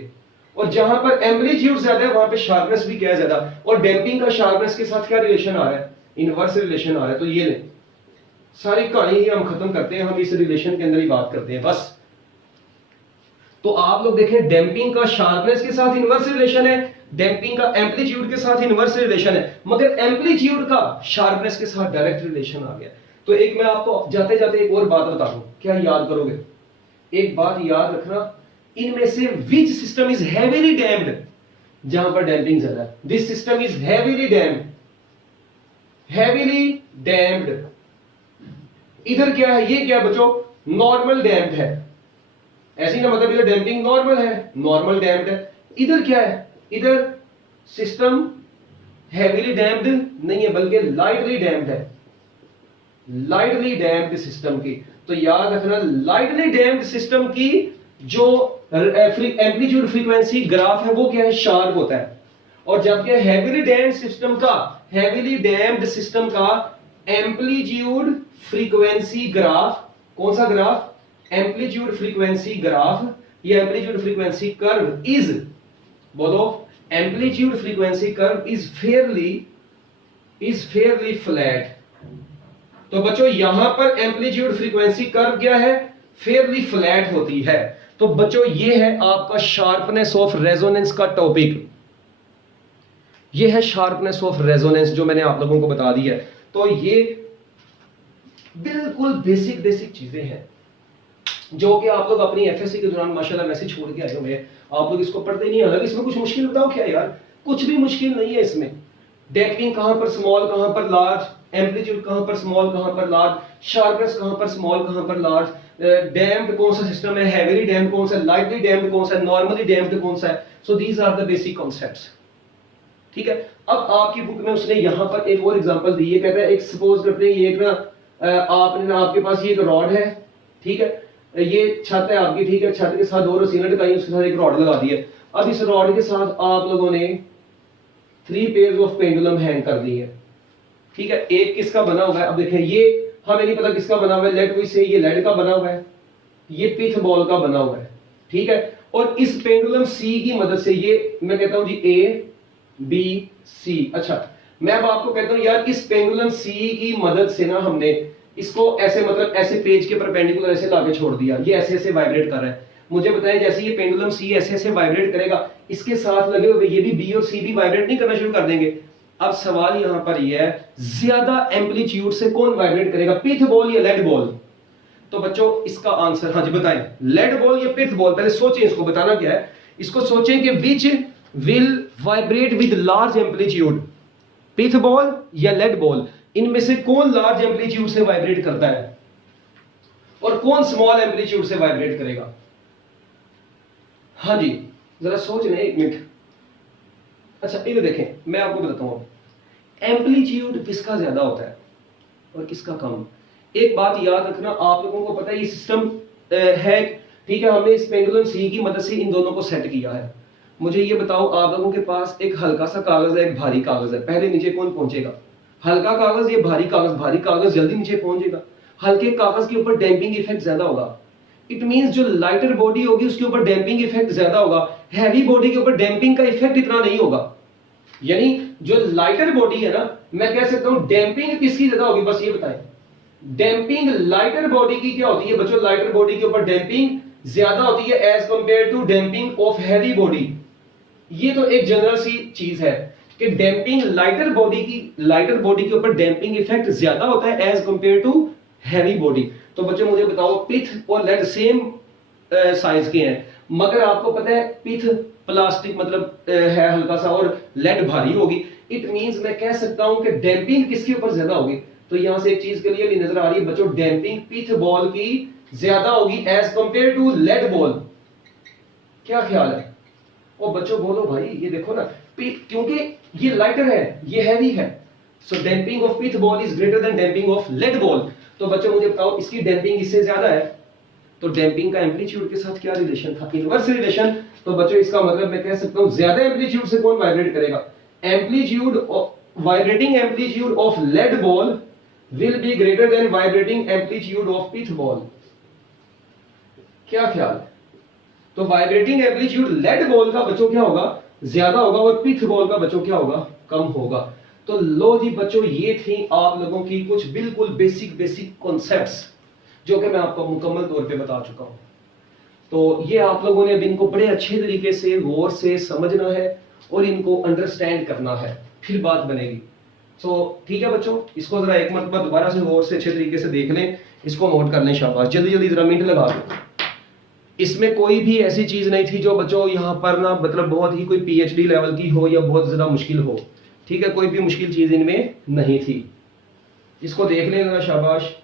और जहां पर एम्पलीट्यूड ज्यादा है वहां पे शार्पनेस भी क्या है? ज्यादा। और डैम्पिंग का शार्पनेस के साथ क्या रिलेशन आ रहा है? इनवर्स रिलेशन आ रहा है। तो ये ले, सारी कहानी ही हम खत्म करते हैं, हम इस रिलेशन के अंदर ही बात करते हैं बस। तो आप लोग देखें, डैम्पिंग का शार्पनेस के साथ इनवर्स रिलेशन है, डैम्पिंग का एम्पलीट्यूड के साथ इनवर्स रिलेशन है, मगर एम्पलीट्यूड का शार्पनेस के साथ डायरेक्ट रिलेशन आ गया। तो एक मैं आपको जाते जाते एक और बात बता दूं, क्या याद करोगे? एक बात याद रखना, इनमें से which system is heavily damped? जहां पर डैम्पिंग ज्यादा है, this system is heavily damped. Heavily damped. इधर क्या है? ये क्या बच्चों? नॉर्मल डैम्प्ड है। ऐसी ना, मतलब इधर डैम्पिंग नॉर्मल है, नॉर्मल डैम्प्ड है। इधर क्या है? इधर सिस्टम हेवीली डैम्प्ड नहीं है, बल्कि लाइटली डैम्प्ड है। लाइटली डैम्प्ड सिस्टम की, तो याद रखना, लाइटली डैम्प्ड सिस्टम की जो एम्पलीट्यूड फ्रीक्वेंसी ग्राफ है वो क्या है, शार्प होता है। और जबकि हेवीली डैम्प्ड सिस्टम का एम्पलीट्यूड फ्रीक्वेंसी ग्राफ, कौन सा ग्राफ, एम्पलीट्यूड फ्रीक्वेंसी ग्राफ या एम्पलीट्यूड फ्रीक्वेंसी कर्व इज, बोलो, amplitude frequency curve is fairly flat. तो बच्चों यहां पर एम्पलीट्यूड फ्रीक्वेंसी कर्व क्या है, फेयरली फ्लैट होती है। तो बच्चों ये है आपका शार्पनेस ऑफ रेजोनेंस का टॉपिक, ये है शार्पनेस ऑफ रेजोनेंस जो मैंने आप लोगों को बता दिया है। तो ये बिल्कुल बेसिक चीजें हैं जो कि आप लोग अपनी एफएससी के दौरान माशाल्लाह मैसेज छोड़ के आए होंगे, आप लोग इसको पढ़ते नहीं, हालांकि इसमें कुछ मुश्किल बताओ क्या यार, कुछ भी मुश्किल नहीं है इसमें। डैम्पिंग कहां पर स्मॉल, कहां पर लार्ज, एम्पलीट्यूड कहां पर स्मॉल, कहां पर लार्ज, शार्पनेस कहां पर स्मॉल, कहां पर लार्ज, डैम्प्ड कौन सा सिस्टम है, हेवीली डैम्प्ड कौन सा है, लाइटली डैम्प्ड कौन सा है, नॉर्मली डैम्प्ड कौन सा है। So these are the basic concepts, ठीक है। अब आपकी बुक में उसने यहां पर एक और एग्जांपल दी है, कहता है एक सपोज करते हैं ये एक आपने आपके पास ये एक रॉड है, ठीक है, ये छत है आपकी, ठीक है, छत के साथ दो रस्सी लटकाई, उसके साथ एक रॉड लगा दी है। अब इस रॉड के साथ आप लोगों ने 3 पेयर्स ऑफ पेंडुलम हैंग कर दी है, ठीक है। एक किसका बना हुआ है, अब देखें ये हमें नहीं पता किसका बना हुआ है, लेट वी से ये लेड का बना हुआ है, ये पिथ बॉल का बना हुआ है, ठीक है। और इस पेंडुलम सी की मदद से, ये मैं कहता हूं जी ए बी सी, अच्छा मैं अब आपको कहता हूं यार इस पेंडुलम सी की मदद से ना हमने इसको ऐसे मतलब ऐसे पेज के परपेंडिकुलर ऐसे लाके छोड़ दिया, ये ऐसे ऐसे वाइब्रेट कर रहा है। मुझे बताएं जैसे ये पेंडुलम सी ऐसे ऐसे वाइब्रेट करेगा, इसके साथ लगे हुए ये भी बी और सी भी वाइब्रेट नहीं करना शुरू कर देंगे। अब सवाल यहां पर यह है ज्यादा एम्पलीट्यूड से कौन वाइब्रेट करेगा, पिथ बॉल या लेड बॉल। तो बच्चों इसका आंसर, हाँ जी बताएं, लेड बॉल या पिथ बॉल। पहले सोचें इसको, बताना क्या है, इसको सोचें कि which will vibrate with large amplitude, pith ball या लेड बॉल, इनमें से कौन लार्ज एम्पलीट्यूड से वाइब्रेट करता है और कौन स्मॉल एम्पलीट्यूड से वाइब्रेट करेगा। हाँ जी जरा सोच लें एक मिनट। अच्छा इधर देखें, मैं आपको बताता हूं एम्पलीट्यूड किसका ज्यादा होता है और किसका कम। एक बात याद रखना, आप लोगों को पता है ये सिस्टम है, ठीक है, हमने इस पेंडुलम सी की मदद से इन दोनों को सेट किया है। मुझे ये बताओ, आप लोगों के पास एक हल्का सा कागज है, एक भारी कागज है, पहले नीचे कौन पहुंचेगा, हल्का कागज या भारी कागज। भारी कागज जल्दी नीचे पहुंचेगा, हल्के कागज के ऊपर डैम्पिंग इफेक्ट ज्यादा होगा। इट मींस जो लाइटर बॉडी होगी उसके ऊपर डैम्पिंग इफेक्ट ज्यादा होगा, हैवी बॉडी के ऊपर डैम्पिंग का इफेक्ट इतना नहीं होगा। यानी जो लाइटर बॉडी है ना, मैं कह सकता हूं डैम्पिंग किसकी ज्यादा होगी, बस ये बताएं। डैम्पिंग लाइटर बॉडी की क्या होती है बच्चों, लाइटर बॉडी के ऊपर डैम्पिंग ज्यादा होती है as compared to damping of heavy body. ये तो एक जनरल सी चीज है कि डैम्पिंग लाइटर बॉडी के ऊपर डैम्पिंग इफेक्ट ज्यादा होता है as compared to heavy body. तो बच्चों मुझे बताओ, पिथ और लेड सेम साइज के हैं, मगर आपको पता है पिथ प्लास्टिक मतलब है हल्का सा और लेड भारी होगी। इट मींस मैं कह सकता हूं कि डैम्पिंग किसके ऊपर ज्यादा होगी। तो यहां से एक चीज क्लियरली नजर आ रही है बच्चों, डैम्पिंग पिथ बॉल की ज्यादा होगी as compared to lead ball. क्या ख्याल है? और बच्चों बोलो भाई, ये देखो ना, क्योंकि ये लाइटर है, ये हैवी है, so damping of pith ball is greater than damping of lead ball. तो बच्चों मुझे बताओ इसकी डैम्पिंग इससे ज्यादा है, तो डैम्पिंग का एम्पलीट्यूड के साथ क्या रिलेशन था, इनवर्स रिलेशन। तो बच्चों इसका मतलब मैं कह सकता हूं ज्यादा एम्पलीट्यूड से कौन वाइब्रेट करेगा, amplitude vibrating amplitude of lead ball will be greater than vibrating amplitude of pith ball। क्या ख्याल है? तो वाइब्रेटिंग एम्पलीट्यूड लेड बॉल का बच्चों क्या होगा, ज्यादा होगा, और पिथ बॉल का बच्चों क्या होगा, कम होगा। तो लो जी बच्चों, ये थी आप लोगों की कुछ बिल्कुल बेसिक कॉन्सेप्ट्स जो कि मैं आपको मुकम्मल तौर पे बता चुका हूं। तो ये आप लोगों ने अब इनको बड़े अच्छे तरीके से गौर से समझना है और इनको अंडरस्टैंड करना है, फिर बात बनेगी। तो ठीक है बच्चों, इसको जरा एक मरतबा दोबारा से गौर से अच्छे तरीके से देख लें, इसको नोट कर लें, शाबाश, जल्दी जरा मिनट लगा दो। इसमें कोई भी ऐसी चीज नहीं थी जो बच्चों यहाँ पर ना मतलब बहुत ही कोई पीएचडी लेवल की हो या बहुत ज्यादा मुश्किल हो, ठीक है, कोई भी मुश्किल चीज इनमें नहीं थी। इसको देख लें जरा, शाबाश।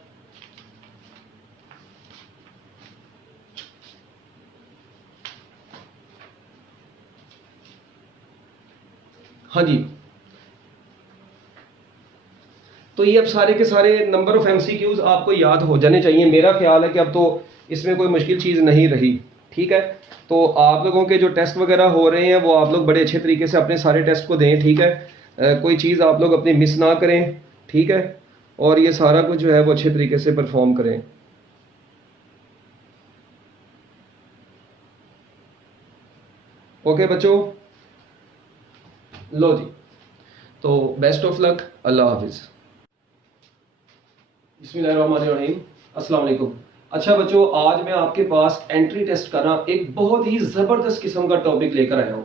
हाँ जी, तो ये अब सारे के सारे नंबर ऑफ एमसीक्यूज आपको याद हो जाने चाहिए। मेरा ख्याल है कि अब तो इसमें कोई मुश्किल चीज नहीं रही, ठीक ठीक है। तो आप लोगों के जो टेस्ट वगैरह हो रहे हैं वो आप लोग बड़े अच्छे तरीके से अपने सारे टेस्ट को दें, ठीक है। कोई चीज़ आप लोग अपनी मिस ना करें, ठीक है, और ये सारा कुछ जो है वो अच्छे तरीके से परफॉर्म करें। ओके बच्चों, लो जी, तो बेस्ट ऑफ लक, अल्लाह हाफिज़। बिस्मिल्लाहिर्रहमानिर्रहीम, अस्सलाम वालेकुम। अच्छा बच्चों, आज मैं आपके पास एंट्री टेस्ट का ना एक बहुत ही ज़बरदस्त किस्म का टॉपिक लेकर आया हूँ।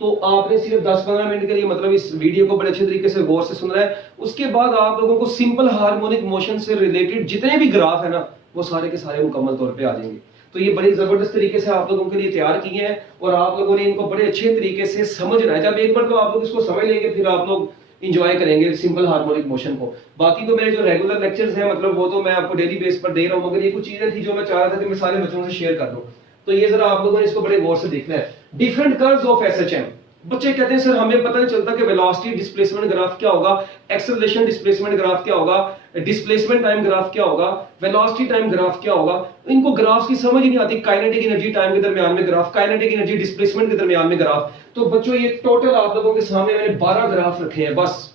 तो आपने सिर्फ 10-15 मिनट के लिए मतलब इस वीडियो को बड़े अच्छे तरीके से गौर से सुनना है। उसके बाद आप लोगों को सिंपल हार्मोनिक मोशन से रिलेटेड जितने भी ग्राफ है ना वो सारे के सारे मुकम्मल तौर पे आ जाएंगे। तो ये बड़ी ज़बरदस्त तरीके से आप लोगों के लिए तैयार किए हैं और आप लोगों ने इनको बड़े अच्छे तरीके से समझना है। जब एक बार तो आप लोग इसको समझ लेंगे फिर आप लोग इंजॉय करेंगे सिंपल हार्मोनिक मोशन को। बाकी तो मेरे जो रेगुलर लेक्चर्स हैं मतलब वो तो मैं आपको डेली बेस पर दे रहा हूँ, मगर ये कुछ चीजें थी जो मैं चाह रहा था कि मैं सारे बच्चों से शेयर कर दूं। तो ये जरा आप लोगों ने इसको बड़े गौर से देखना है। Different curves of SHM. बच्चे कहते हैं सर हमें पता नहीं चलता कि वेलोसिटी डिस्प्लेसमेंट ग्राफ क्या होगा, एक्सेलरेशन डिस्प्लेसमेंट ग्राफ क्या होगा, डिस्प्लेसमेंट टाइम ग्राफ क्या होगा, वेलोसिटी टाइम ग्राफ क्या होगा। इनको ग्राफ्स की समझ ही नहीं आती। काइनेटिक एनर्जी टाइम के दरमियान में ग्राफ, काइनेटिक एनर्जी डिस्प्लेसमेंट के दरमियान में ग्राफ। तो बच्चों ये टोटल आप लोगों के सामने मैंने 12 ग्राफ रखे हैं। बस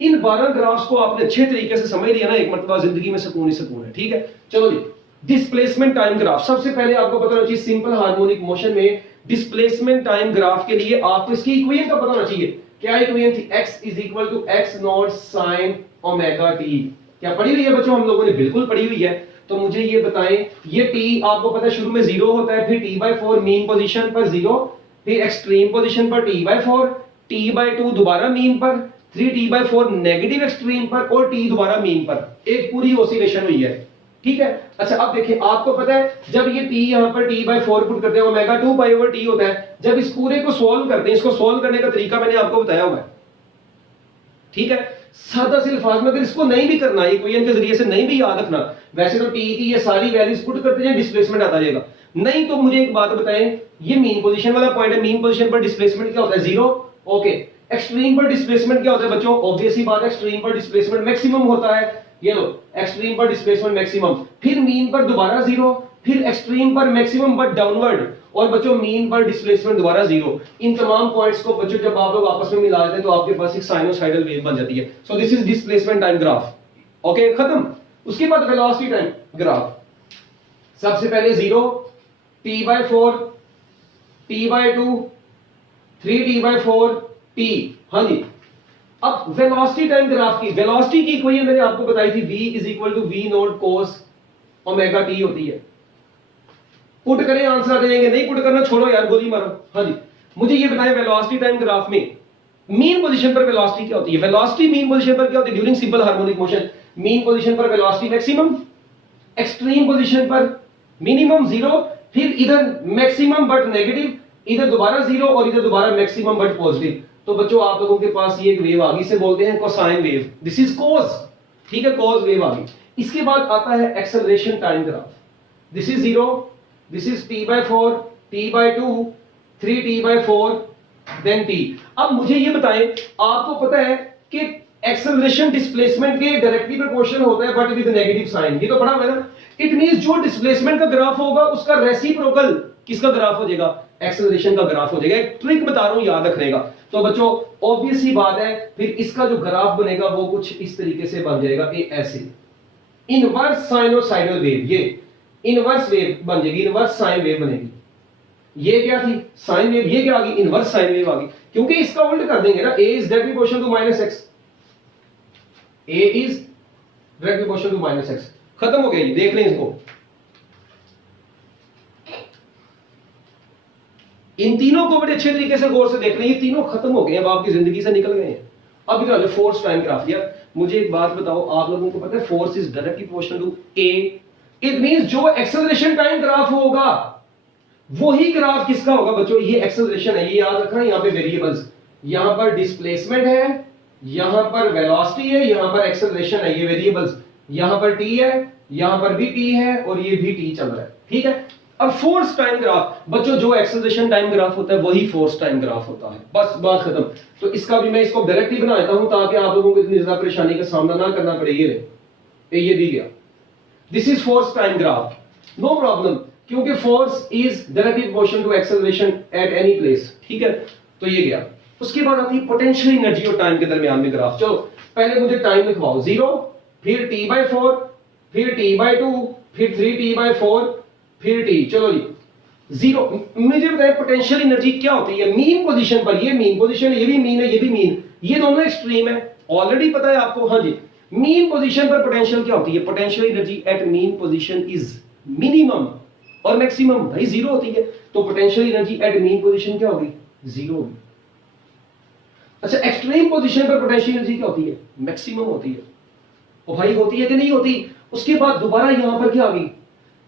इन 12 ग्राफ्स को आपने अच्छे तरीके से समझ लिया ना, एक मरतबा जिंदगी में सुकून ही सुकून है। ठीक है, चलो जी, डिस्प्लेसमेंट टाइम ग्राफ। सबसे पहले आपको पता होना चाहिए सिंपल हार्मोनिक मोशन में डिस्प्लेसमेंट टाइम ग्राफ के लिए आपको इसकी इक्वेशन का पता होना चाहिए। क्या इक्वेशन थी? x is equal to x naught sine omega t. क्या पढ़ी हुई है बच्चों? हम लोगों ने बिल्कुल पढ़ी हुई है। तो मुझे ये बताएं, ये t आपको पता है शुरू में 0 होता है, फिर t/4 मीन पोजीशन पर 0, फिर एक्सट्रीम पोजीशन पर t/4, t/2 दोबारा मीन पर, 3t/4 नेगेटिव एक्सट्रीम पर और t दोबारा मीन पर। एक पूरी ऑसिलेशन हुई है। ठीक है। अच्छा अब देखिए, आपको पता है जब ये t यहां पर t/4 पुट करते हैं ओमेगा 2 होता है। जब इस पूरे को सॉल्व करते हैं, इसको सॉल्व करने का तरीका मैंने आपको बताया हुआ है। ठीक है, सादा से अल्फाज में अगर इसको नहीं भी करना, इक्वेशन के जरिए से नहीं भी याद रखना, वैसे तो t की ये सारी वैल्यूज पुट करते हैं, डिस्प्लेसमेंट आता जाएगा। नहीं तो मुझे एक बात बताएं, ये मीन पोजीशन वाला पॉइंट है, मीन पोजीशन पर डिस्प्लेसमेंट क्या होता है? 0। ओके, एक्सट्रीम पर डिस्प्लेसमेंट क्या होता है बच्चों? ऑब्वियस ही बात है, एक्सट्रीम पर डिस्प्लेसमेंट मैक्सिमम होता है। ये लो, एक्सट्रीम पर डिस्प्लेसमेंट मैक्सिमम, फिर मीन पर दोबारा 0, फिर एक्सट्रीम पर मैक्सिमम बट डाउनवर्ड, और बच्चों मीन पर डिस्प्लेसमेंट दोबारा 0। इन तमाम पॉइंट्स को बच्चों जब आप लोग आपस में मिला देते हैं तो आपके पास एक साइनोसाइडल वेव बन जाती है। So this is displacement time graph. Okay, खत्म। उसके बाद वेलोसिटी टाइम ग्राफ। सबसे पहले 0, t/4, t/2, 3t/4, t। हाँ जी, अब वेलोसिटी टाइम ग्राफ की, वेलोसिटी की इक्वेशन मैंने आपको बताई थी, v is equal to v naught cos omega t होती है। पुट करें, आंसर आ जाएंगे। नहीं पुट करना, छोड़ो यार, गोली मारो। हाँ जी, मुझे ये बताएं वेलोसिटी टाइम ग्राफ में मीन पोजीशन पर वेलोसिटी क्या होती है? वेलोसिटी मीन पोजीशन पर क्या होती है? During simple harmonic motion mean position पर वेलोसिटी मैक्सिमम, एक्सट्रीम पोजीशन पर मिनिमम 0, फिर इधर मैक्सिमम बट नेगेटिव, इधर दोबारा 0 और इधर दोबारा मैक्सिमम बट पॉजिटिव। तो बच्चों आप लोगों के पास ये एक वेव आ गई, इसे बोलते हैं cosine wave. This is cos. ठीक है, कॉस वेव आ गई। इसके बाद आता है acceleration time graph. This is 0, this is t/4, t/2, 3t/4, then t। अब मुझे ये बताएं, आपको पता है कि एक्सेलरेशन डिस्प्लेसमेंट के डायरेक्टली प्रोपोर्शनल होता है बट विद नेगेटिव साइन। ये तो पढ़ा हुआ है ना। इट मींस जो डिस्प्लेसमेंट का ग्राफ होगा उसका रेसिप्रोकल किसका ग्राफ हो जाएगा? एक्सेलरेशन का ग्राफ हो जाएगा। एक ट्रिक बता रहा हूं, याद रखने का। तो बच्चों ऑब्वियस ही बात है, फिर इसका जो ग्राफ बनेगा वो कुछ इस तरीके से बन जाएगा, ये ऐसे इनवर्स साइनोसाइडल वेव। ये इनवर्स वेव बन जाएगी, इनवर्स साइन वेव बनेगी। ये क्या थी? Sine wave. ये क्या आ गई? इनवर्स साइन वेव आ गई, क्योंकि इसका उल्ट कर देंगे ना। a is directly proportional to -x, a is directly proportional to -x। खत्म हो गया ये, देख लें इसको। इन तीनों को बड़े अच्छे तरीके से गौर से देख लें, ये तीनों खत्म हो गए, अब आपकी जिंदगी से निकल गए हैं। अब इधर फोर्स टाइम ग्राफ दिया। मुझे एक बात बताओ, आप लोगों को पता है force is directly proportional to a। It means जो एक्सेलरेशन टाइम ग्राफ होगा वही ग्राफ किसका होगा बच्चों? ये एक्सेलरेशन है, ये याद रखना। यहां पे वेरिएबल्स, यहां पर डिस्प्लेसमेंट है, यहां पर वेलोसिटी है, यहां पर एक्सेलरेशन है, ये वेरिएबल्स। यहां पर t है, यहां पर भी t है और ये भी t चल रहा है। ठीक है। अब फोर्स टाइम ग्राफ बच्चों, जो एक्सेलरेशन टाइम ग्राफ होता है वही फोर्स टाइम ग्राफ होता है। बस बात खत्म। तो इसका भी मैं इसको डायरेक्टली बना देता हूं ताकि आप लोगों को इतनी ज्यादा परेशानी का सामना ना करना पड़े। ये भी गया, this is force time graph, no problem. क्योंकि force is directly proportional to acceleration at any place, ठीक है। तो ये गया। उसके बाद आती है पोटेंशियल एनर्जी और टाइम के दरमियान में ग्राफ। चलो पहले मुझे टाइम लिखवाओ, 0, फिर t/4, फिर t/2, फिर 3t/4, फिर t। चलो जी 0। मुझे बताएं पोटेंशियल एनर्जी क्या होती है मीन पोजीशन पर। ये मीन पोजीशन है, ये भी मीन है, ये भी मीन, ये दोनों एक्सट्रीम है, ऑलरेडी पता है आपको। हाँ जी, मीन पोजीशन पर पोटेंशियल क्या होती है? Potential energy at mean position is minimum और मैक्सिमम भाई 0 होती है। तो potential energy at mean position क्या होगी? 0 होगी। अच्छा, एक्सट्रीम पोजीशन पर पोटेंशियल एनर्जी क्या होती है? मैक्सिमम होती है। और भाई होती है कि नहीं होती? उसके बाद दोबारा यहां पर क्या आ गई?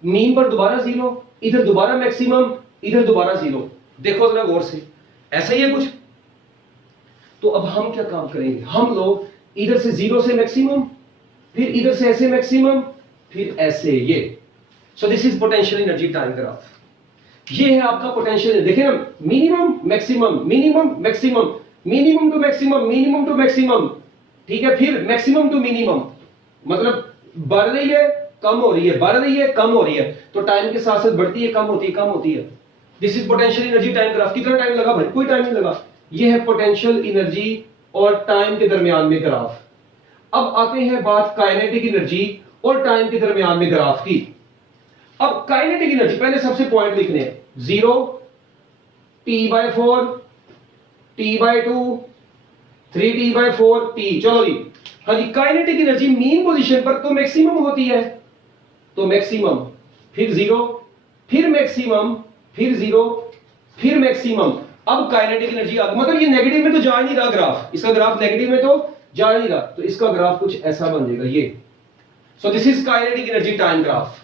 मीन पर दोबारा 0, इधर दोबारा मैक्सिमम, इधर दोबारा 0। देखो जरा गौर से, ऐसा ही है कुछ। तो अब हम क्या काम करेंगे? हम लोग इधर से 0 से मैक्सिमम, फिर इधर से ऐसे मैक्सिमम, फिर ऐसे ये। So this is potential energy time graph. ये है आपका पोटेंशियल। देखिए ना, minimum maximum, minimum maximum, minimum to maximum, minimum to maximum, ठीक है। फिर मैक्सिमम टू मिनिमम, मतलब बढ़ रही है कम हो रही है, बढ़ रही है कम हो रही है। तो टाइम के साथ साथ बढ़ती है, कम होती है, कम होती है। This is potential energy time graph. कितना टाइम लगा भाई? कोई टाइम नहीं लगा। ये है पोटेंशियल एनर्जी और टाइम के दरमियान में ग्राफ। अब आते हैं बात काइनेटिक एनर्जी और टाइम के दरमियान में ग्राफ की। अब काइनेटिक एनर्जी, पहले सबसे पॉइंट लिखने हैं, 0, t/4, t/2, 3t/4, t। चलो जी, हाँ जी, काइनेटिक एनर्जी मीन पोजीशन पर तो मैक्सिमम होती है, तो मैक्सिमम, फिर 0, फिर मैक्सिमम, फिर 0, फिर मैक्सिमम। अब काइनेटिक एनर्जी मतलब ये नेगेटिव में तो जा ही नहीं रहा ग्राफ, इसका ग्राफ नेगेटिव में तो जा ही नहीं रहा, तो इसका ग्राफ कुछ ऐसा बन जाएगा ये। So this is kinetic energy time graph,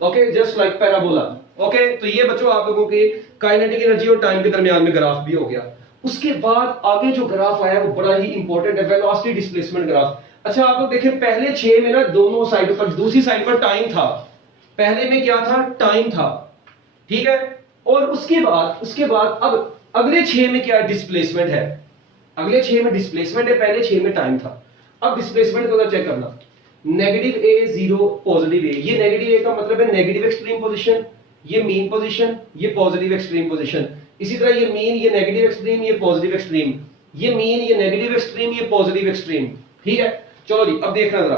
okay, just like parabola. Okay, तो ये बच्चों आप लोगों के काइनेटिक एनर्जी और टाइम के दरमियान में ग्राफ भी हो गया। उसके बाद आगे जो ग्राफ आया वो बड़ा ही इंपॉर्टेंट है, वेलोसिटी डिस्प्लेसमेंट ग्राफ। अच्छा, आप लोग देखें पहले 6 में ना दोनों साइड पर, दूसरी साइड पर टाइम था, पहले में क्या था? टाइम था, ठीक है। और उसके बाद अब अगले 6 में क्या डिस्प्लेसमेंट है? अगले 6 में डिस्प्लेसमेंट है, पहले 6 में टाइम था। अब डिस्प्लेसमेंट को चेक करना, नेगेटिव a 0 पॉजिटिव a। ये नेगेटिव a का मतलब है नेगेटिव एक्सट्रीम पोजीशन, ये मीन पोजीशन, ये पॉजिटिव एक्सट्रीम पोजीशन। इसी तरह ये मीन, ये नेगेटिव एक्सट्रीम, ये पॉजिटिव एक्सट्रीम, ये मीन, ये नेगेटिव एक्सट्रीम, ये पॉजिटिव एक्सट्रीम, ठीक है। चलो जी, अब देखना जरा,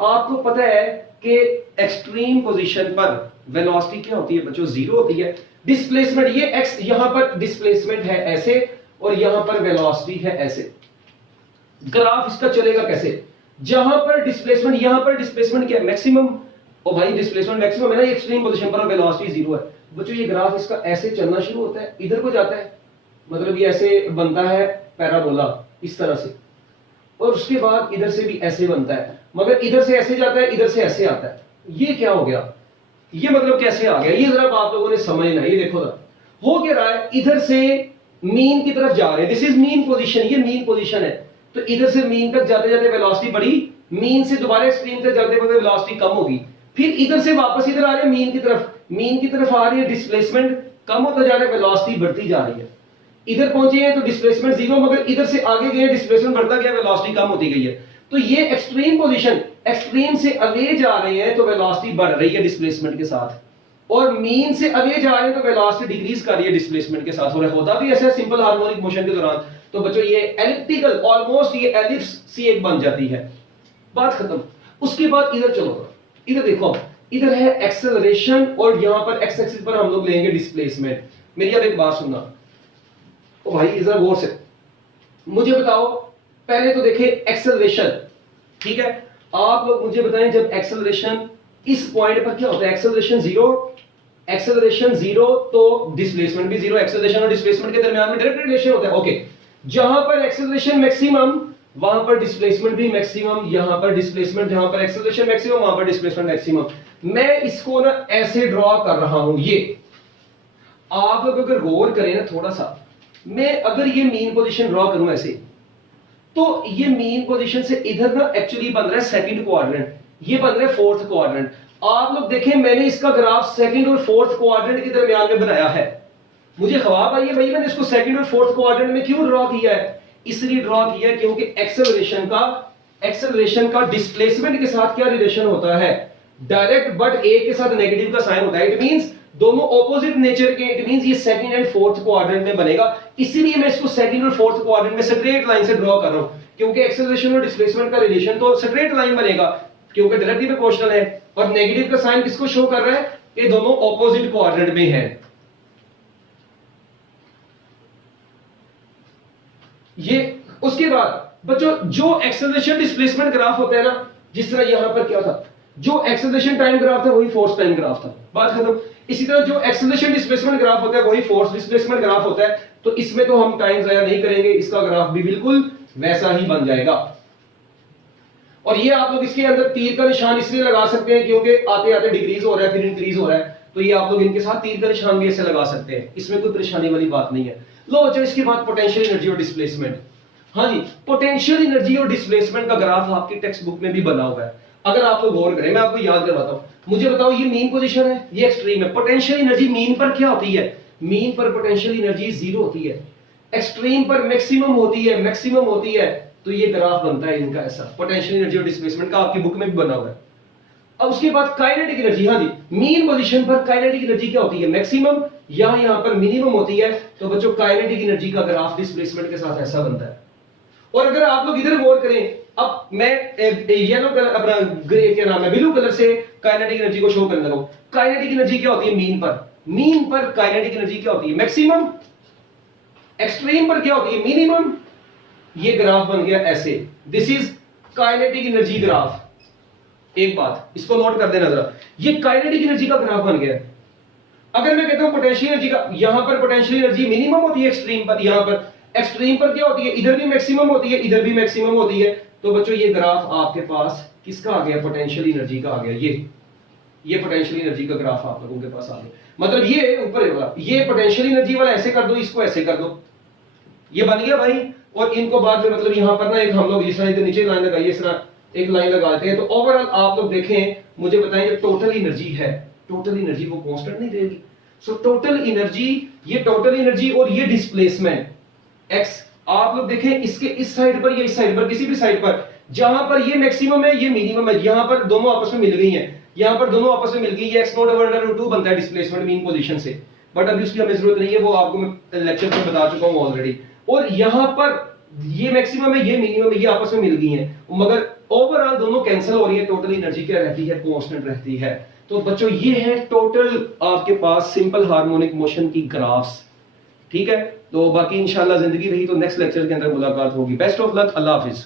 आपको पता है कि एक्सट्रीम पोजीशन पर वेलोसिटी क्या होती है बच्चों? 0 होती है। डिस्प्लेसमेंट, ये x यहां पर डिस्प्लेसमेंट है ऐसे, और यहां पर वेलोसिटी है ऐसे। ग्राफ इसका चलेगा कैसे? जहां पर डिस्प्लेसमेंट, यहां पर डिस्प्लेसमेंट क्या है? मैक्सिमम। और भाई डिस्प्लेसमेंट मैक्सिमम है ना, एक्सट्रीम पोजीशन पर, और वेलोसिटी 0 है। बच्चों ये ग्राफ इसका ऐसे चलना शुरू होता है, इधर को जाता है, मतलब ये ऐसे बनता है पैराबोला इस तरह से, और उसके बाद इधर से भी ऐसे बनता है, मगर इधर से ऐसे जाता है, इधर से ऐसे आता है। ये क्या हो गया? ये मतलब कैसे आ गया? ये जरा आप लोगों ने समझना है। ये देखो जरा, हो क्या रहा है, इधर से मीन की तरफ जा रहे हैं, दिस इज मीन पोजीशन, ये मीन पोजीशन है। तो इधर से मीन तक जाते जाते वेलोसिटी बढ़ी, मीन से दोबारा एक्सट्रीम तक जाते वक्त वेलोसिटी कम होगी, फिर इधर से वापस इधर आ रहे हैं मीन की तरफ, मीन की तरफ आ रही है, डिस्प्लेसमेंट कम होता जा रहा है, वेलोसिटी बढ़ती जा रही है। इधर पहुंचे हैं तो डिस्प्लेसमेंट 0, मगर इधर से आगे गए डिस्प्लेसमेंट बढ़ता गया, वेलोसिटी कम होती गई है। तो ये एक्सट्रीम पोजीशन, एक्सट्रीम से अवे जा रहे हैं तो वेलोसिटी बढ़ रही है डिस्प्लेसमेंट के साथ, और मीन से अवे जा रहे हैं तो वेलोसिटी डिक्रीज कर रही है डिस्प्लेसमेंट के साथ। और होता भी ऐसा सिंपल हार्मोनिक मोशन के दौरान। तो बच्चों ये एलिप्टिकल, ऑलमोस्ट ये एलिप्स सी एक बन जाती है, बात खत्म। उसके बाद इधर चलो, इधर देखो, इधर है एक्सेलरेशन, और यहां पर एक्स एक्सिस पर हम लोग लेंगे डिस्प्लेसमेंट। मेरी अब एक बात सुनना, ओ भाई इधर गौर से मुझे बताओ, पहले तो देखे एक्सेलरेशन, ठीक है। आप लोग मुझे बताएं, जब एक्सेलरेशन इस पॉइंट पर क्या होता है? एक्सेलरेशन 0, एक्सेलरेशन 0 तो डिस्प्लेसमेंट भी 0, एक्सेलरेशन और डिस्प्लेसमेंट के दरमियान में डायरेक्ट रिलेशन होता है, ओके। जहां पर एक्सेलरेशन मैक्सिमम वहां पर डिस्प्लेसमेंट भी मैक्सिमम, यहां पर डिस्प्लेसमेंट, जहां पर एक्सेलरेशन मैक्सिमम वहां पर डिस्प्लेसमेंट मैक्सिमम। मैं इसको ना ऐसे ड्रॉ कर रहा हूं, ये आप लोग अगर गौर करें ना थोड़ा सा, मैं अगर ये मीन पोजीशन ड्रॉ करूं ऐसे, तो ये मीन पोजीशन से इधर ना एक्चुअली बन रहा है सेकंड क्वाड्रेंट, ये बन रहा है फोर्थ क्वाड्रेंट। आप लोग देखें, मैंने इसका ग्राफ सेकंड और फोर्थ क्वाड्रेंट के दरमियान में बनाया है। मुझे ख्वाब आई है भाई, मैंने इसको सेकंड और फोर्थ क्वाड्रेंट में क्यों ड्रॉ किया है? इसलिए ड्रॉ किया है क्योंकि एक्सेलरेशन का डिस्प्लेसमेंट के साथ क्या रिलेशन होता है? डायरेक्ट, बट ए के साथ नेगेटिव का साइन होता है। इट मींस दोनों ऑपोजिट नेचर के, इट मींस ये सेकंड एंड फोर्थ क्वाड्रेंट में बनेगा, इसीलिए मैं इसको सेकंड और फोर्थ क्वाड्रेंट में स्ट्रेट लाइन से ड्रॉ कर रहा हूं, क्योंकि एक्सेलरेशन और डिस्प्लेसमेंट का रिलेशन तो स्ट्रेट लाइन बनेगा क्योंकि डायरेक्टली प्रोपोर्शनल है, और नेगेटिव का साइन किसको शो कर रहा है, ये दोनों ऑपोजिट क्वाड्रेंट में है। ये उसके बाद बच्चों जो एक्सेलरेशन डिस्प्लेसमेंट ग्राफ होता है ना, जिस तरह यहां पर क्या था, जो एक्सेलरेशन टाइम ग्राफ था वही फोर्स टाइम ग्राफ था, बात खत्म। इसी तरह जो एक्सेलरेशन डिस्प्लेसमेंट ग्राफ होता है वही फोर्स डिस्प्लेसमेंट ग्राफ होता है, तो इसमें तो हम टाइम जाया नहीं करेंगे, इसका ग्राफ भी बिल्कुल वैसा ही बन जाएगा। और ये आप लोग इसके अंदर तीर का निशान इसलिए लगा सकते हैं क्योंकि आते आते डिक्रीज हो रहा है फिर इंक्रीज हो रहा है, तो ये आप लोग इनके साथ तीर का निशान भी ऐसे लगा सकते हैं, इसमें कोई परेशानी वाली बात नहीं है। लो बच्चों इसके बाद पोटेंशियल एनर्जी और डिस्प्लेसमेंट। हाँ जी, पोटेंशियल एनर्जी और डिस्प्लेसमेंट का ग्राफ आपकी टेक्स्ट बुक में भी बना हुआ है, अगर आप लोग गौर करें, मैं आपको याद करवाता हूं। मुझे बताओ ये मीन पोजीशन है, ये एक्सट्रीम है, पोटेंशियल एनर्जी मीन पर क्या होती है, मीन पर पोटेंशियल एनर्जी जीरो होती है, एक्सट्रीम पर मैक्सिमम होती है, मैक्सिमम होती है, तो ये ग्राफ बनता है इनका ऐसा, पोटेंशियल एनर्जी और डिस्प्लेसमेंट का आपकी बुक में भी बना हुआ है। अब उसके बाद काइनेटिक एनर्जी, हाँ जी, मीन पोजीशन पर काइनेटिक एनर्जी क्या होती है, मैक्सिमम, यहां पर मिनिमम होती है, तो बच्चों काइनेटिक एनर्जी का ग्राफ डिस्प्लेसमेंट के साथ ऐसा बनता है। और अगर आप लोग इधर गौर करें, अब मैं येलो कलर अपना ग्रे क्या नाम है ब्लू कलर से काइनेटिक एनर्जी को शो करने लगा हूं। काइनेटिक एनर्जी क्या होती है मीन पर काइनेटिक एनर्जी क्या होती है मैक्सिमम, एक्सट्रीम पर क्या होती है मिनिमम। ये ग्राफ बन गया ऐसे, this is kinetic energy graph. एक बात इसको नोट कर देना जरा, ये काइनेटिक एनर्जी का ग्राफ बन गया। अगर मैं कहता हूं पोटेंशियल एनर्जी का, यहां पर पोटेंशियल एनर्जी मिनिमम होती है एक्सट्रीम पर, यहां पर एक्सट्रीम पर क्या होती है, इधर भी मैक्सिमम होती है, इधर भी मैक्सिमम होती है, तो बच्चों ये ग्राफ आपके पास किसका आ गया, पोटेंशियल एनर्जी का आ गया। ये पोटेंशियल एनर्जी का ग्राफ आप लोगों के पास आ गया, मतलब ये ऊपर होगा, ये पोटेंशियल एनर्जी वाला ऐसे कर दो, इसको ऐसे कर दो, ये बन गया भाई। और इनको बाद में मतलब यहां पर ना एक हम लोग जिस तरह नीचे लाइन लगाई, इस तरह एक लाइन लगाते हैं, तो ओवरऑल आप लोग देखें, मुझे बताएं जो टोटल एनर्जी है, टोटल एनर्जी वो कांस्टेंट नहीं रहेगी। सो टोटल एनर्जी, ये टोटल एनर्जी और ये डिस्प्लेसमेंट एक्स, आप लोग देखें इसके इस साइड पर या इस साइड पर, किसी भी साइड पर जहां पर ये मैक्सिमम है ये मिनिमम है, यहां पर दोनों आपस में मिल गई हैं, यहां पर दोनों आपस में मिल गई, ये x naught over under root 2 बनता है डिस्प्लेसमेंट मीन पोजीशन से, बट अभी उसकी हमें जरूरत नहीं है, वो आपको मैं लेक्चर में बता चुका हूं ऑलरेडी। और यहां पर ये मैक्सिमम है ये मिनिमम है, ये आपस में मिल गई हैं, मगर ओवरऑल दोनों कैंसिल हो रही है, टोटल एनर्जी क्या रहती है, कांस्टेंट रहती है। तो बच्चों ये है टोटल आपके पास सिंपल हार्मोनिक मोशन की ग्राफ्स, ठीक है। तो बाकी इंशाल्लाह जिंदगी रही तो नेक्स्ट लेक्चर के अंदर मुलाकात होगी। Best of luck, Allah Hafiz.